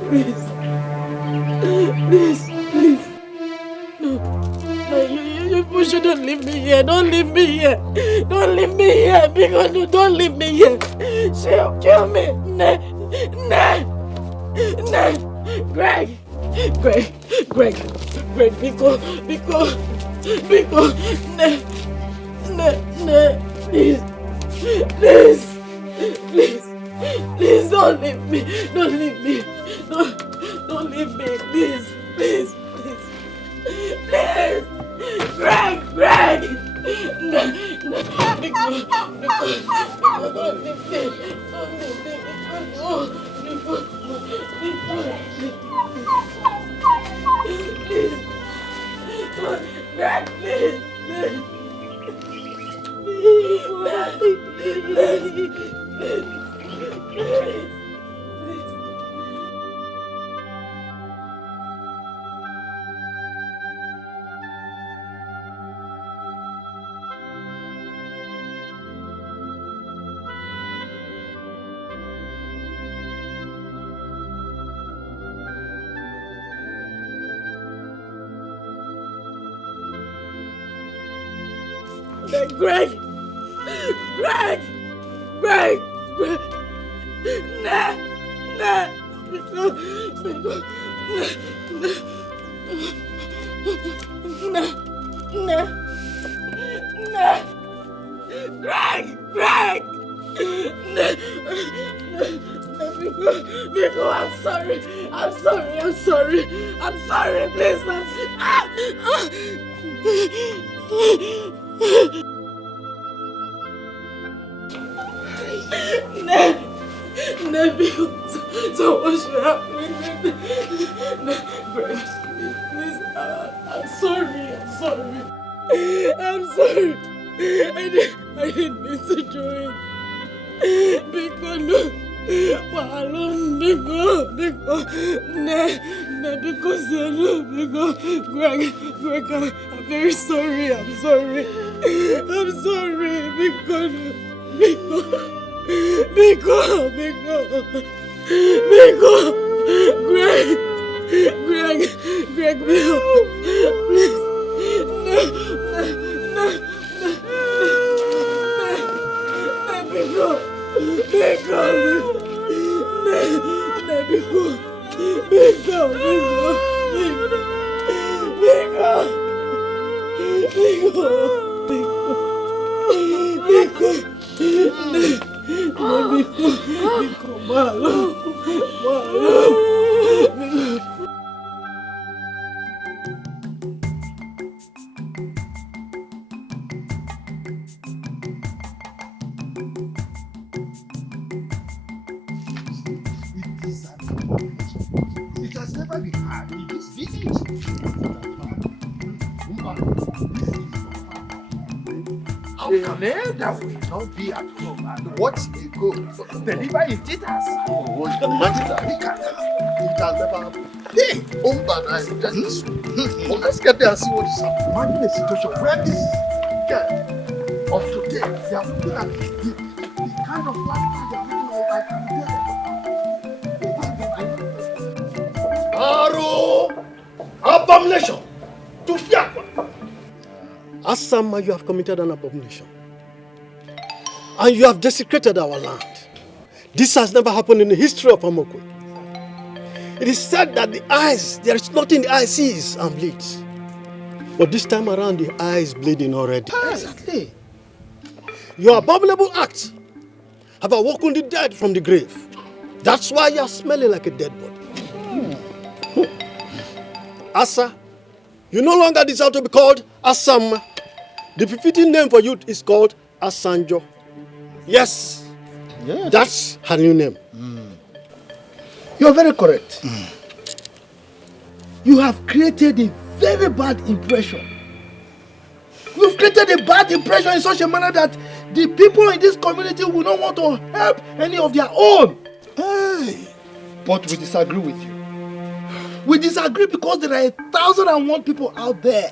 Please. No, you shouldn't leave me here. Don't leave me here. Don't leave me here. Because don't leave me here. She'll kill me. Greg, because, please, don't leave me. Don't leave me, please. Greg! No, because don't leave me. Greg, please. Greg! Biko, I'm sorry. I'm sorry. I'm sorry. I'm sorry. Please, Biko, so what should happen? Greg, please, I'm sorry. I'm sorry. I'm sorry. I didn't mean to do it. Biko, no. Greg, I'm very sorry. I'm sorry. I'm sorry. Greg, please. It has never been hard in this village. How can that will not be at home and watch a go deliver in theaters? Oh, it has never happened. Hey, let's get there and see what is happening. Imagine a situation where this girl of today, they are looking at the kind of life they are living like Aro! Abomination! To Fiakwa! Asama, you have committed an abomination. And you have desecrated our land. This has never happened in the history of Amokwe. It is said that the eyes, there is nothing the eye sees and bleeds. But this time around, the eye is bleeding already. Exactly. Your abominable acts have awoken the dead from the grave. That's why you are smelling like a dead body. Asa, you no longer deserve to be called Asam. The befitting name for you is called Asanjo. Yes, that's her new name. You are very correct. You have created a very bad impression. You've created a bad impression in such a manner that the people in this community will not want to help any of their own. Hey. But we disagree with you. We disagree because there are 1,001 people out there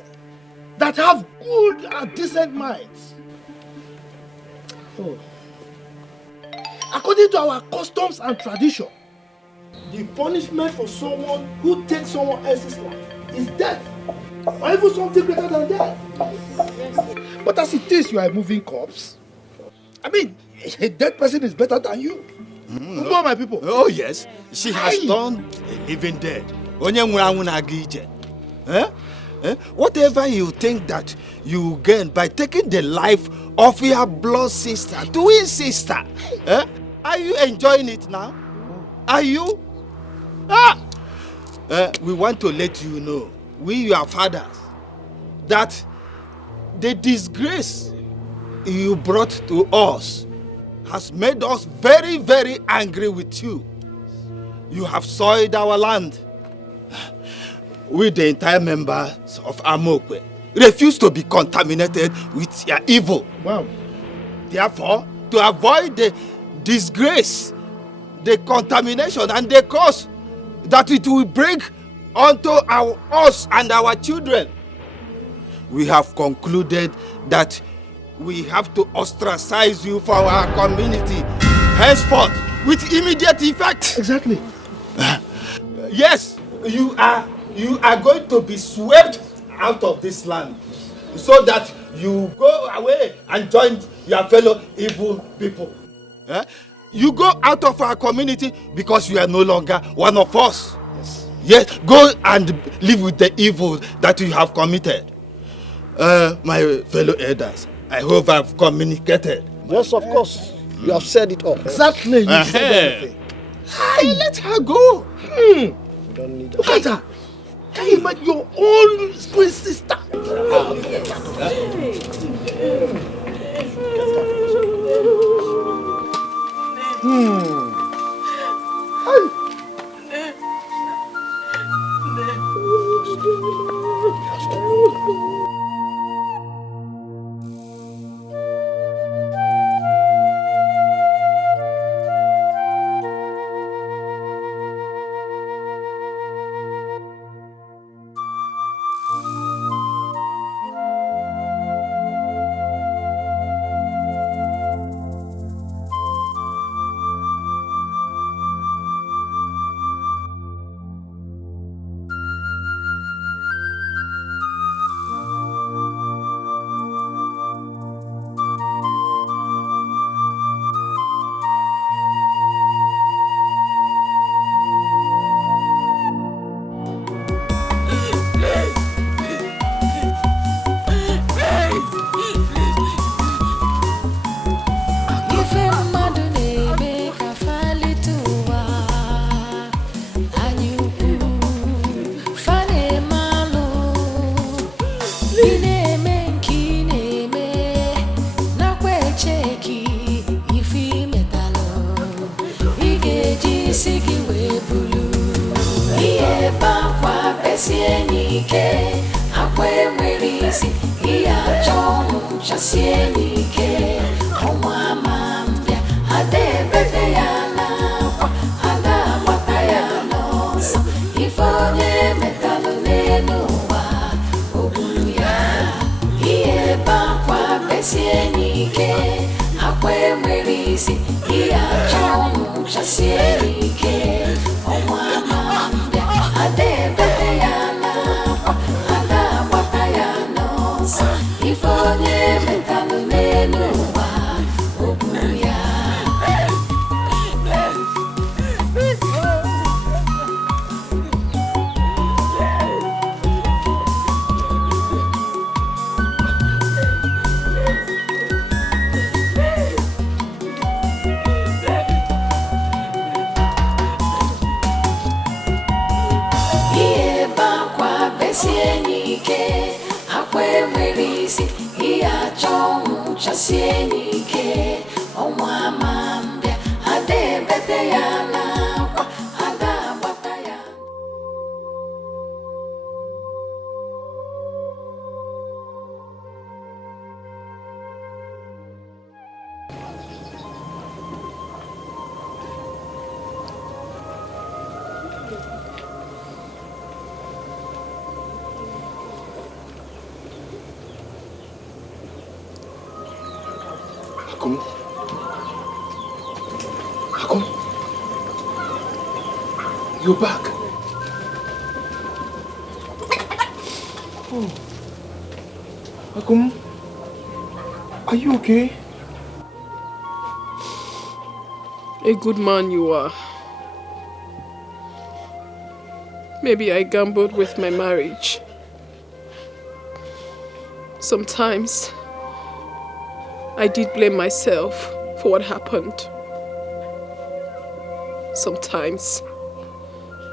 that have good and decent minds. Oh. According to our customs and tradition, the punishment for someone who takes someone else's life is death, or even something greater than death. Yes. But as it is, you are a moving corpse. I mean, a dead person is better than you. You know, my people. Oh yes, she has turned even dead. Whatever you think that you gain by taking the life of your blood sister, twin sister, are you enjoying it now? Are you? We want to let you know, we your fathers, that the disgrace you brought to us has made us very, very angry with you. You have soiled our land. We, the entire members of Amokwe, refuse to be contaminated with your evil. Wow. Therefore, to avoid the disgrace, the contamination, and the curse that it will bring onto us and our children, we have concluded that we have to ostracize you from our community henceforth with immediate effect. Exactly. Yes, you are going to be swept out of this land so that you go away and join your fellow evil people. You go out of our community because you are no longer one of us. Yes, go and live with the evil that you have committed. My fellow elders, I hope I've communicated. Yes, of course. You have said it all. Exactly. You said everything. Hey, let her go. Don't need Look at her. Can you imagine your own twin sister? You're back. Oh. Akum, are you okay? A good man you are. Maybe I gambled with my marriage. Sometimes I did blame myself for what happened. Sometimes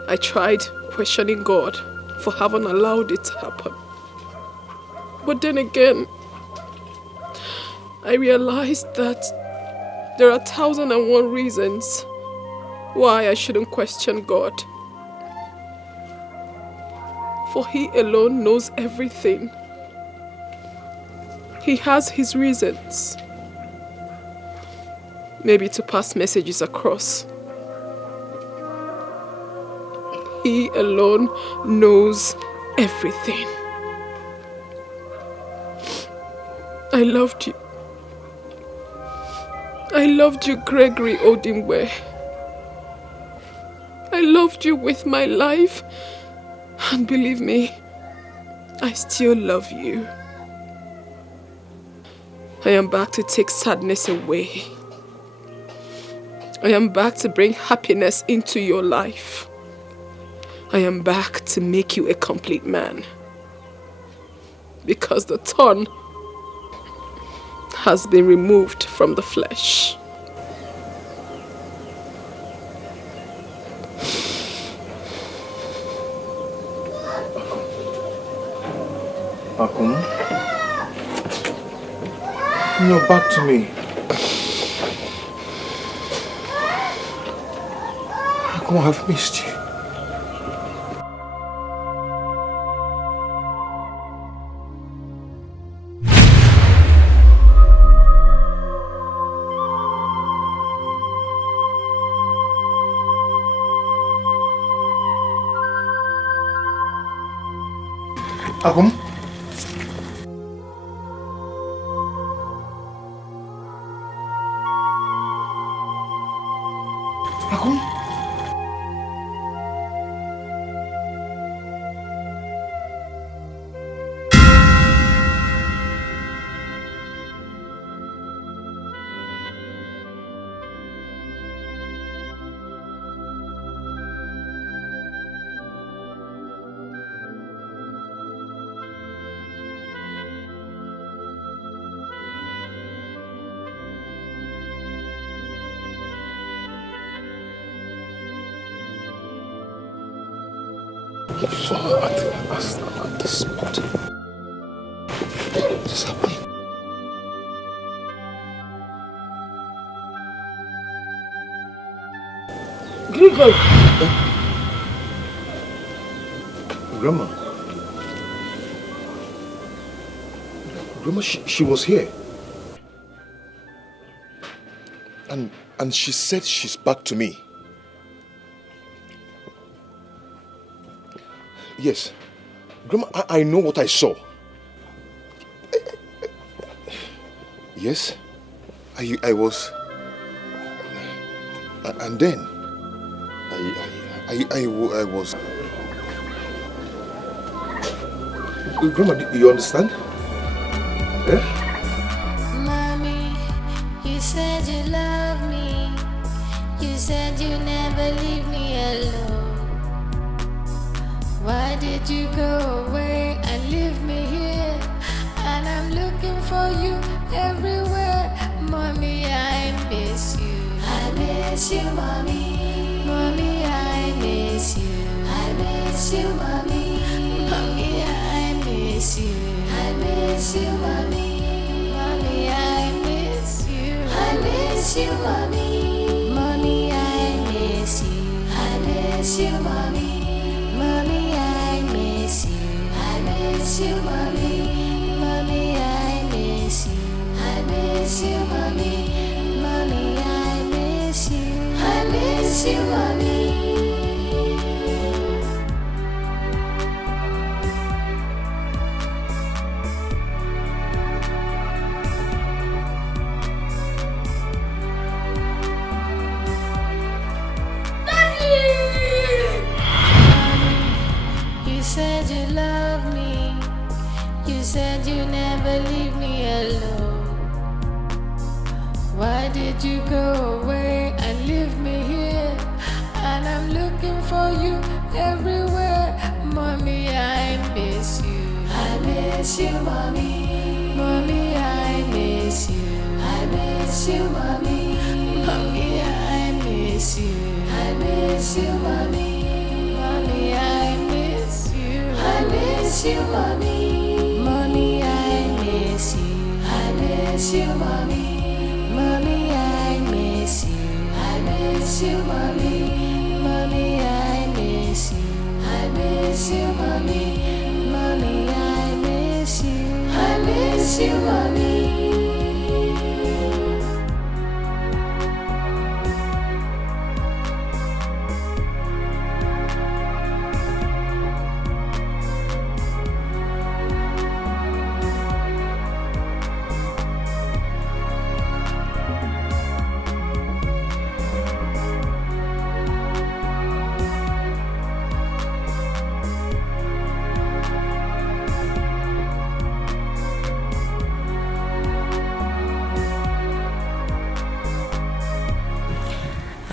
I tried questioning God for having allowed it to happen. But then again, I realized that there are 1,001 reasons why I shouldn't question God. For He alone knows everything. He has His reasons. Maybe to pass messages across. He alone knows everything. I loved you. I loved you, Gregory Odimwe. I loved you with my life. And believe me, I still love you. I am back to take sadness away. I am back to bring happiness into your life. I am back to make you a complete man. Because the thorn has been removed from the flesh. Akum, you're back to me. Akum, I've missed you. Akum? Akum? At the spot. What is happening? Grigor! Grandma. Grandma, she was here. And she said she's back to me. Yes. Grandma, I know what I saw. Yes. I was... And then... I was... Grandma, do you understand? Eh? Mommy, you said you love me. You said you never leave me alone. Why did you go away and leave me here? And I'm looking for you everywhere. Mommy, I miss you. I miss you, mommy. Mommy, I miss you. I miss you, mommy. Mommy, I miss you. I miss you, mommy. Mommy, I miss you. I miss you, mommy. Mommy, I miss you. I miss you, mommy. Mommy, I miss you. I miss you, mommy. Mommy, I miss you. I miss you, mommy. Mommy, I miss you. I miss you, mommy. You said you love me. You said you never leave me alone. Why did you go away and leave me here? And I'm looking for you everywhere. Mommy, I miss you. I miss you, mommy. Mommy, I miss you. I miss you, mommy. Mommy, I miss you. I miss you, mommy. Mommy, I miss you. I miss you, mommy. Mommy, I miss you. I miss you, mommy. Mommy, I miss you. I miss you, mommy. Mommy, I miss you. I miss you, mommy. Mommy, I miss you. I miss you, mommy.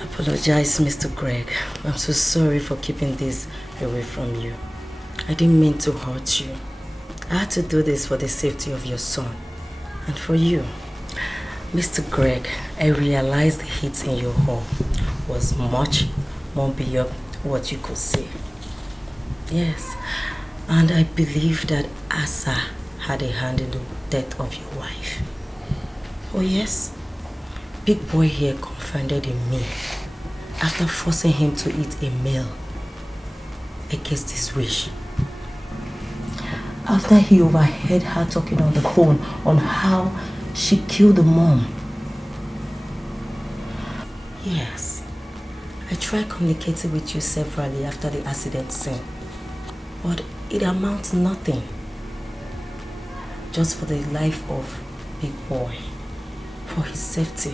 Apologize, Mr. Greg. I'm so sorry for keeping this away from you. I didn't mean to hurt you. I had to do this for the safety of your son and for you. Mr. Greg, I realized the heat in your home was much more beyond what you could see. Yes, and I believe that Asa had a hand in the death of your wife. Oh yes, big boy here confided in me after forcing him to eat a meal against his wish. After he overheard her talking on the phone on how she killed the mom. Yes, I tried communicating with you severally after the accident scene, but it amounts to nothing. Just for the life of big boy, for his safety.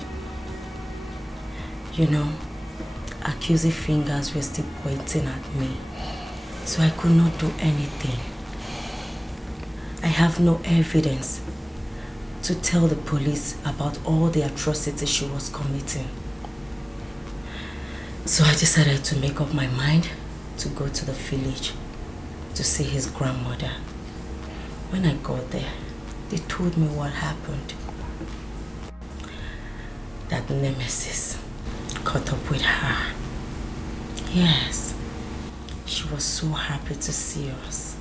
You know, accusing fingers were still pointing at me, so I could not do anything. I have no evidence to tell the police about all the atrocities she was committing. So I decided to make up my mind to go to the village to see his grandmother. When I got there, they told me what happened. That Nemesis caught up with her. Yes, she was so happy to see us.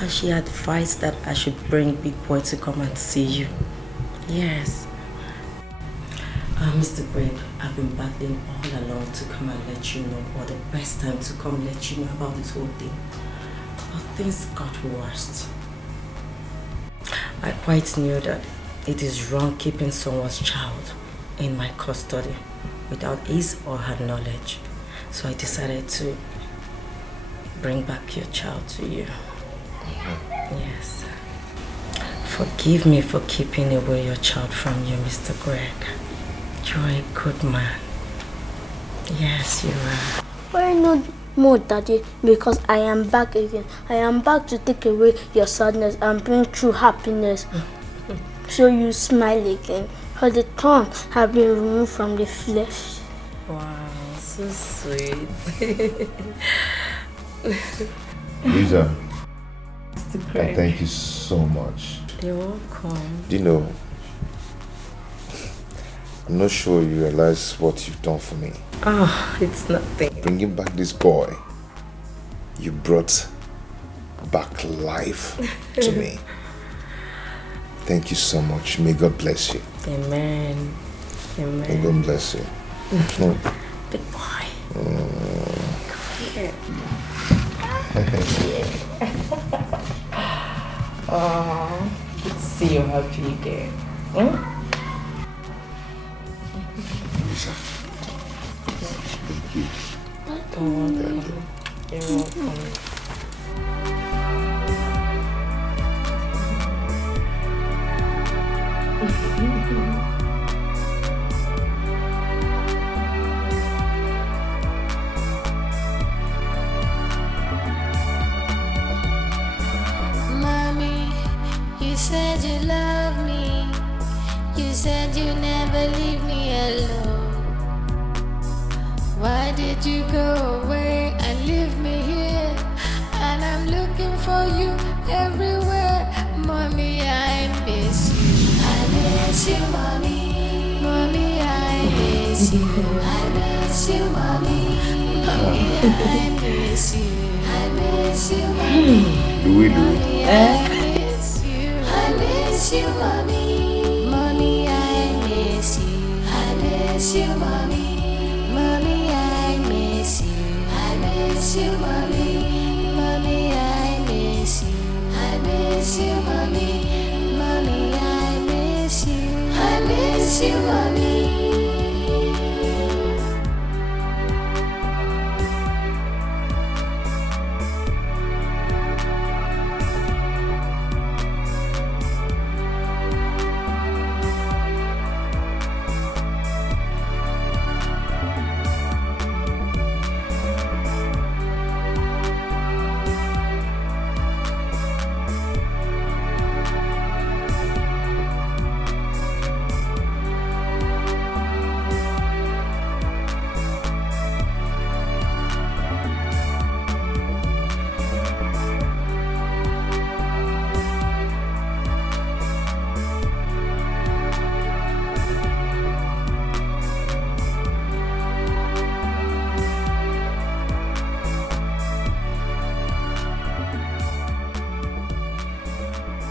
And she advised that I should bring Big Boy to come and see you. Yes. Mr. Greg, I've been battling all along to come and let you know, or the best time to come let you know about this whole thing. But things got worse. I quite knew that it is wrong keeping someone's child in my custody without his or her knowledge. So I decided to bring back your child to you. Yes. Forgive me for keeping away your child from you, Mr. Greg. You're a good man. Yes, you are. Why not more, Daddy? Because I am back again. I am back to take away your sadness and bring true happiness. So you smile again. For the thorns have been removed from the flesh. Wow, so sweet. Lisa, Mr. I Greg. thank you so much. You're welcome. Do you know, I'm not sure you realize what you've done for me. Oh, it's nothing. Bringing back this boy, you brought back life to me. Thank you so much. May God bless you. Amen. Amen. May God bless you. Big boy. Here. Oh, good to see you happy again. Lisa. Thank you. You're welcome. Mommy, you said you love me. You said you never leave me alone. Why did you go away and leave me here? And I'm looking for you everywhere. Mommy, I miss you. I miss you, Mommy. Mommy, I miss you. I miss you, Mommy. Mommy, I miss you. I miss you, Mommy. Mommy, I miss you. I miss you, Mommy. Mommy, I miss you. I miss you, Mommy. Mommy, I miss you. I miss you, Mommy. Mommy, I miss you. I miss you, Mommy. Mommy, I miss you. I miss you, Mommy.